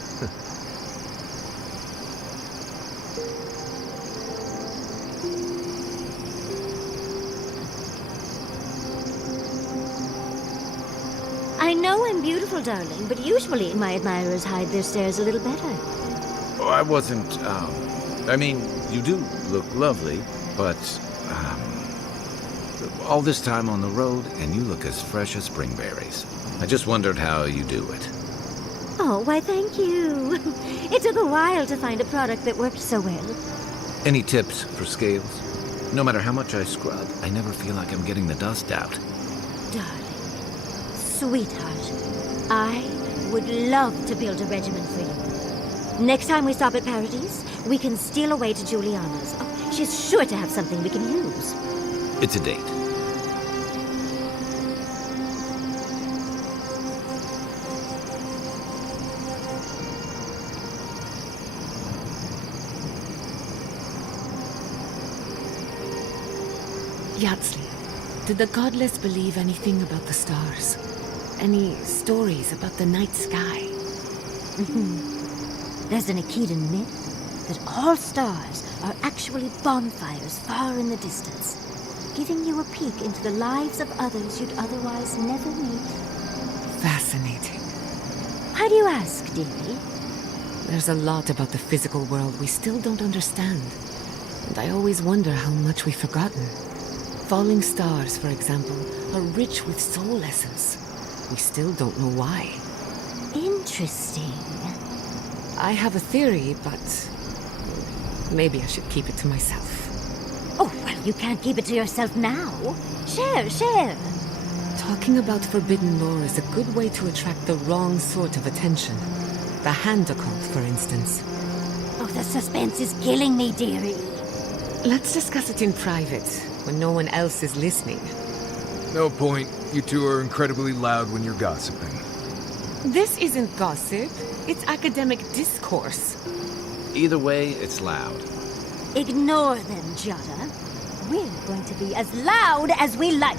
I know I'm beautiful, darling, but usually my admirers hide their stares a little better. Oh, I wasn't, I mean, you do look lovely, but, all this time on the road, and you look as fresh as spring berries. I just wondered how you do it. Oh, why thank you. It took a while to find a product that worked so well. Any tips for scales? No matter how much I scrub, I never feel like I'm getting the dust out. Darling, sweetheart, I would love to build a regimen for you. Next time we stop at Paradise, we can steal away to Juliana's. Oh, she's sure to have something we can use. It's a date. Yatsli, did the godless believe anything about the stars? Any stories about the night sky? There's an Akidan myth that all stars are actually bonfires far in the distance, giving you a peek into the lives of others you'd otherwise never meet. Fascinating. Why do you ask, dearie? There's a lot about the physical world we still don't understand. And I always wonder how much we've forgotten. Falling stars, for example, are rich with soul essence. We still don't know why. Interesting. I have a theory, but maybe I should keep it to myself. Oh, well, you can't keep it to yourself now. Share. Talking about forbidden lore is a good way to attract the wrong sort of attention. The hand occult, for instance. Oh, the suspense is killing me, dearie. Let's discuss it in private, when no one else is listening. No point. You two are incredibly loud when you're gossiping. This isn't gossip. It's academic discourse. Either way, it's loud. Ignore them, Jada. We're going to be as loud as we like.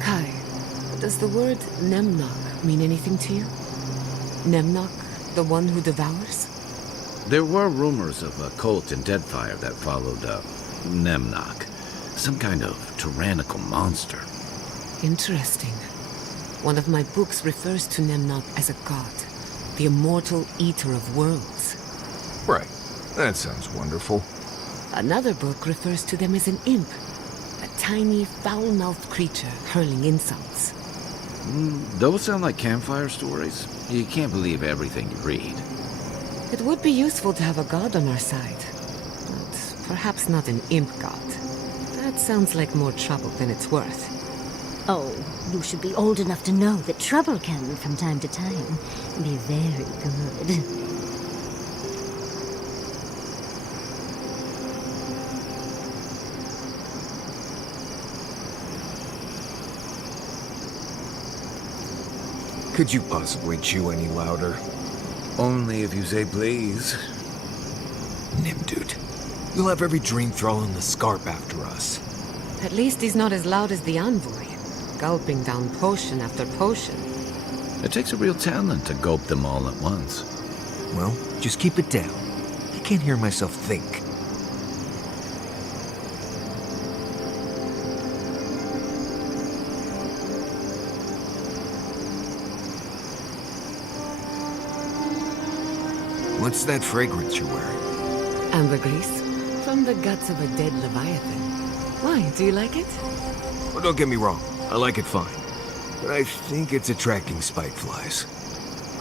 Kai, does the word Nemnok mean anything to you? Nemnok, the one who devours? There were rumors of a cult in Deadfire that followed Nemnok. Some kind of tyrannical monster. Interesting. One of my books refers to Nemnok as a god, the immortal eater of worlds. Right. That sounds wonderful. Another book refers to them as an imp, a tiny, foul-mouthed creature hurling insults. Those sound like campfire stories. You can't believe everything you read. It would be useful to have a god on our side, but perhaps not an imp god. That sounds like more trouble than it's worth. Oh, you should be old enough to know that trouble can, from time to time, be very good. Could you possibly chew any louder? Only if you say please. Nimdude, you'll have every dream thrall in the scarp after us. At least he's not as loud as the envoy, gulping down potion after potion. It takes a real talent to gulp them all at once. Well, just keep it down. I can't hear myself think. What's that fragrance you're wearing? Ambergris, from the guts of a dead leviathan. Why, do you like it? Well, don't get me wrong. I like it fine. But I think it's attracting spike flies.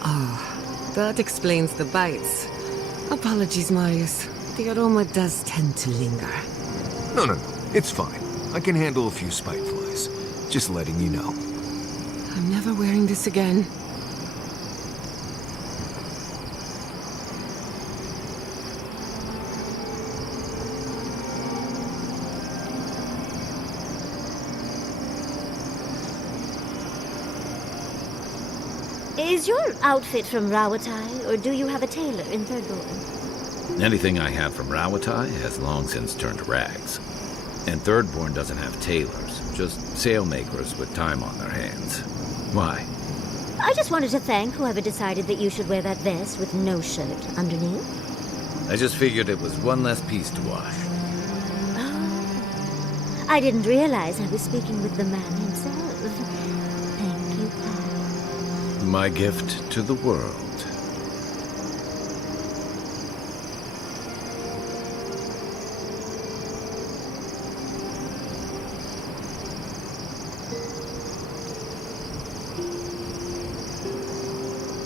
Ah, that explains the bites. Apologies, Marius. The aroma does tend to linger. No. It's fine. I can handle a few spike flies. Just letting you know. I'm never wearing this again. Is your outfit from Rawatai, or do you have a tailor in Thirdborn? Anything I have from Rawatai has long since turned to rags. And Thirdborn doesn't have tailors, just sailmakers with time on their hands. Why? I just wanted to thank whoever decided that you should wear that vest with no shirt underneath. I just figured it was one less piece to wash. Oh. I didn't realize I was speaking with the man himself. Thank you, Pai. My gift to the world.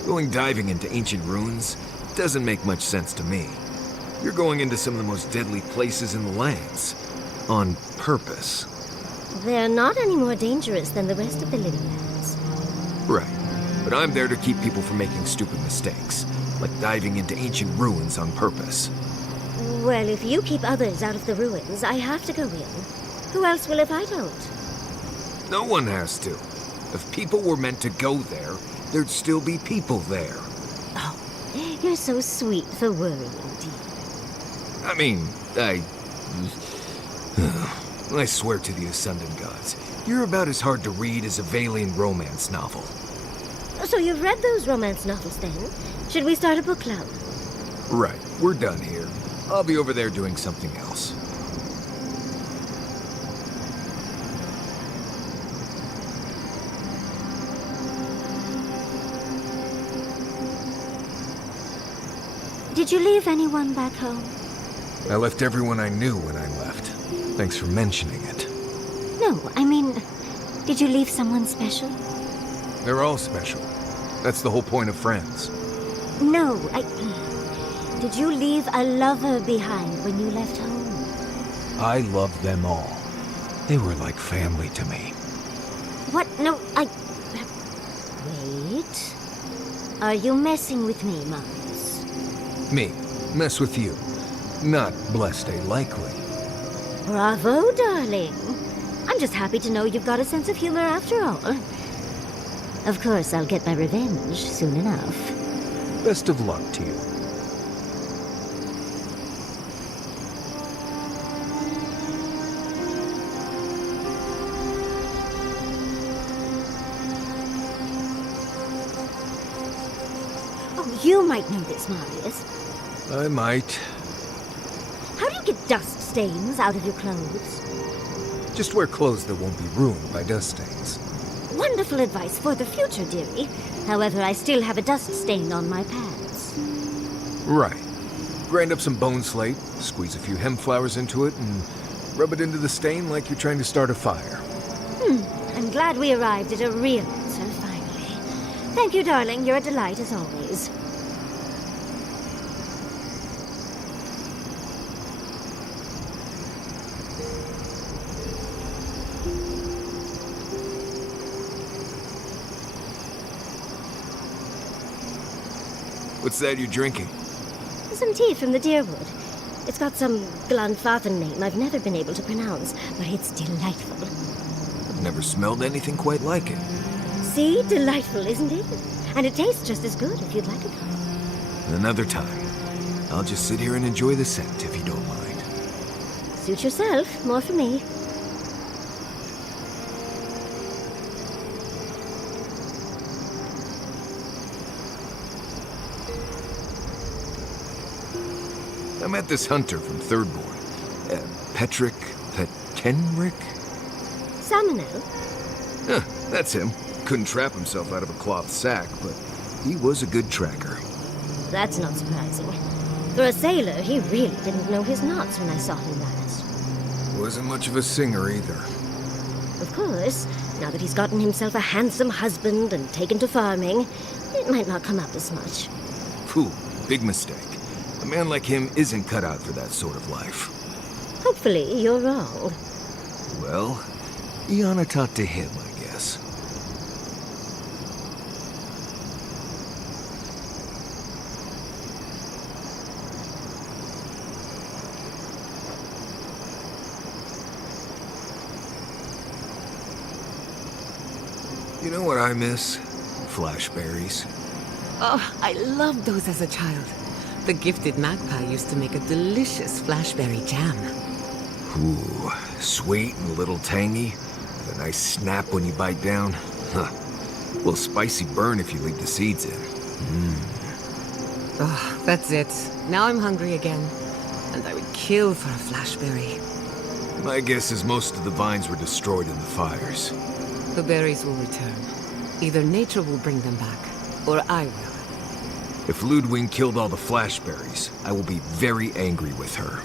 Going diving into ancient ruins doesn't make much sense to me. You're going into some of the most deadly places in the lands. On purpose. They're not any more dangerous than the rest of the living lands. Right. But I'm there to keep people from making stupid mistakes. Like diving into ancient ruins on purpose. Well, if you keep others out of the ruins, I have to go in. Who else will if I don't? No one has to. If people were meant to go there, there'd still be people there. Oh, you're so sweet for worrying, dear. I mean, I swear to the Ascendant Gods, you're about as hard to read as a Valian romance novel. So you've read those romance novels, then? Should we start a book club? Right, we're done here. I'll be over there doing something else. Did you leave anyone back home? I left everyone I knew when I left. Thanks for mentioning it. No, I mean, did you leave someone special? They're all special. That's the whole point of friends. No, Did you leave a lover behind when you left home? I loved them all. They were like family to me. What? No, Wait. Are you messing with me, Marius? Me? Mess with you? Not blessed a likely. Bravo, darling. I'm just happy to know you've got a sense of humor after all. Of course, I'll get my revenge soon enough. Best of luck to you. Oh, you might know this, Marius. I might. How do you get dust stains out of your clothes? Just wear clothes that won't be ruined by dust stains. Wonderful advice for the future, dearie. However, I still have a dust stain on my pants. Right. Grind up some bone slate, squeeze a few hemp flowers into it, and rub it into the stain like you're trying to start a fire. I'm glad we arrived at a real answer, finally. Thank you, darling. You're a delight as always. What's that you're drinking? Some tea from the Deerwood. It's got some Glanfathen name I've never been able to pronounce, but it's delightful. I've never smelled anything quite like it. See? Delightful, isn't it? And it tastes just as good if you'd like a cup. Another time. I'll just sit here and enjoy the scent if you don't mind. Suit yourself. More for me. I met this hunter from Thirdborn. Petenric? Salmonel? Huh, that's him. Couldn't trap himself out of a cloth sack, but he was a good tracker. That's not surprising. For a sailor, he really didn't know his knots when I saw him last. Wasn't much of a singer either. Of course. Now that he's gotten himself a handsome husband and taken to farming, it might not come up as much. Phew, big mistake. A man like him isn't cut out for that sort of life. Hopefully, you're wrong. Well, Iana taught to him, I guess. You know what I miss? Flashberries. Oh, I loved those as a child. The gifted magpie used to make a delicious flashberry jam. Ooh, sweet and a little tangy. With a nice snap when you bite down. Huh. A little spicy burn if you leave the seeds in. Oh, that's it. Now I'm hungry again. And I would kill for a flashberry. My guess is most of the vines were destroyed in the fires. The berries will return. Either nature will bring them back, or I will. If Ludwig killed all the flashberries, I will be very angry with her.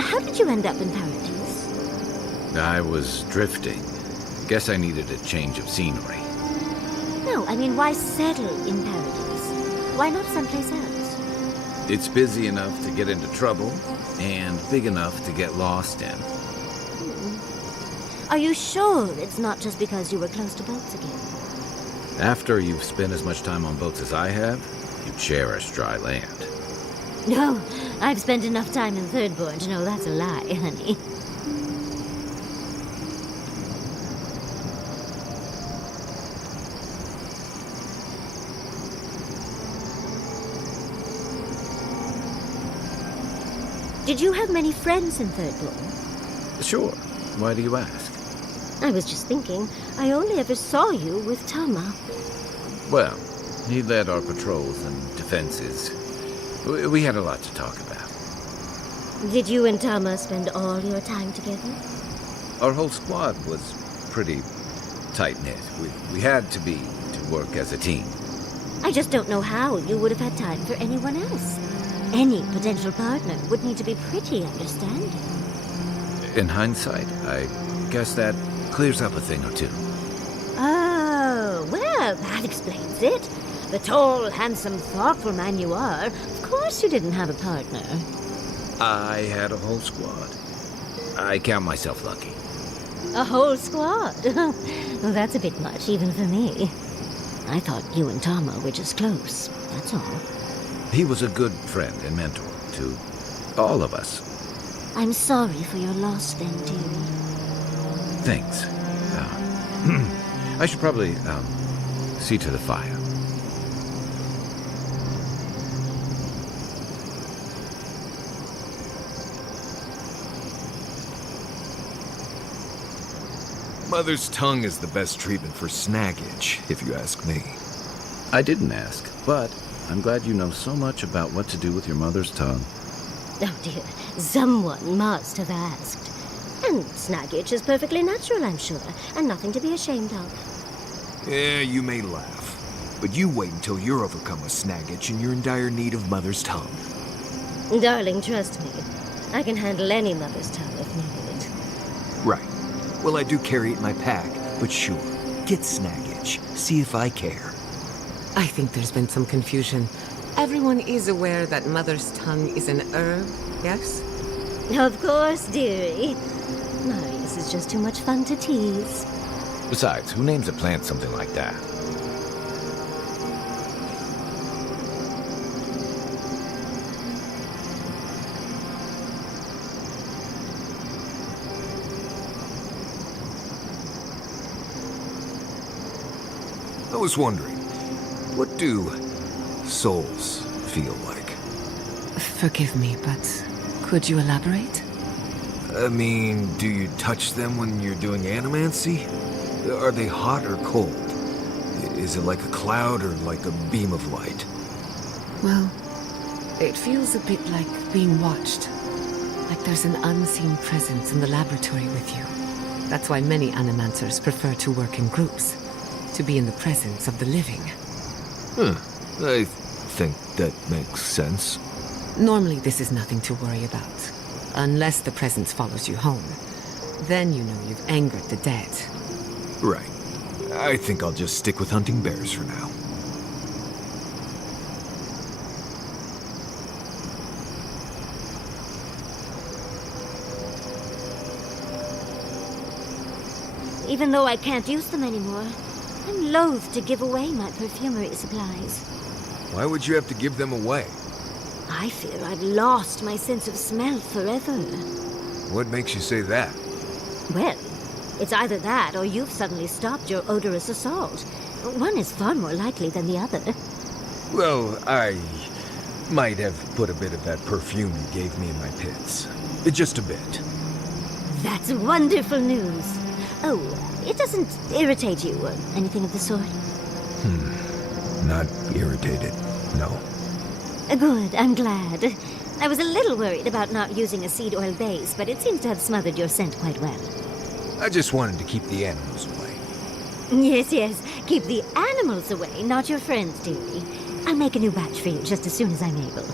How did you end up in Paradise? I was drifting. Guess I needed a change of scenery. No, I mean, why settle in Paradise? Why not someplace else? It's busy enough to get into trouble, and big enough to get lost in. Are you sure it's not just because you were close to boats again? After you've spent as much time on boats as I have, you cherish dry land. No, I've spent enough time in Thirdborn to know that's a lie, honey. Did you have many friends in Thirdborn? Sure. Why do you ask? I was just thinking, I only ever saw you with Tama. Well, he led our patrols and defenses. We had a lot to talk about. Did you and Tama spend all your time together? Our whole squad was pretty tight-knit. We had to work as a team. I just don't know how you would have had time for anyone else. Any potential partner would need to be pretty understanding. In hindsight, I guess that clears up a thing or two. Oh, well, that explains it. The tall, handsome, thoughtful man you are, of course you didn't have a partner. I had a whole squad. I count myself lucky. A whole squad? Well, that's a bit much, even for me. I thought you and Tama were just close, that's all. He was a good friend and mentor to all of us. I'm sorry for your loss then, dearie. Thanks. I should probably, see to the fire. Mother's tongue is the best treatment for snaggage, if you ask me. I didn't ask, but I'm glad you know so much about what to do with your mother's tongue. Oh dear, someone must have asked. And snaggage is perfectly natural, I'm sure, and nothing to be ashamed of. Yeah, you may laugh, but you wait until you're overcome with snaggage and you're in dire need of mother's tongue. Darling, trust me. I can handle any mother's tongue if needed. Right. Well, I do carry it in my pack, but sure, get snaggage. See if I care. I think there's been some confusion. Everyone is aware that mother's tongue is an herb, yes? Of course, dearie. Marius is just too much fun to tease. Besides, who names a plant something like that? I was wondering, what do souls feel like? Forgive me, but could you elaborate? I mean, do you touch them when you're doing animancy? Are they hot or cold? Is it like a cloud or like a beam of light? Well, it feels a bit like being watched. Like there's an unseen presence in the laboratory with you. That's why many animancers prefer to work in groups, to be in the presence of the living. I think that makes sense. Normally, this is nothing to worry about, unless the presence follows you home. Then you know you've angered the dead. Right. I think I'll just stick with hunting bears for now. Even though I can't use them anymore, I'm loath to give away my perfumery supplies. Why would you have to give them away? I fear I've lost my sense of smell forever. What makes you say that? Well, it's either that or you've suddenly stopped your odorous assault. One is far more likely than the other. Well, I might have put a bit of that perfume you gave me in my pits. Just a bit. That's wonderful news. Oh, it doesn't irritate you or anything of the sort? Not irritated, no. Good, I'm glad. I was a little worried about not using a seed oil base, but it seems to have smothered your scent quite well. I just wanted to keep the animals away. Yes. Keep the animals away, not your friends, dearie. I'll make a new batch for you just as soon as I'm able.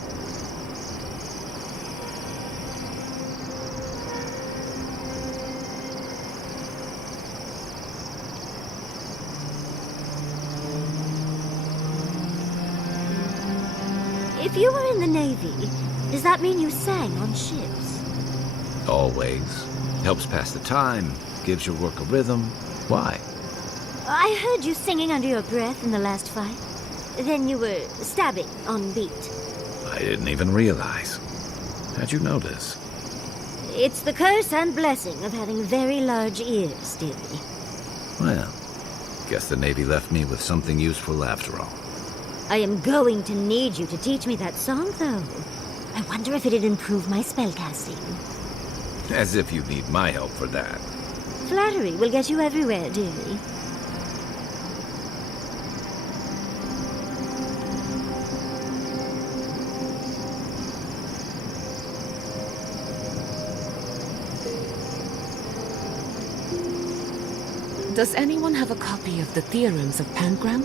If you were in the Navy, does that mean you sang on ships? Always. Helps pass the time, gives your work a rhythm. Why? I heard you singing under your breath in the last fight. Then you were stabbing on beat. I didn't even realize. How'd you notice? It's the curse and blessing of having very large ears, dearie. Well, guess the Navy left me with something useful after all. I am going to need you to teach me that song, though. I wonder if it'd improve my spellcasting. As if you need my help for that. Flattery will get you everywhere, dearie. Does anyone have a copy of the Theorems of Pangram?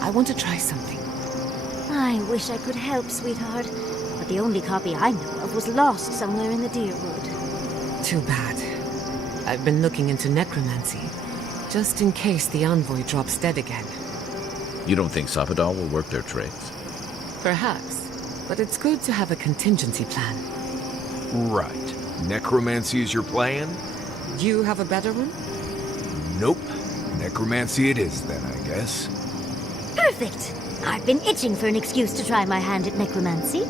I want to try something. I wish I could help, sweetheart. But the only copy I know of was lost somewhere in the Deerwood. Too bad. I've been looking into necromancy, just in case the envoy drops dead again. You don't think Sapadal will work their tricks? Perhaps, but it's good to have a contingency plan. Right. Necromancy is your plan? You have a better one? Nope. Necromancy it is then, I guess. Perfect! I've been itching for an excuse to try my hand at necromancy.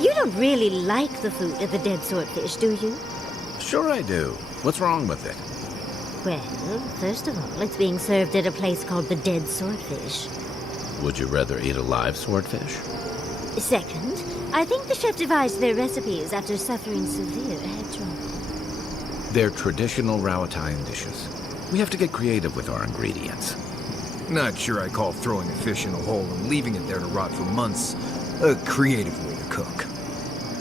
You don't really like the food of the dead swordfish, do you? Sure I do. What's wrong with it? Well, first of all, it's being served at a place called the Dead Swordfish. Would you rather eat a live swordfish? Second, I think the chef devised their recipes after suffering severe head trauma. They're traditional Rawataian dishes. We have to get creative with our ingredients. Not sure I call throwing a fish in a hole and leaving it there to rot for months a creative way to cook.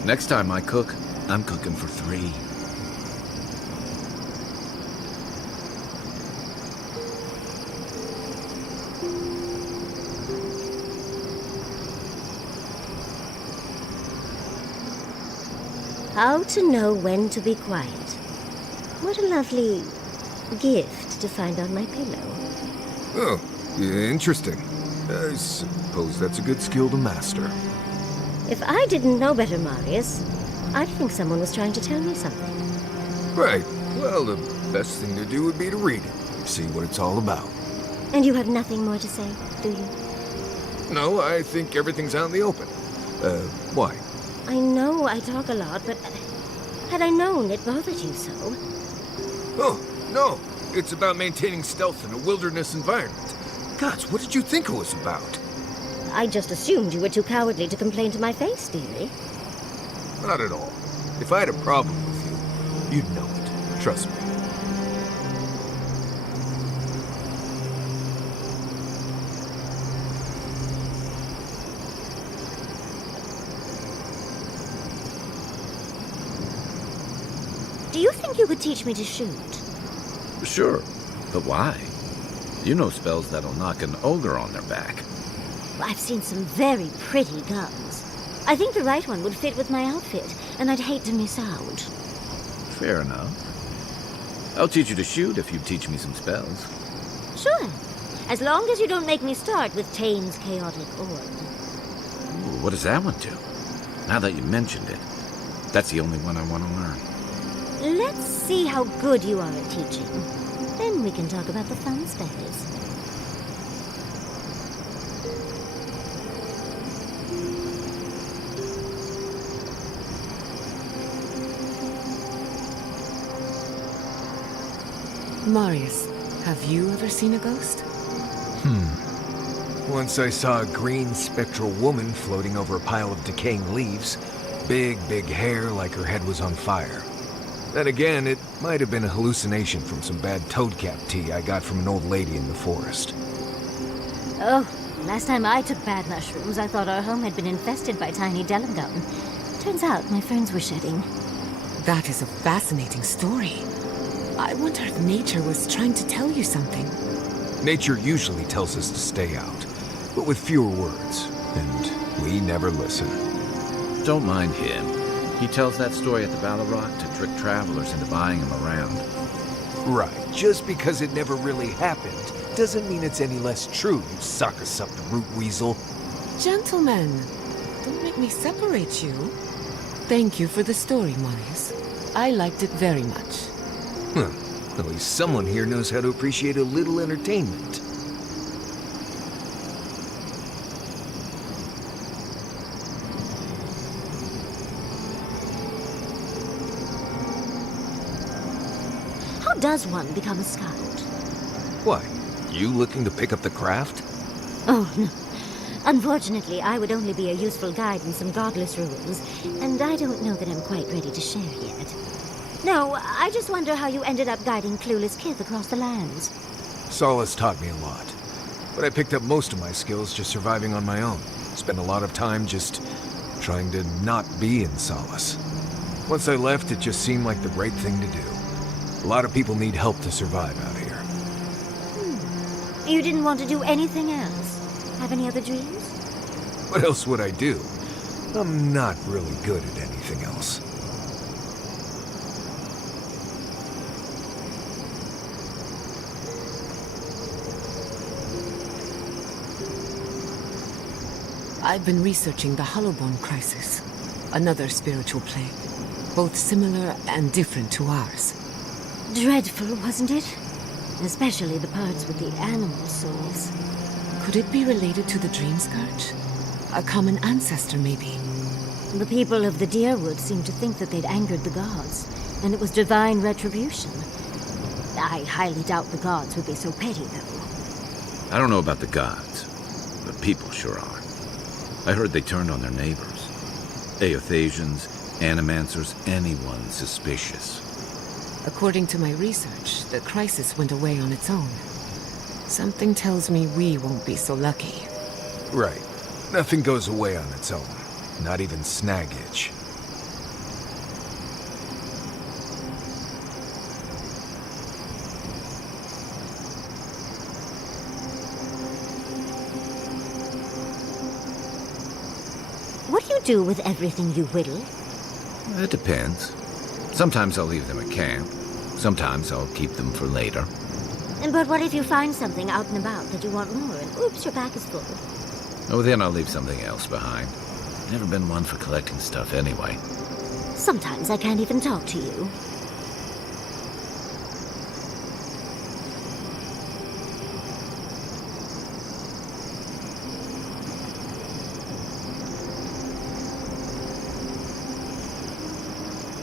Next time I cook, I'm cooking for 3. How to know when to be quiet. What a lovely gift to find on my pillow. Oh, interesting. I suppose that's a good skill to master. If I didn't know better, Marius, I'd think someone was trying to tell me something. Right. Well, the best thing to do would be to read it. See what it's all about. And you have nothing more to say, do you? No, I think everything's out in the open. Why? I know I talk a lot, but had I known it bothered you so... Oh, no. It's about maintaining stealth in a wilderness environment. Gods, what did you think it was about? I just assumed you were too cowardly to complain to my face, dearie. Not at all. If I had a problem with you, you'd know it. Trust me. think you could teach me to shoot? Sure, but why? You know spells that'll knock an ogre on their back. I've seen some very pretty guns. I think the right one would fit with my outfit, and I'd hate to miss out. Fair enough. I'll teach you to shoot if you teach me some spells. Sure. As long as you don't make me start with Tane's chaotic orb. Ooh, what does that one do? Now that you mentioned it, that's the only one I want to learn. Let's see how good you are at teaching. Then we can talk about the fun spells. Marius, have you ever seen a ghost? Once I saw a green spectral woman floating over a pile of decaying leaves. Big hair like her head was on fire. Then again, it might have been a hallucination from some bad toadcap tea I got from an old lady in the forest. Oh, last time I took bad mushrooms, I thought our home had been infested by tiny Delengum. Turns out my ferns were shedding. That is a fascinating story. I wonder if nature was trying to tell you something. Nature usually tells us to stay out, but with fewer words, and we never listen. Don't mind him. He tells that story at the Battle Rock to trick travelers into buying him around. Right, just because it never really happened doesn't mean it's any less true, you sucker-sucked root weasel. Gentlemen, don't make me separate you. Thank you for the story, Marius. I liked it very much. Huh. At least someone here knows how to appreciate a little entertainment. How does one become a scout? What? You looking to pick up the craft? Oh, no. Unfortunately, I would only be a useful guide in some godless ruins, and I don't know that I'm quite ready to share yet. No, I just wonder how you ended up guiding clueless Kith across the lands. Solace taught me a lot, but I picked up most of my skills just surviving on my own. Spent a lot of time just trying to not be in Solace. Once I left, it just seemed like the right thing to do. A lot of people need help to survive out here. You didn't want to do anything else? Have any other dreams? What else would I do? I'm not really good at anything else. I've been researching the Hollowborn crisis, another spiritual plague, both similar and different to ours. Dreadful, wasn't it? Especially the parts with the animal souls. Could it be related to the Dream Scourge? A common ancestor, maybe? The people of the Deerwood seemed to think that they'd angered the gods, and it was divine retribution. I highly doubt the gods would be so petty, though. I don't know about the gods, but people sure are. I heard they turned on their neighbors. Aethasians, Animancers, anyone suspicious. According to my research, the crisis went away on its own. Something tells me we won't be so lucky. Right. Nothing goes away on its own. Not even Snaggitch. What do you do with everything you whittle? It depends. Sometimes I'll leave them at camp. Sometimes I'll keep them for later. But what if you find something out and about that you want more, and oops, your pack is full? Oh, then I'll leave something else behind. Never been one for collecting stuff anyway. Sometimes I can't even talk to you.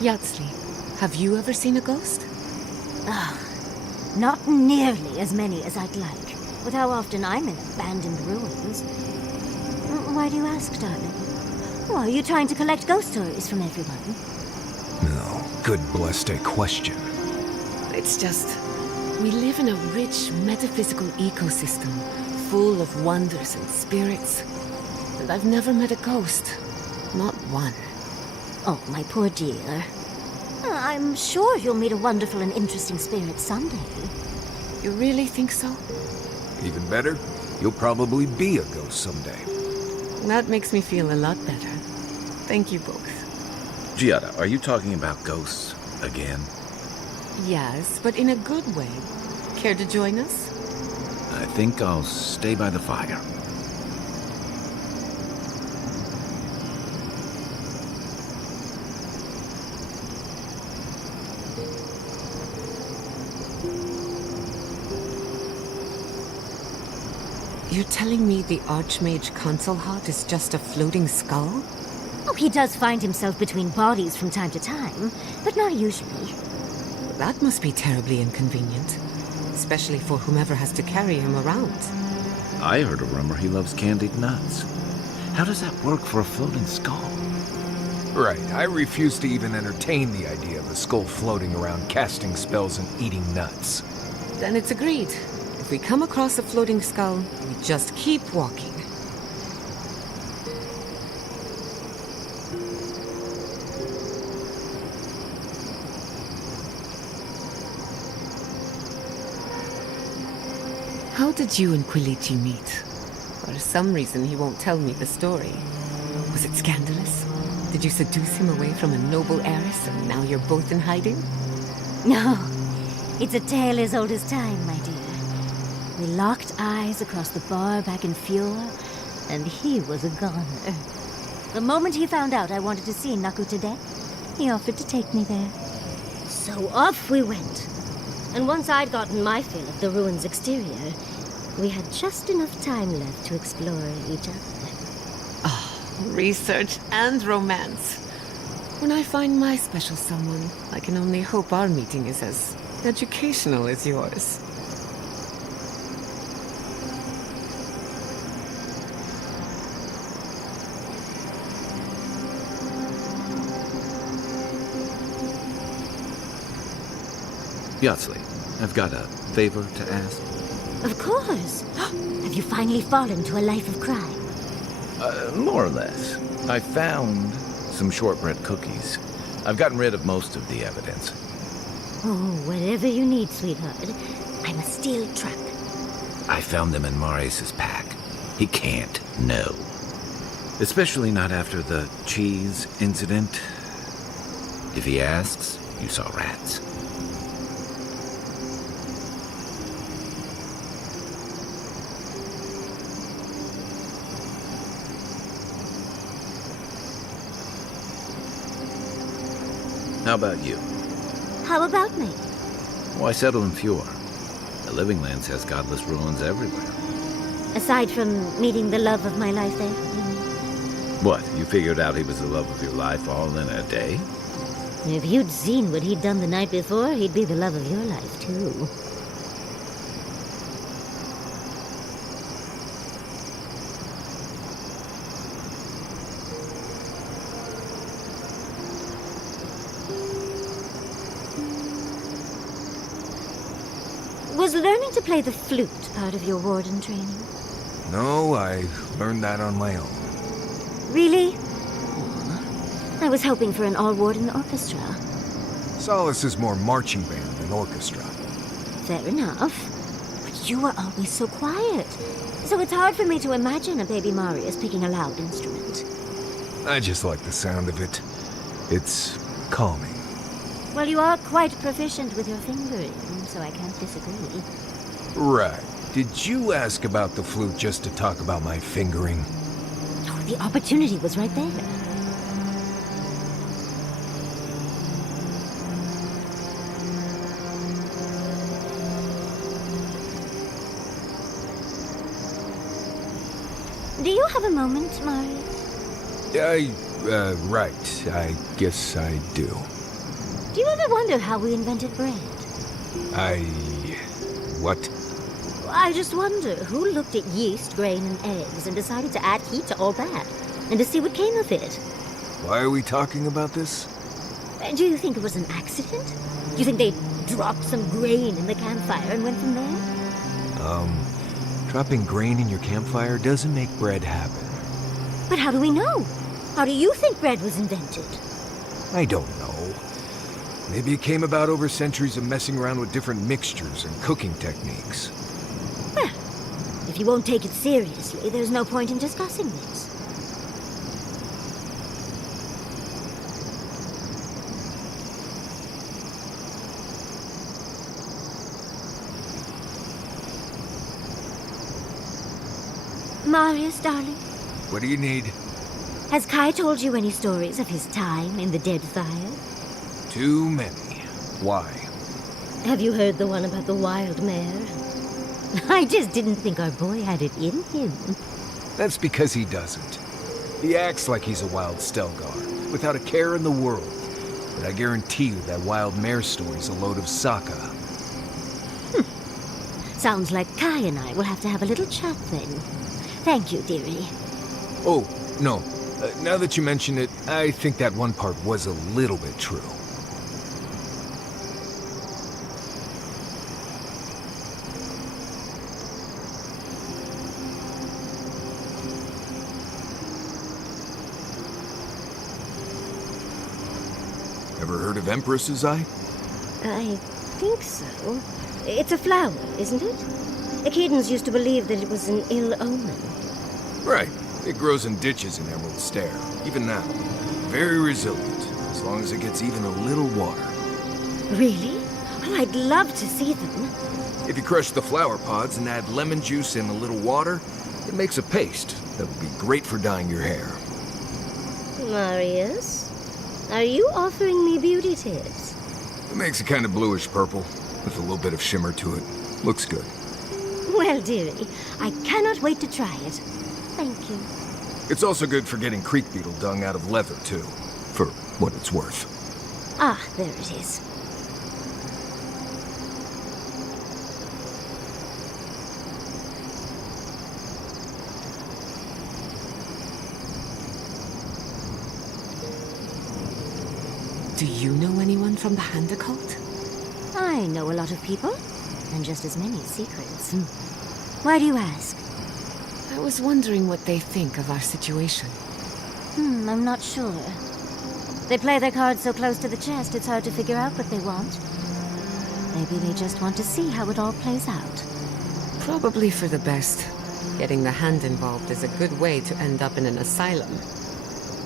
Yatsley, have you ever seen a ghost? Not nearly as many as I'd like, with how often I'm in abandoned ruins. Why do you ask, darling? Oh, are you trying to collect ghost stories from everyone? No, good blessed a question. It's just, we live in a rich metaphysical ecosystem, full of wonders and spirits. And I've never met a ghost. Not one. Oh, my poor dear. I'm sure you'll meet a wonderful and interesting spirit someday. You really think so? Even better, you'll probably be a ghost someday. That makes me feel a lot better. Thank you both. Giada, are you talking about ghosts again? Yes, but in a good way. Care to join us? I think I'll stay by the fire. You're telling me the Archmage Consulhot is just a floating skull? Oh, he does find himself between bodies from time to time, but not usually. That must be terribly inconvenient. Especially for whomever has to carry him around. I heard a rumor he loves candied nuts. How does that work for a floating skull? Right, I refuse to even entertain the idea of a skull floating around casting spells and eating nuts. Then it's agreed. If we come across a floating skull, we just keep walking. How did you and Quilici meet? For some reason, he won't tell me the story. Was it scandalous? Did you seduce him away from a noble heiress, and now you're both in hiding? No, it's a tale as old as time, my dear. We locked eyes across the bar back in Fior, and he was a goner. The moment he found out I wanted to see Naku to death, he offered to take me there. So off we went. And once I'd gotten my fill of the ruin's exterior, we had just enough time left to explore each other. Research and romance. When I find my special someone, I can only hope our meeting is as educational as yours. Yatsley, I've got a favor to ask. Of course. Have you finally fallen to a life of crime? More or less. I found some shortbread cookies. I've gotten rid of most of the evidence. Oh, whatever you need, sweetheart. I'm a steel trap. I found them in Marius' pack. He can't know. Especially not after the cheese incident. If he asks, you saw rats. How about you? How about me? Why settle in Fjord? The Living Lands has godless ruins everywhere. Aside from meeting the love of my life there, you mean? What, you figured out he was the love of your life all in a day? If you'd seen what he'd done the night before, he'd be the love of your life, too. Was learning to play the flute part of your warden training? No, I learned that on my own. Really? I was hoping for an all-warden orchestra. Solace is more marching band than orchestra. Fair enough. But you were always so quiet. So it's hard for me to imagine a baby Marius picking a loud instrument. I just like the sound of it. It's calming. Well, you are quite proficient with your fingering, so I can't disagree. Right. Did you ask about the flute just to talk about my fingering? Oh, the opportunity was right there. Do you have a moment, Marius? Right. I guess I do. Do you ever wonder how we invented bread? What? I just wonder who looked at yeast, grain, and eggs and decided to add heat to all that, and to see what came of it. Why are we talking about this? Do you think it was an accident? Do you think they dropped some grain in the campfire and went from there? Dropping grain in your campfire doesn't make bread happen. But how do we know? How do you think bread was invented? I don't know. Maybe it came about over centuries of messing around with different mixtures and cooking techniques. Well, if you won't take it seriously, there's no point in discussing this. Marius, darling? What do you need? Has Kai told you any stories of his time in the Dead Fire? Too many. Why? Have you heard the one about the wild mare? I just didn't think our boy had it in him. That's because he doesn't. He acts like he's a wild Stelgar, without a care in the world. But I guarantee you that wild mare story's a load of Sokka. Sounds like Kai and I will have to have a little chat then. Thank you, dearie. Oh, no. Now that you mention it, I think that one part was a little bit true. Ever heard of Empress's Eye? I think so. It's a flower, isn't it? Echidans used to believe that it was an ill omen. Right. It grows in ditches in Emerald Stair, even now. Very resilient, as long as it gets even a little water. Really? Oh, I'd love to see them. If you crush the flower pods and add lemon juice and a little water, it makes a paste that would be great for dyeing your hair. Marius, are you offering me beauty tips? It makes it kind of bluish purple, with a little bit of shimmer to it. Looks good. Well, dearie, I cannot wait to try it. Thank you. It's also good for getting creek beetle dung out of leather, too. For what it's worth. Ah, there it is. Do you know anyone from the Hand Cult? I know a lot of people, and just as many secrets. Why do you ask? I was wondering what they think of our situation. I'm not sure. They play their cards so close to the chest, it's hard to figure out what they want. Maybe they just want to see how it all plays out. Probably for the best. Getting the Hand involved is a good way to end up in an asylum.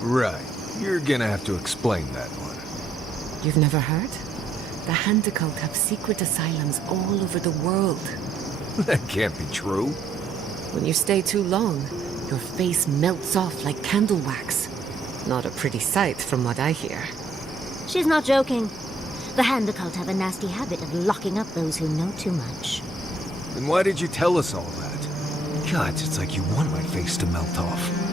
Right. You're gonna have to explain that one. You've never heard? The Hand Cult have secret asylums all over the world. That can't be true. When you stay too long, your face melts off like candle wax. Not a pretty sight from what I hear. She's not joking. The Hand Cult have a nasty habit of locking up those who know too much. Then why did you tell us all that? God, it's like you want my face to melt off.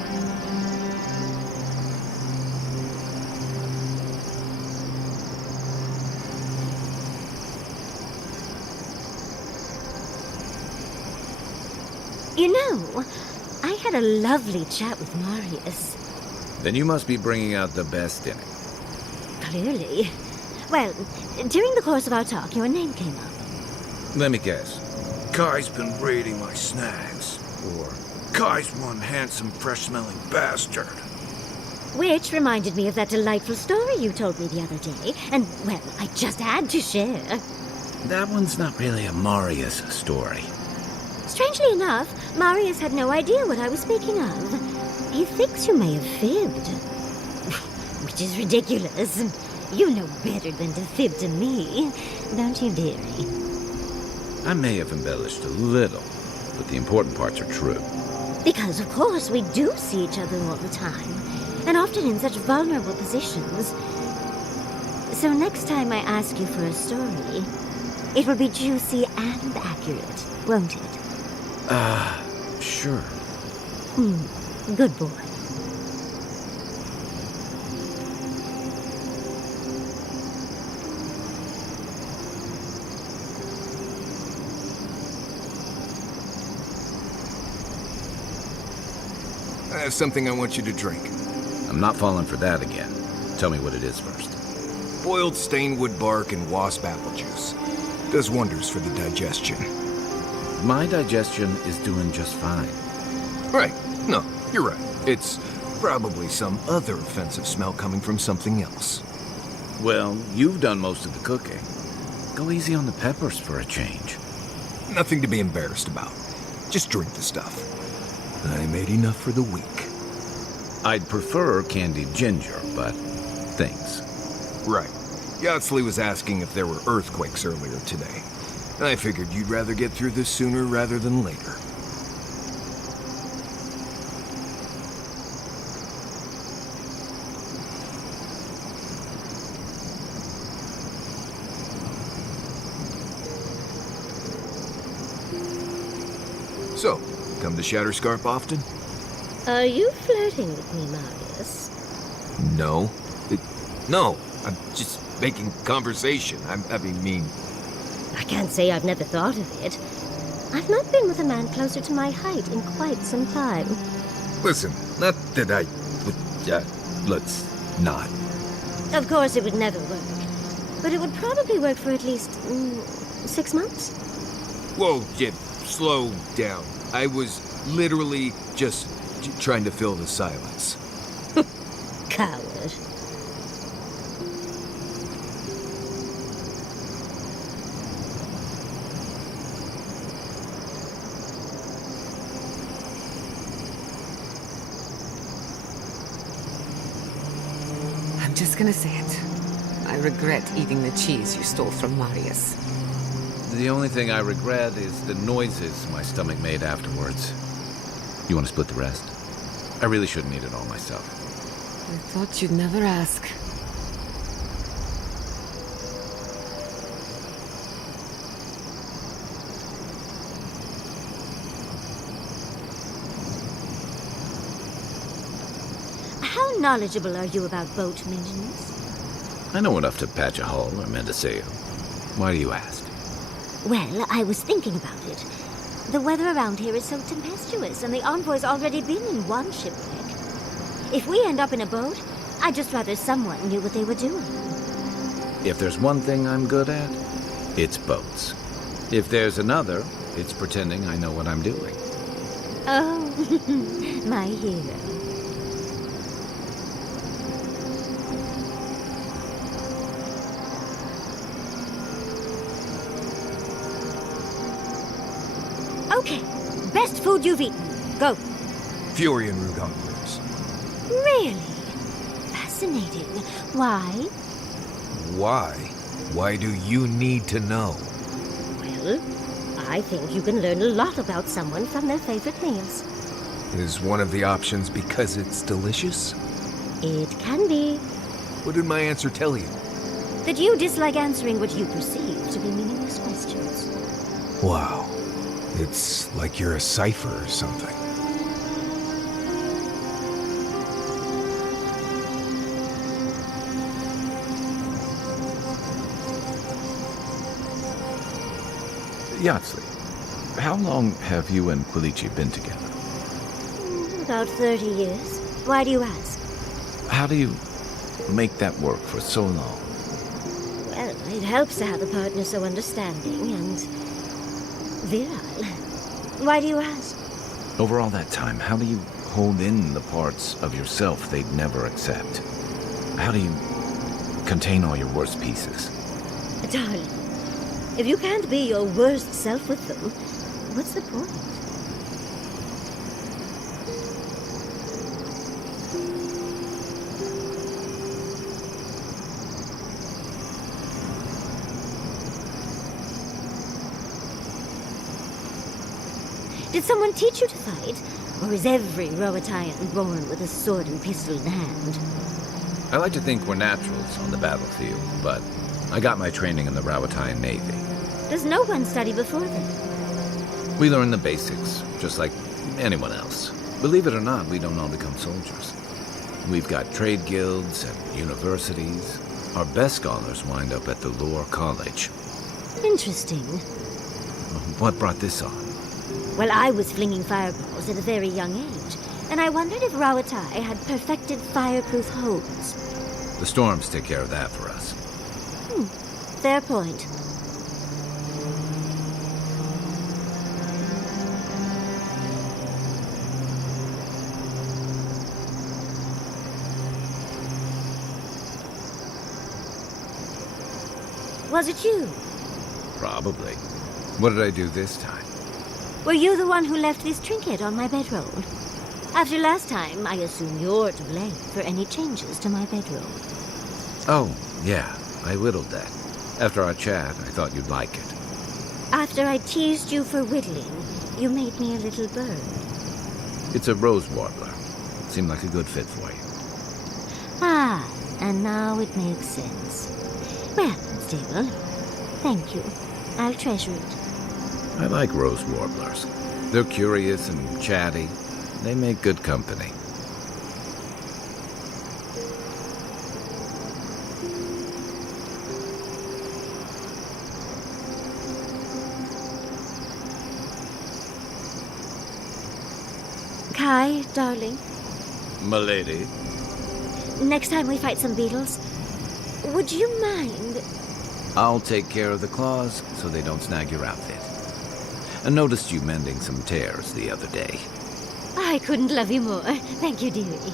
You know, I had a lovely chat with Marius. Then you must be bringing out the best in it. Clearly. Well, during the course of our talk, your name came up. Let me guess. Kai's been raiding my snacks. Or Kai's one handsome, fresh-smelling bastard. Which reminded me of that delightful story you told me the other day, and, well, I just had to share. That one's not really a Marius story. Strangely enough, Marius had no idea what I was speaking of. He thinks you may have fibbed. Which is ridiculous. You know better than to fib to me, don't you, dearie? I may have embellished a little, but the important parts are true. Because, of course, we do see each other all the time, and often in such vulnerable positions. So next time I ask you for a story, it will be juicy and accurate, won't it? Sure. Good boy. I have something I want you to drink. I'm not falling for that again. Tell me what it is first. Boiled stainwood bark and wasp apple juice. Does wonders for the digestion. My digestion is doing just fine. Right. No, you're right. It's probably some other offensive smell coming from something else. Well, you've done most of the cooking. Go easy on the peppers for a change. Nothing to be embarrassed about. Just drink the stuff. I made enough for the week. I'd prefer candied ginger, but thanks. Right. Yatsley was asking if there were earthquakes earlier today. I figured you'd rather get through this sooner rather than later. So, come to Shatterscarp often? Are you flirting with me, Marius? No. No, I'm just making conversation. I mean... I can't say I've never thought of it. I've not been with a man closer to my height in quite some time. Listen, not that I would... let's not. Of course it would never work. But it would probably work for at least 6 months. Whoa, Jim, slow down. I was literally just trying to fill the silence. Coward. I'm just gonna say it. I regret eating the cheese you stole from Marius. The only thing I regret is the noises my stomach made afterwards. You want to split the rest? I really shouldn't eat it all myself. I thought you'd never ask. How knowledgeable are you about boat maintenance? I know enough to patch a hull or mend a sail. Why do you ask? Well, I was thinking about it. The weather around here is so tempestuous, and the Envoy's already been in one shipwreck. If we end up in a boat, I'd just rather someone knew what they were doing. If there's one thing I'm good at, it's boats. If there's another, it's pretending I know what I'm doing. Oh, my hero. Okay, best food you've eaten. Go. Fury and Rudolph ribs. Really? Fascinating. Why? Why? Why do you need to know? Well, I think you can learn a lot about someone from their favorite meals. Is one of the options because it's delicious? It can be. What did my answer tell you? That you dislike answering what you perceive to be meaningless questions. Wow. It's like you're a cipher or something. Yatsley, how long have you and Quilici been together? About 30 years. Why do you ask? How do you make that work for so long? Well, it helps to have a partner so understanding and virile. Why do you ask? Over all that time, how do you hold in the parts of yourself they'd never accept? How do you contain all your worst pieces? Darling, if you can't be your worst self with them, what's the point? Did someone teach you to fight? Or is every Roatian born with a sword and pistol in hand? I like to think we're naturals on the battlefield, but I got my training in the Roatian Navy. Does no one study before then? We learn the basics, just like anyone else. Believe it or not, we don't all become soldiers. We've got trade guilds and universities. Our best scholars wind up at the Lore College. Interesting. What brought this on? Well, I was flinging fireballs at a very young age, and I wondered if Roatai had perfected fireproof homes. The storms take care of that for us. Fair point. Was it you? Probably. What did I do this time? Were you the one who left this trinket on my bedroll? After last time, I assume you're to blame for any changes to my bedroll. Oh, yeah, I whittled that. After our chat, I thought you'd like it. After I teased you for whittling, you made me a little bird. It's a rose warbler. Seemed like a good fit for you. Ah, and now it makes sense. Well, Stable, thank you. I'll treasure it. I like rose warblers. They're curious and chatty. They make good company. Kai, darling, Milady. next time we fight some beetles, would you mind? I'll take care of the claws so they don't snag your outfit. I noticed you mending some tears the other day. I couldn't love you more. Thank you, dearie.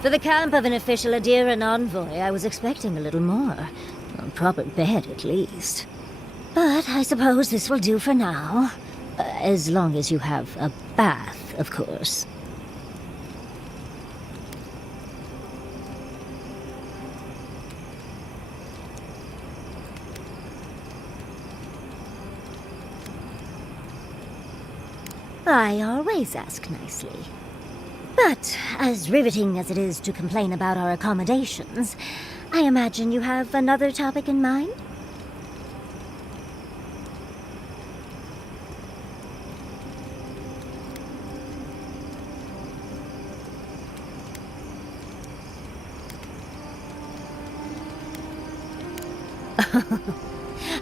For the camp of an official Adiran envoy, I was expecting a little more. A proper bed, at least. But I suppose this will do for now. As long as you have a bath, of course. I always ask nicely. But as riveting as it is to complain about our accommodations, I imagine you have another topic in mind?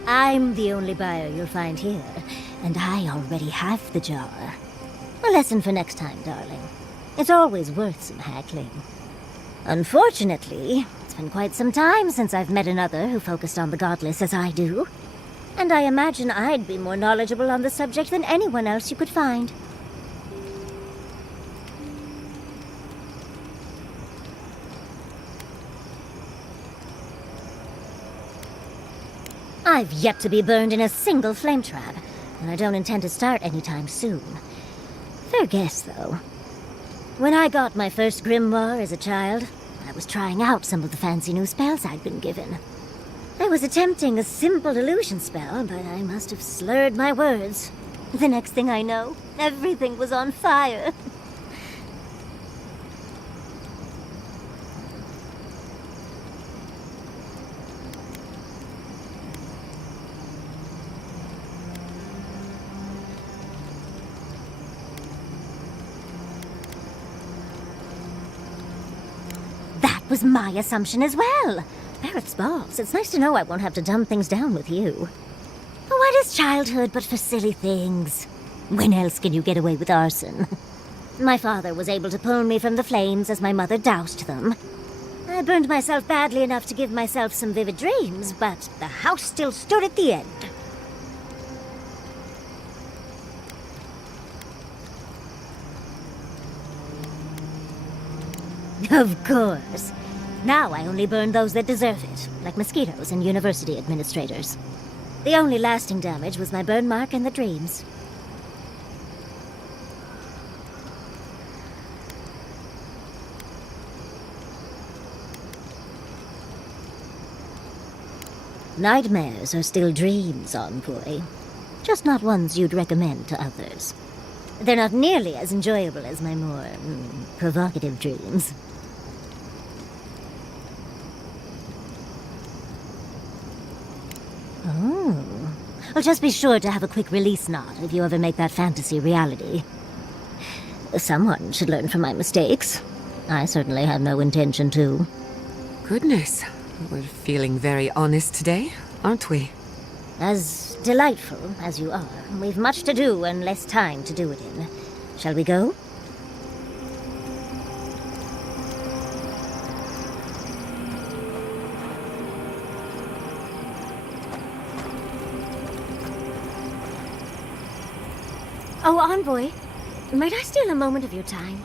I'm the only buyer you'll find here, and I already have the jar. A lesson for next time, darling. It's always worth some haggling. Unfortunately, it's been quite some time since I've met another who focused on the godless as I do. And I imagine I'd be more knowledgeable on the subject than anyone else you could find. I've yet to be burned in a single flame trap, and I don't intend to start anytime soon. Fair guess, though. When I got my first grimoire as a child, I was trying out some of the fancy new spells I'd been given. I was attempting a simple illusion spell, but I must have slurred my words. The next thing I know, everything was on fire. Was my assumption as well. Barrett's balls. It's nice to know I won't have to dumb things down with you. What is childhood but for silly things? When else can you get away with arson? My father was able to pull me from the flames as my mother doused them. I burned myself badly enough to give myself some vivid dreams, but the house still stood at the end. Of course. Now I only burn those that deserve it, like mosquitoes and university administrators. The only lasting damage was my burn mark and the dreams. Nightmares are still dreams, envoy. Just not ones you'd recommend to others. They're not nearly as enjoyable as my more provocative dreams. Oh. Well, just be sure to have a quick release knot if you ever make that fantasy reality. Someone should learn from my mistakes. I certainly have no intention to. Goodness. We're feeling very honest today, aren't we? As delightful as you are, we've much to do and less time to do it in. Shall we go? Oh, envoy, might I steal a moment of your time?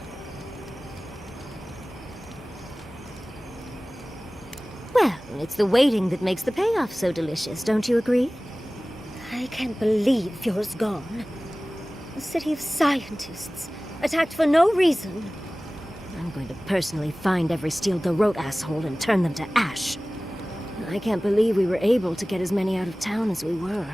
Well, it's the waiting that makes the payoff so delicious, don't you agree? I can't believe Fjord's gone. A city of scientists, attacked for no reason. I'm going to personally find every Steel Garrote asshole and turn them to ash. I can't believe we were able to get as many out of town as we were.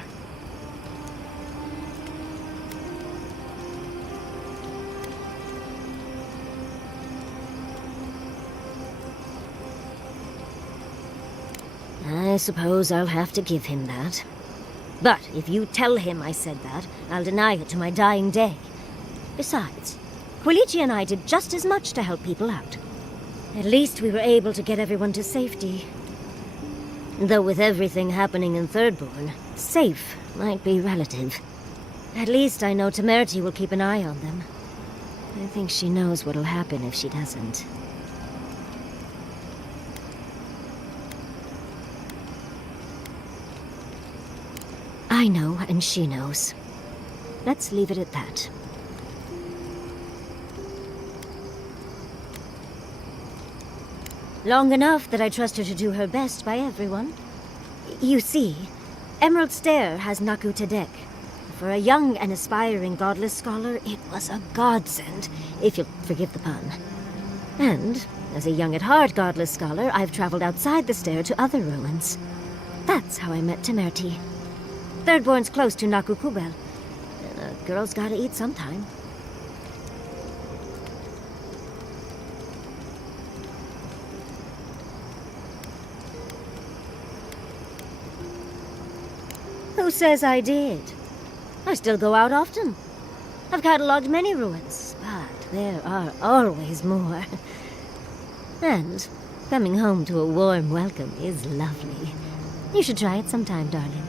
I suppose I'll have to give him that. But if you tell him I said that, I'll deny it to my dying day. Besides, Quilici and I did just as much to help people out. At least we were able to get everyone to safety. Though with everything happening in Thirdborn, safe might be relative. At least I know Temerity will keep an eye on them. I think she knows what'll happen if she doesn't. I know, and she knows. Let's leave it at that. Long enough that I trust her to do her best by everyone. You see, Emerald Stair has Naku Tedek. For a young and aspiring godless scholar, it was a godsend, if you'll forgive the pun. And, as a young at heart godless scholar, I've traveled outside the stair to other ruins. That's how I met Temerty. Thirdborn's close to Naku Kubel. And a girl's gotta eat sometime. Who says I did? I still go out often. I've catalogued many ruins, but there are always more. And coming home to a warm welcome is lovely. You should try it sometime, darling.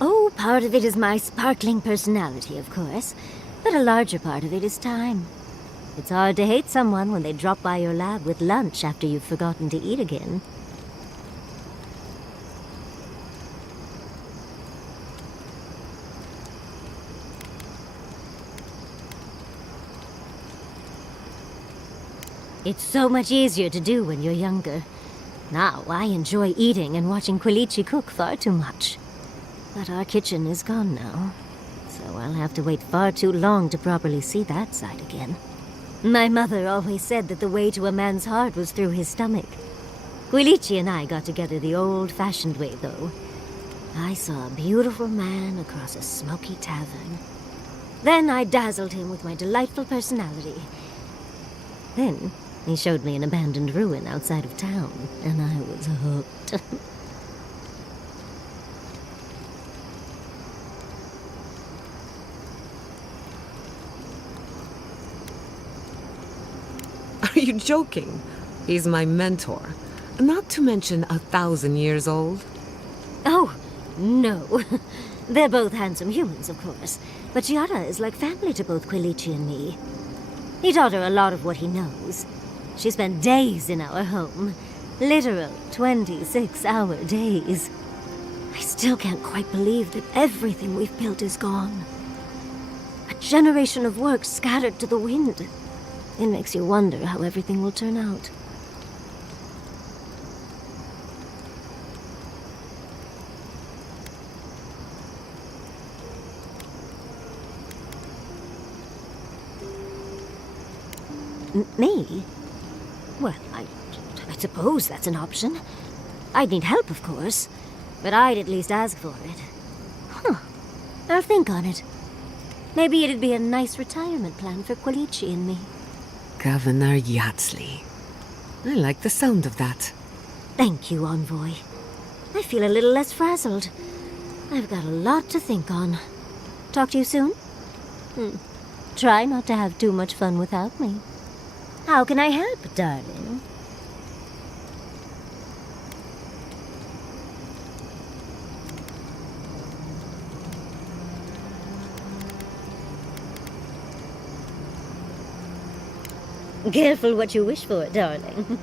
Oh, part of it is my sparkling personality, of course. But a larger part of it is time. It's hard to hate someone when they drop by your lab with lunch after you've forgotten to eat again. It's so much easier to do when you're younger. Now, I enjoy eating and watching Quilichi cook far too much. But our kitchen is gone now. So I'll have to wait far too long to properly see that side again. My mother always said that the way to a man's heart was through his stomach. Quilichi and I got together the old-fashioned way, though. I saw a beautiful man across a smoky tavern. Then I dazzled him with my delightful personality. Then he showed me an abandoned ruin outside of town, and I was hooked. Are you joking? He's my mentor. Not to mention 1,000 years old. Oh, no. They're both handsome humans, of course. But Chiara is like family to both Quilichi and me. He taught her a lot of what he knows. She spent days in our home. Literal 26-hour days. I still can't quite believe that everything we've built is gone. A generation of work scattered to the wind. It makes you wonder how everything will turn out. Me? Well, I suppose that's an option. I'd need help, of course. But I'd at least ask for it. Huh. I'll think on it. Maybe it'd be a nice retirement plan for Quilichi and me. Governor Yatsley. I like the sound of that. Thank you, Envoy. I feel a little less frazzled. I've got a lot to think on. Talk to you soon? Try not to have too much fun without me. How can I help, darling? Careful what you wish for, darling.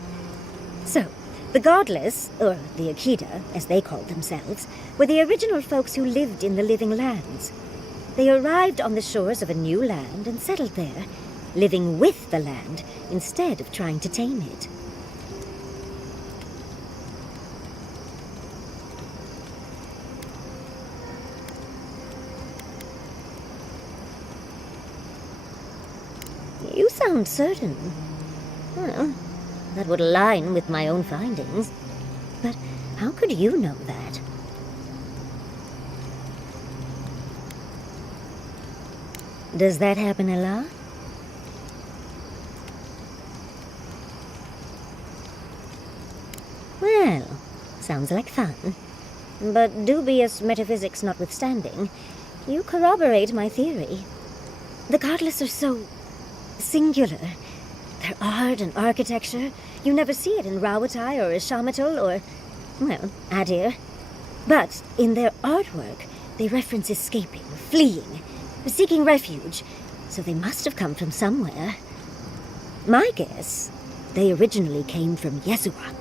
So, the Godless, or the Akita, as they called themselves, were the original folks who lived in the Living Lands. They arrived on the shores of a new land and settled there, living with the land instead of trying to tame it. You sound certain. Well, that would align with my own findings. But how could you know that? Does that happen a lot? Well, sounds like fun. But dubious metaphysics notwithstanding, you corroborate my theory. The Godless are so singular. Their art and architecture, you never see it in Rawatai or Ishamatal or, well, Adir. But in their artwork, they reference escaping, fleeing, seeking refuge, so they must have come from somewhere. My guess, they originally came from Yesua.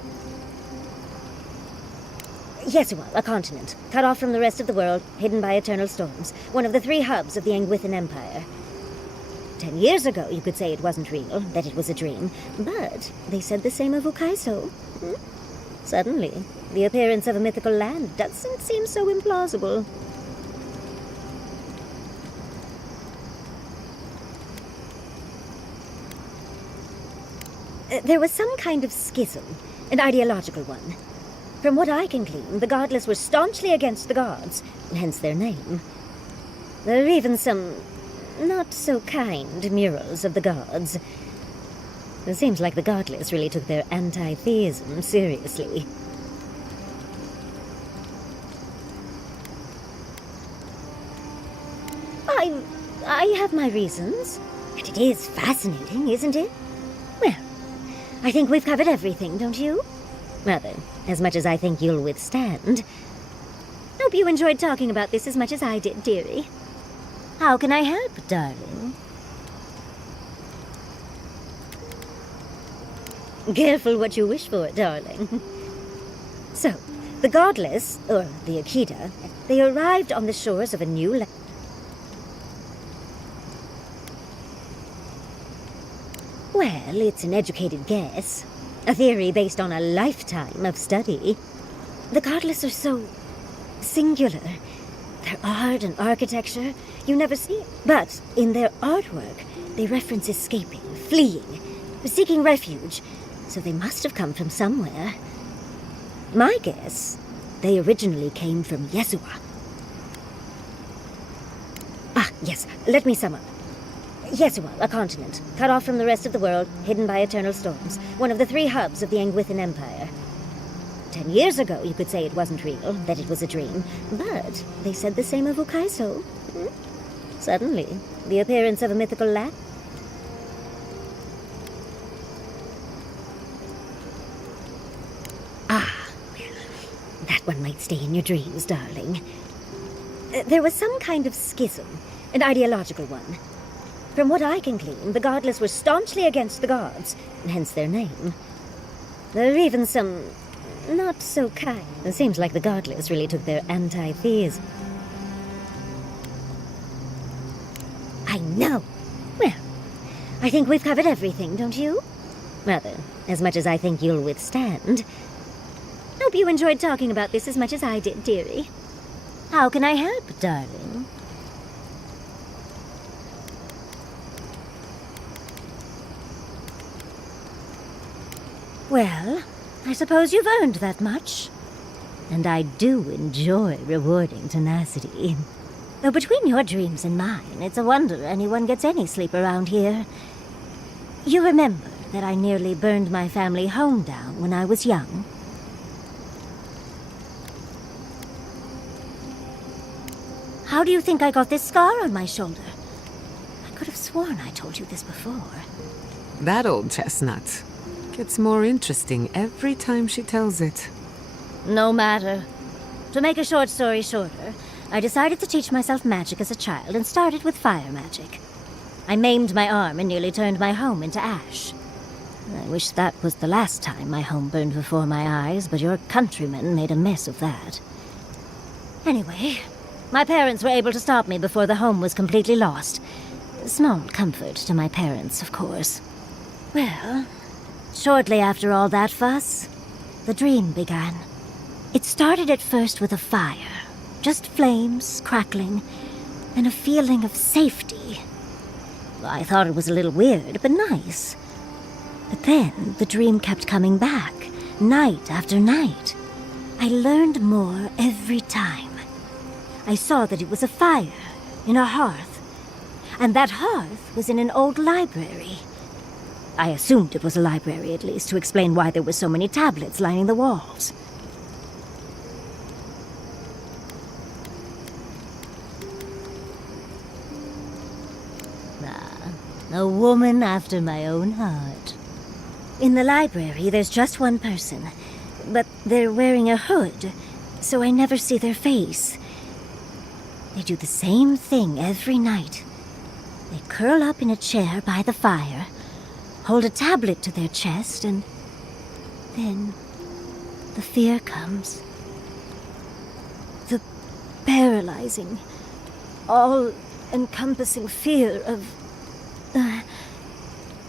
Yesua, a continent, cut off from the rest of the world, hidden by eternal storms. One of the 3 hubs of the Angwithan Empire. 10 years ago, you could say it wasn't real, that it was a dream. But they said the same of Ukaiso. Suddenly, the appearance of a mythical land doesn't seem so implausible. There was some kind of schism, an ideological one. From what I can glean, the Godless were staunchly against the gods, hence their name. There are even some not-so-kind murals of the gods. It seems like the Godless really took their anti-theism seriously. I have my reasons. And it is fascinating, isn't it? Well, I think we've covered everything, don't you? Rather, as much as I think you'll withstand. Hope you enjoyed talking about this as much as I did, dearie. How can I help, darling? Careful what you wish for, darling. So, the Godless, or the Akita, they arrived on the shores of a new land. Well, it's an educated guess. A theory based on a lifetime of study. The Godless are so singular. Their art and architecture, you never see it. But in their artwork, they reference escaping, fleeing, seeking refuge. So they must have come from somewhere. My guess, they originally came from Yesua. Ah, yes, let me sum up. Yesua, a continent, cut off from the rest of the world, hidden by eternal storms. One of the 3 hubs of the Angwithan Empire. 10 years ago, you could say it wasn't real, that it was a dream. But they said the same of Ukaiso. Suddenly, the appearance of a mythical land. Ah, well, that one might stay in your dreams, darling. There was some kind of schism, an ideological one. From what I can glean, the Godless were staunchly against the gods, hence their name. There are even some not-so-kind. It seems like the Godless really took their anti-theism. I know. Well, I think we've covered everything, don't you? Rather, as much as I think you'll withstand. Hope you enjoyed talking about this as much as I did, dearie. How can I help, darling? Well, I suppose you've earned that much. And I do enjoy rewarding tenacity. Though between your dreams and mine, it's a wonder anyone gets any sleep around here. You remember that I nearly burned my family home down when I was young? How do you think I got this scar on my shoulder? I could have sworn I told you this before. That old chestnut gets more interesting every time she tells it. No matter. To make a short story shorter, I decided to teach myself magic as a child and started with fire magic. I maimed my arm and nearly turned my home into ash. I wish that was the last time my home burned before my eyes, but your countrymen made a mess of that. Anyway, my parents were able to stop me before the home was completely lost. Small comfort to my parents, of course. Well, shortly after all that fuss, the dream began. It started at first with a fire, just flames crackling, and a feeling of safety. I thought it was a little weird, but nice. But then the dream kept coming back, night after night. I learned more every time. I saw that it was a fire in a hearth, and that hearth was in an old library. I assumed it was a library, at least, to explain why there were so many tablets lining the walls. A woman after my own heart. In the library, there's just one person, but they're wearing a hood, so I never see their face. They do the same thing every night. They curl up in a chair by the fire, hold a tablet to their chest, and then the fear comes. paralyzing, all-encompassing fear of...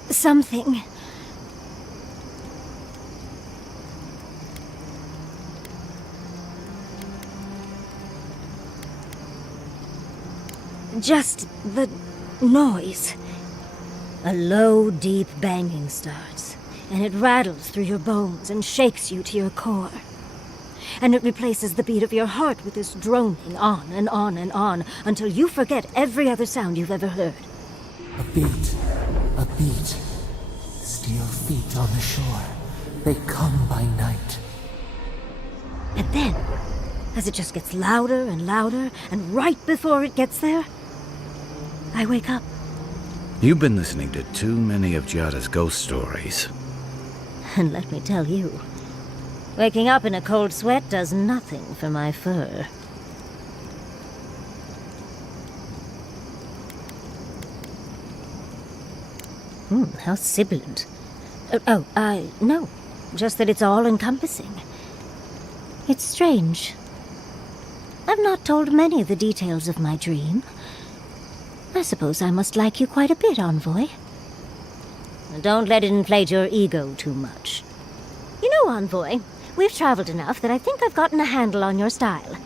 something. Just the noise. A low, deep banging starts, and it rattles through your bones and shakes you to your core. And it replaces the beat of your heart with this droning on and on and on until you forget every other sound you've ever heard. A beat. Steel feet on the shore. They come by night. And then, as it just gets louder and louder, and right before it gets there, I wake up. You've been listening to too many of Giada's ghost stories. And let me tell you, waking up in a cold sweat does nothing for my fur. How sibilant. No. Just that it's all-encompassing. It's strange. I've not told many of the details of my dream. I suppose I must like you quite a bit, Envoy. Don't let it inflate your ego too much. You know, Envoy, we've traveled enough that I think I've gotten a handle on your style.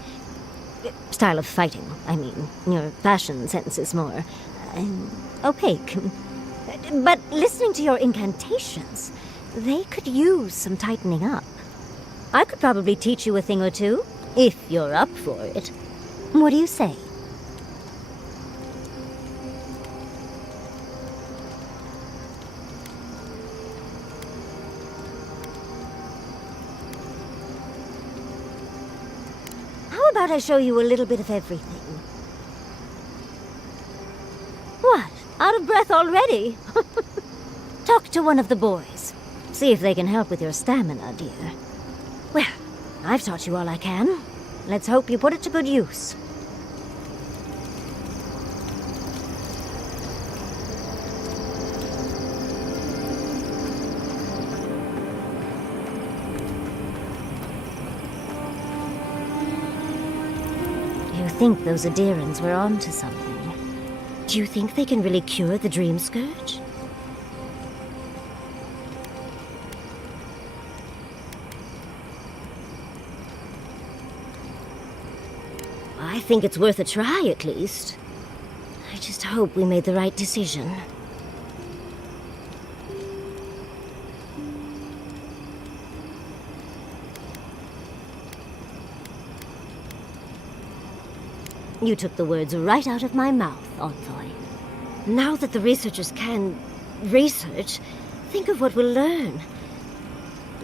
Style of fighting, I mean. Your fashion sense is more... opaque. But listening to your incantations, they could use some tightening up. I could probably teach you a thing or two, if you're up for it. What do you say? How about I show you a little bit of everything? What? Out of breath already? Talk to one of the boys. See if they can help with your stamina, dear. Well, I've taught you all I can. Let's hope you put it to good use. You think those Adirans were onto something? Do you think they can really cure the Dream Scourge? I think it's worth a try, at least. I just hope we made the right decision. You took the words right out of my mouth, Envoy. Now that the researchers can research, think of what we'll learn.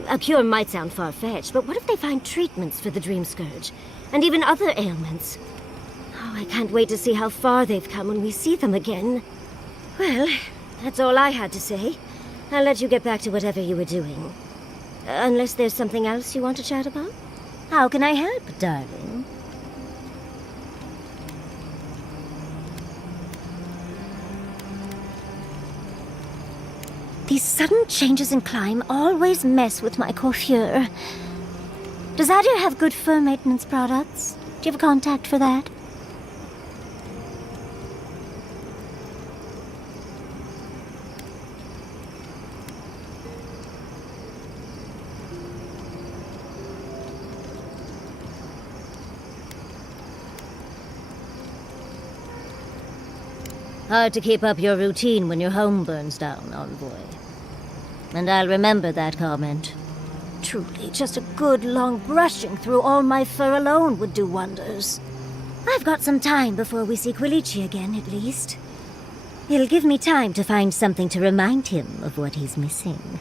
A cure might sound far-fetched, but what if they find treatments for the Dream Scourge? And even other ailments? Oh, I can't wait to see how far they've come when we see them again. Well, that's all I had to say. I'll let you get back to whatever you were doing. Unless there's something else you want to chat about? How can I help, darling? These sudden changes in climate always mess with my coiffure. Does Adir have good fur maintenance products? Do you have a contact for that? Hard to keep up your routine when your home burns down, Envoy. And I'll remember that comment. Truly, just a good long brushing through all my fur alone would do wonders. I've got some time before we see Quilici again, at least. It'll give me time to find something to remind him of what he's missing.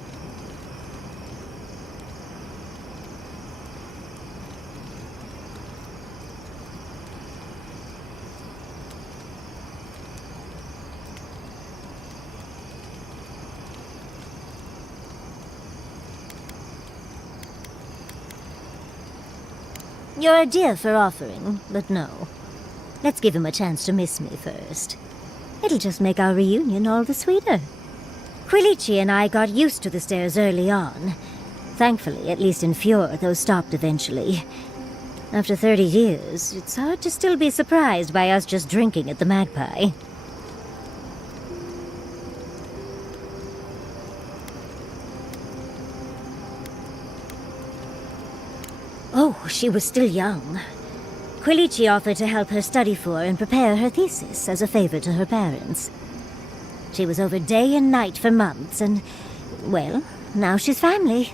You're a dear for offering, but no. Let's give him a chance to miss me first. It'll just make our reunion all the sweeter. Quilici and I got used to the stairs early on. Thankfully, at least in Fjord, those stopped eventually. After 30 years, it's hard to still be surprised by us just drinking at the Magpie. Oh, she was still young. Quilici offered to help her study for and prepare her thesis as a favor to her parents. She was over day and night for months, and, well, now she's family.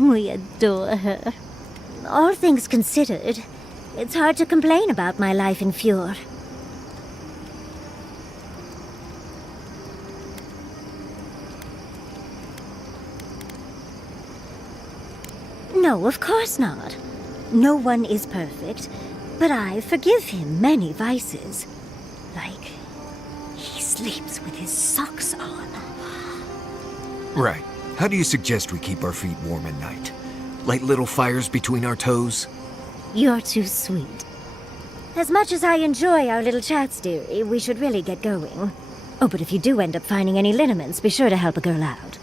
We adore her. All things considered, it's hard to complain about my life in Fjord. No, of course not. No one is perfect, but I forgive him many vices. Like, he sleeps with his socks on. Right. How do you suggest we keep our feet warm at night? Light little fires between our toes? You're too sweet. As much as I enjoy our little chats, dearie, we should really get going. Oh, but if you do end up finding any liniments, be sure to help a girl out.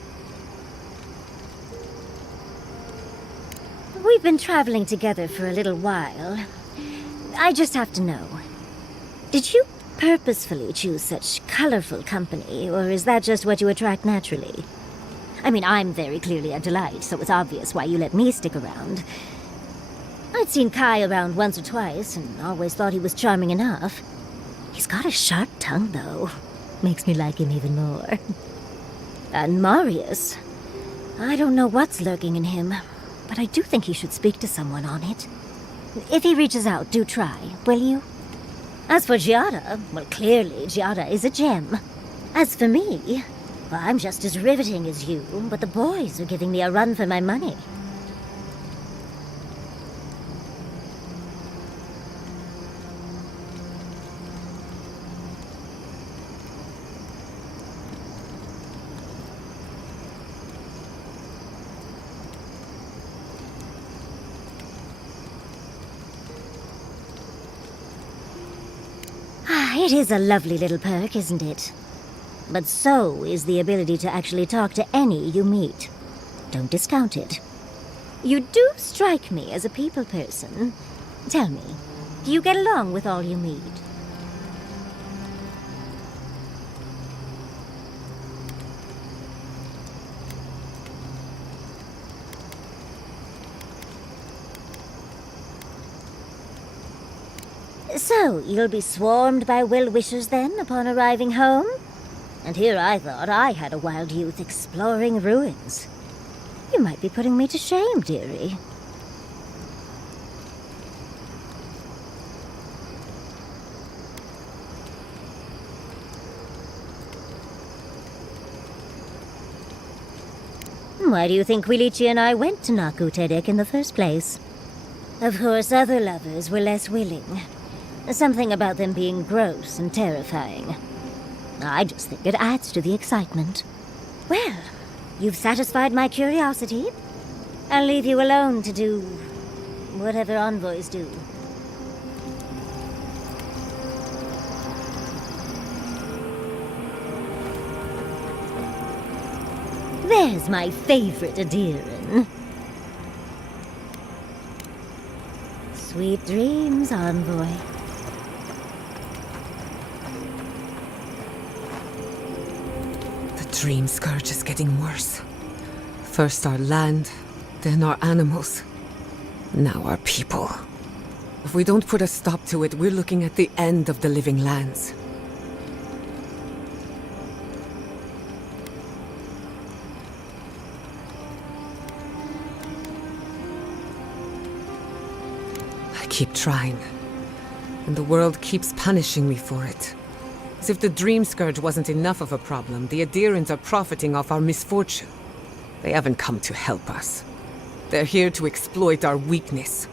We've been traveling together for a little while. I just have to know. Did you purposefully choose such colorful company, or is that just what you attract naturally? I mean, I'm very clearly a delight, so it's obvious why you let me stick around. I'd seen Kai around once or twice, and always thought he was charming enough. He's got a sharp tongue, though. Makes me like him even more. And Marius. I don't know what's lurking in him, but I do think he should speak to someone on it. If he reaches out, do try, will you? As for Giada, well, clearly Giada is a gem. As for me, well, I'm just as riveting as you, but the boys are giving me a run for my money. It is a lovely little perk, isn't it? But so is the ability to actually talk to any you meet. Don't discount it. You do strike me as a people person. Tell me, do you get along with all you meet? So, you'll be swarmed by well-wishers then, upon arriving home? And here I thought I had a wild youth exploring ruins. You might be putting me to shame, dearie. Why do you think Quilici and I went to Naku Tedek in the first place? Of course, other lovers were less willing. Something about them being gross and terrifying. I just think it adds to the excitement. Well, you've satisfied my curiosity. I'll leave you alone to do whatever envoys do. There's my favorite Adiran. Sweet dreams, envoy. The dream scourge is getting worse. First our land, then our animals. Now our people. If we don't put a stop to it, we're looking at the end of the living lands. I keep trying, and the world keeps punishing me for it. As if the dream scourge wasn't enough of a problem, the Adirans are profiting off our misfortune. They haven't come to help us. They're here to exploit our weakness.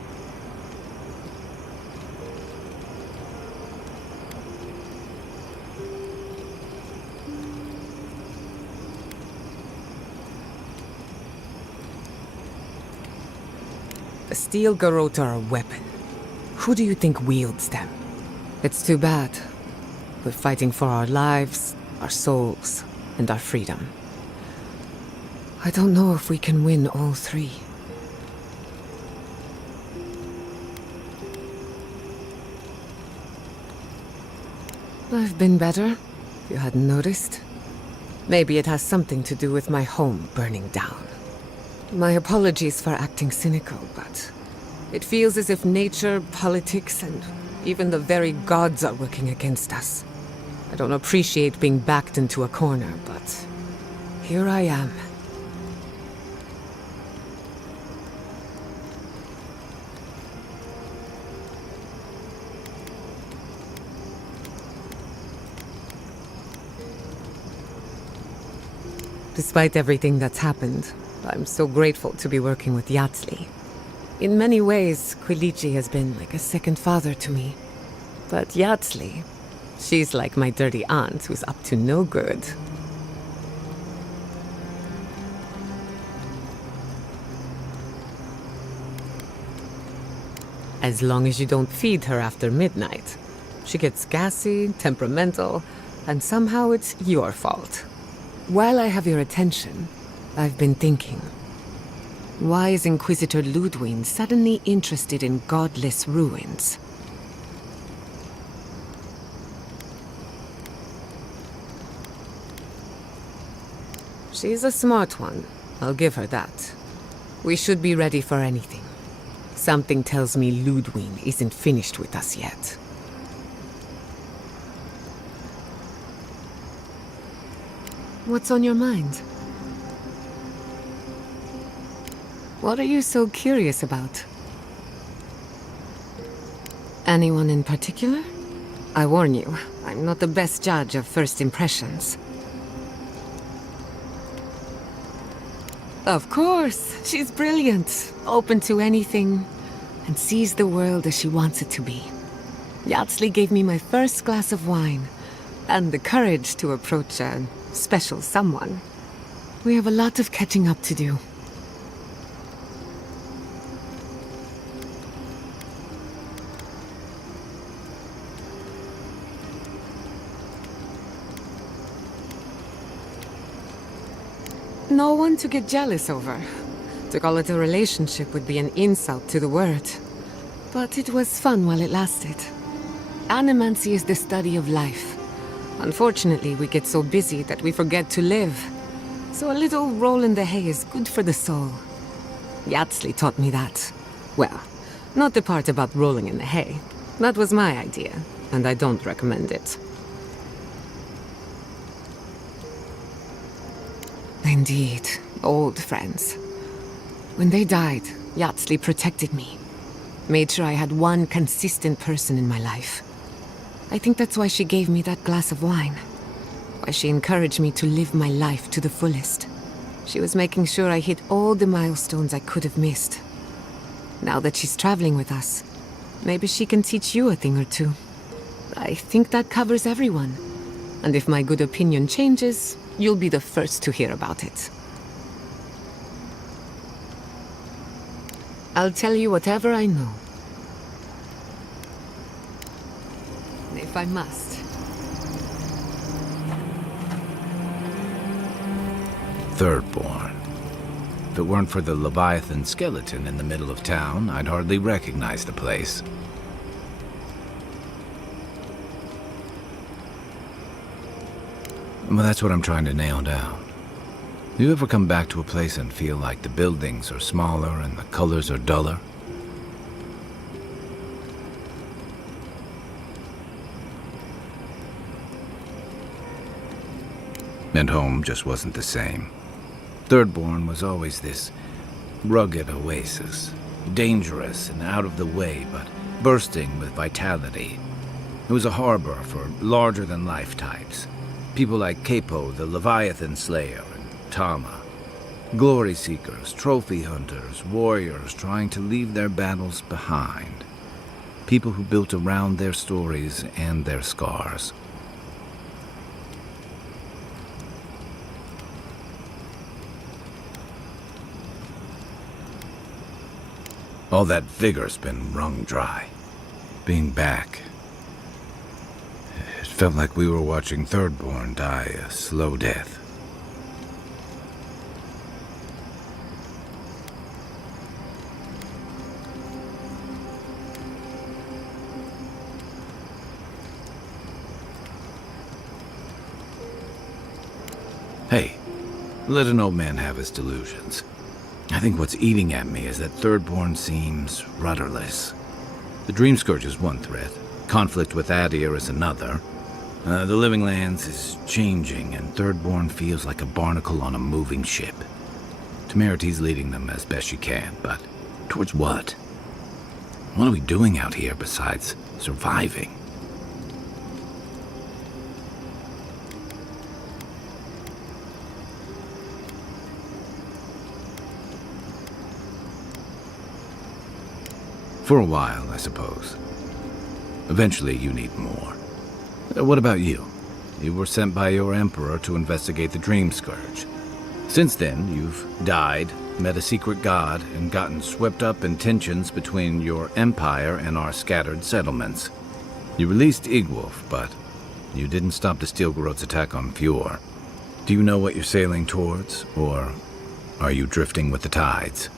The steel garrote are a weapon. Who do you think wields them? It's too bad. We're fighting for our lives, our souls, and our freedom. I don't know if we can win all three. I've been better, if you hadn't noticed. Maybe it has something to do with my home burning down. My apologies for acting cynical, but it feels as if nature, politics, and even the very gods are working against us. I don't appreciate being backed into a corner, but here I am. Despite everything that's happened, I'm so grateful to be working with Yatsli. In many ways, Quilichi has been like a second father to me. But Yatsli, she's like my dirty aunt who's up to no good. As long as you don't feed her after midnight. She gets gassy, temperamental, and somehow it's your fault. While I have your attention, I've been thinking. Why is Inquisitor Ludwig suddenly interested in godless ruins? She's a smart one, I'll give her that. We should be ready for anything. Something tells me Ludwig isn't finished with us yet. What's on your mind? What are you so curious about? Anyone in particular? I warn you, I'm not the best judge of first impressions. Of course, she's brilliant, open to anything, and sees the world as she wants it to be. Yatsli gave me my first glass of wine, and the courage to approach a special someone. We have a lot of catching up to do. No one to get jealous over. To call it a relationship would be an insult to the word. But it was fun while it lasted. Animancy is the study of life. Unfortunately, we get so busy that we forget to live. So a little roll in the hay is good for the soul. Yatsli taught me that. Well, not the part about rolling in the hay. That was my idea, and I don't recommend it. Indeed, old friends. When they died, Yatsli protected me. Made sure I had one consistent person in my life. I think that's why she gave me that glass of wine. Why she encouraged me to live my life to the fullest. She was making sure I hit all the milestones I could have missed. Now that she's traveling with us, maybe she can teach you a thing or two. I think that covers everyone. And if my good opinion changes, you'll be the first to hear about it. I'll tell you whatever I know. If I must. Thirdborn. If it weren't for the Leviathan skeleton in the middle of town, I'd hardly recognize the place. Well, that's what I'm trying to nail down. You ever come back to a place and feel like the buildings are smaller and the colors are duller? And home just wasn't the same. Thirdborn was always this rugged oasis, dangerous and out of the way, but bursting with vitality. It was a harbor for larger-than-life types. People like Capo, the Leviathan Slayer, and Tama. Glory seekers, trophy hunters, warriors trying to leave their battles behind. People who built around their stories and their scars. All that vigor's been wrung dry. Being back, it felt like we were watching Thirdborn die a slow death. Hey, let an old man have his delusions. I think what's eating at me is that Thirdborn seems rudderless. The Dream Scourge is one threat. Conflict with Adir is another. The Living Lands is changing, and Thirdborn feels like a barnacle on a moving ship. Temerity's leading them as best she can, but towards what? What are we doing out here besides surviving? For a while, I suppose. Eventually, you need more. What about you? You were sent by your Emperor to investigate the Dream Scourge. Since then, you've died, met a secret god, and gotten swept up in tensions between your empire and our scattered settlements. You released Igwolf, but you didn't stop the Steelgrowth's attack on Fjord. Do you know what you're sailing towards, or are you drifting with the tides?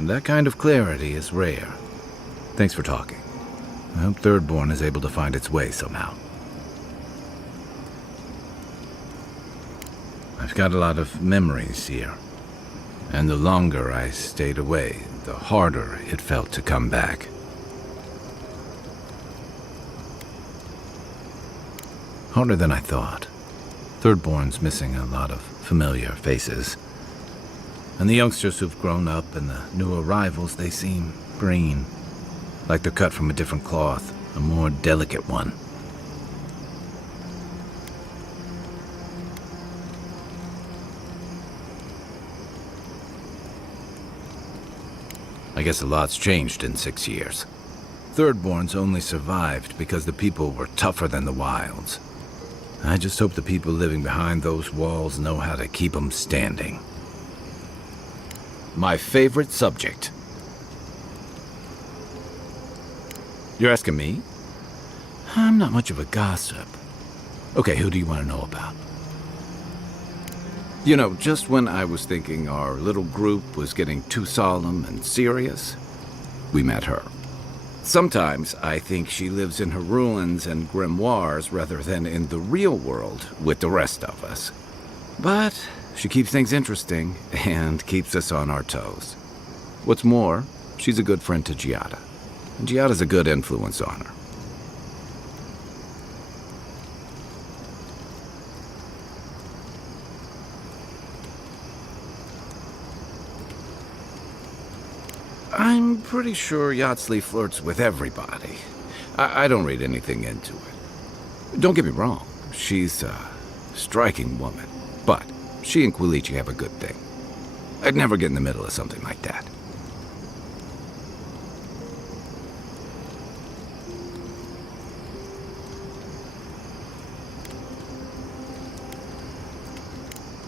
That kind of clarity is rare. Thanks for talking. I hope Thirdborn is able to find its way somehow. I've got a lot of memories here. And the longer I stayed away, the harder it felt to come back. Harder than I thought. Thirdborn's missing a lot of familiar faces. And the youngsters who've grown up and the new arrivals, they seem green. Like they're cut from a different cloth, a more delicate one. I guess a lot's changed in 6 years. Thirdborn's only survived because the people were tougher than the wilds. I just hope the people living behind those walls know how to keep them standing. My favorite subject. You're asking me? I'm not much of a gossip. Okay, who do you want to know about? You know, just when I was thinking our little group was getting too solemn and serious, we met her. Sometimes I think she lives in her ruins and grimoires rather than in the real world with the rest of us. But she keeps things interesting and keeps us on our toes. What's more, she's a good friend to Giada. And Giada's a good influence on her. I'm pretty sure Yardsley flirts with everybody. I don't read anything into it. Don't get me wrong, she's a striking woman, but she and Quilici have a good thing. I'd never get in the middle of something like that.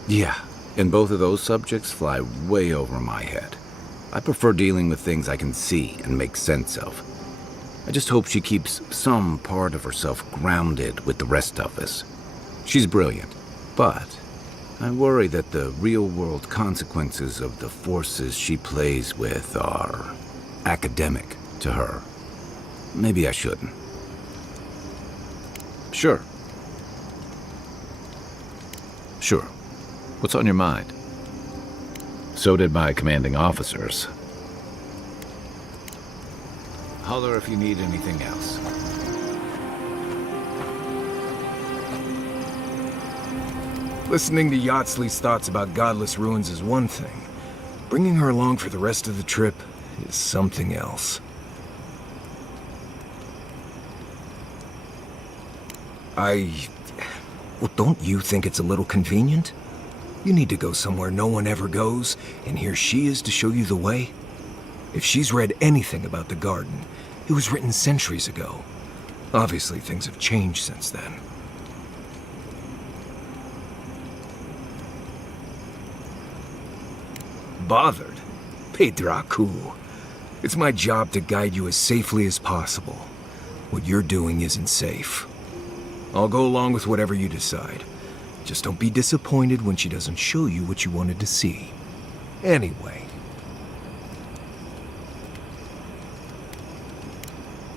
Yeah, and both of those subjects fly way over my head. I prefer dealing with things I can see and make sense of. I just hope she keeps some part of herself grounded with the rest of us. She's brilliant, but I worry that the real-world consequences of the forces she plays with are academic to her. Maybe I shouldn't. Sure. Sure. What's on your mind? So did my commanding officers. Holler if you need anything else. Listening to Yardsley's thoughts about godless ruins is one thing. Bringing her along for the rest of the trip is something else. Well, don't you think it's a little convenient? You need to go somewhere no one ever goes, and here she is to show you the way? If she's read anything about the garden, it was written centuries ago. Obviously, things have changed since then. Bothered? Pedraku. It's my job to guide you as safely as possible. What you're doing isn't safe. I'll go along with whatever you decide. Just don't be disappointed when she doesn't show you what you wanted to see. Anyway.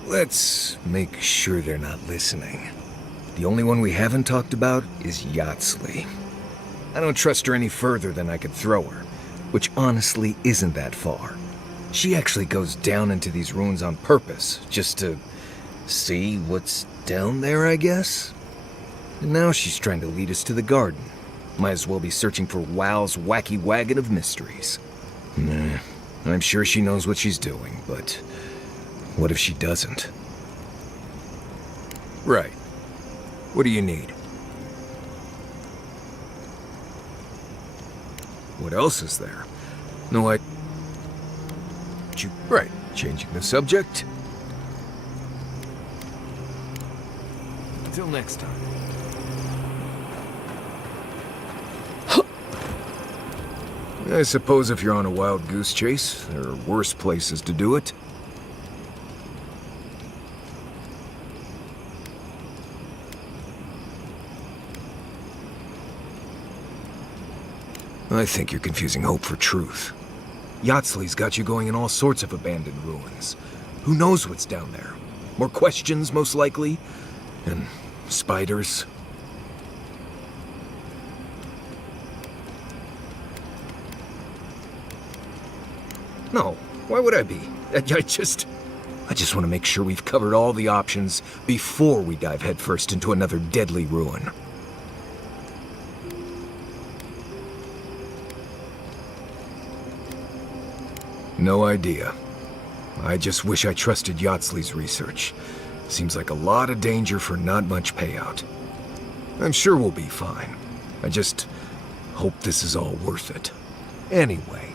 Let's make sure they're not listening. The only one we haven't talked about is Yatsley. I don't trust her any further than I could throw her, which honestly isn't that far. She actually goes down into these ruins on purpose, just to see what's down there, I guess? And now she's trying to lead us to the garden. Might as well be searching for WoW's wacky wagon of mysteries. Nah, I'm sure she knows what she's doing, but what if she doesn't? Right. What do you need? What else is there? No, Right, changing the subject. Until next time. I suppose if you're on a wild goose chase, there are worse places to do it. I think you're confusing hope for truth. Yatsley's got you going in all sorts of abandoned ruins. Who knows what's down there? More questions, most likely. And spiders. No, why would I be? I just want to make sure we've covered all the options before we dive headfirst into another deadly ruin. No idea. I just wish I trusted Yatsley's research. Seems like a lot of danger for not much payout. I'm sure we'll be fine. I just hope this is all worth it. Anyway.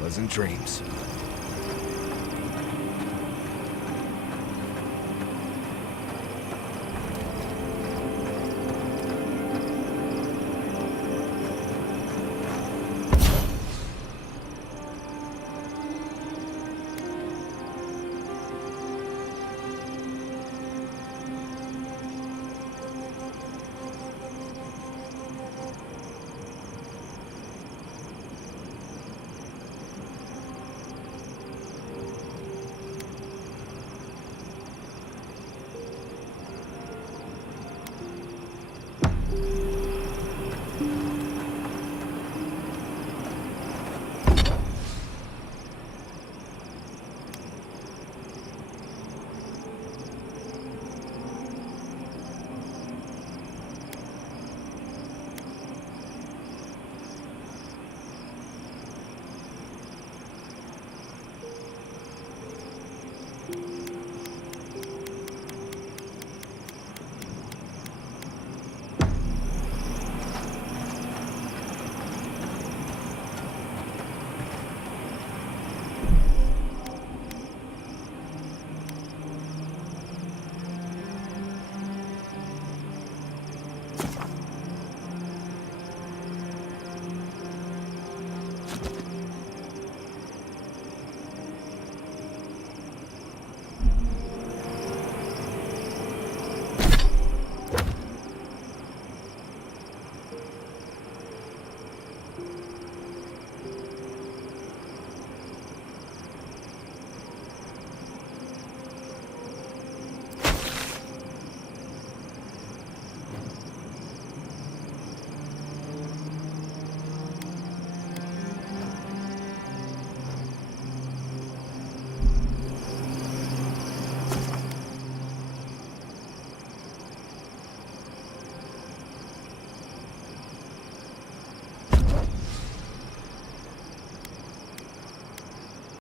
Pleasant dreams.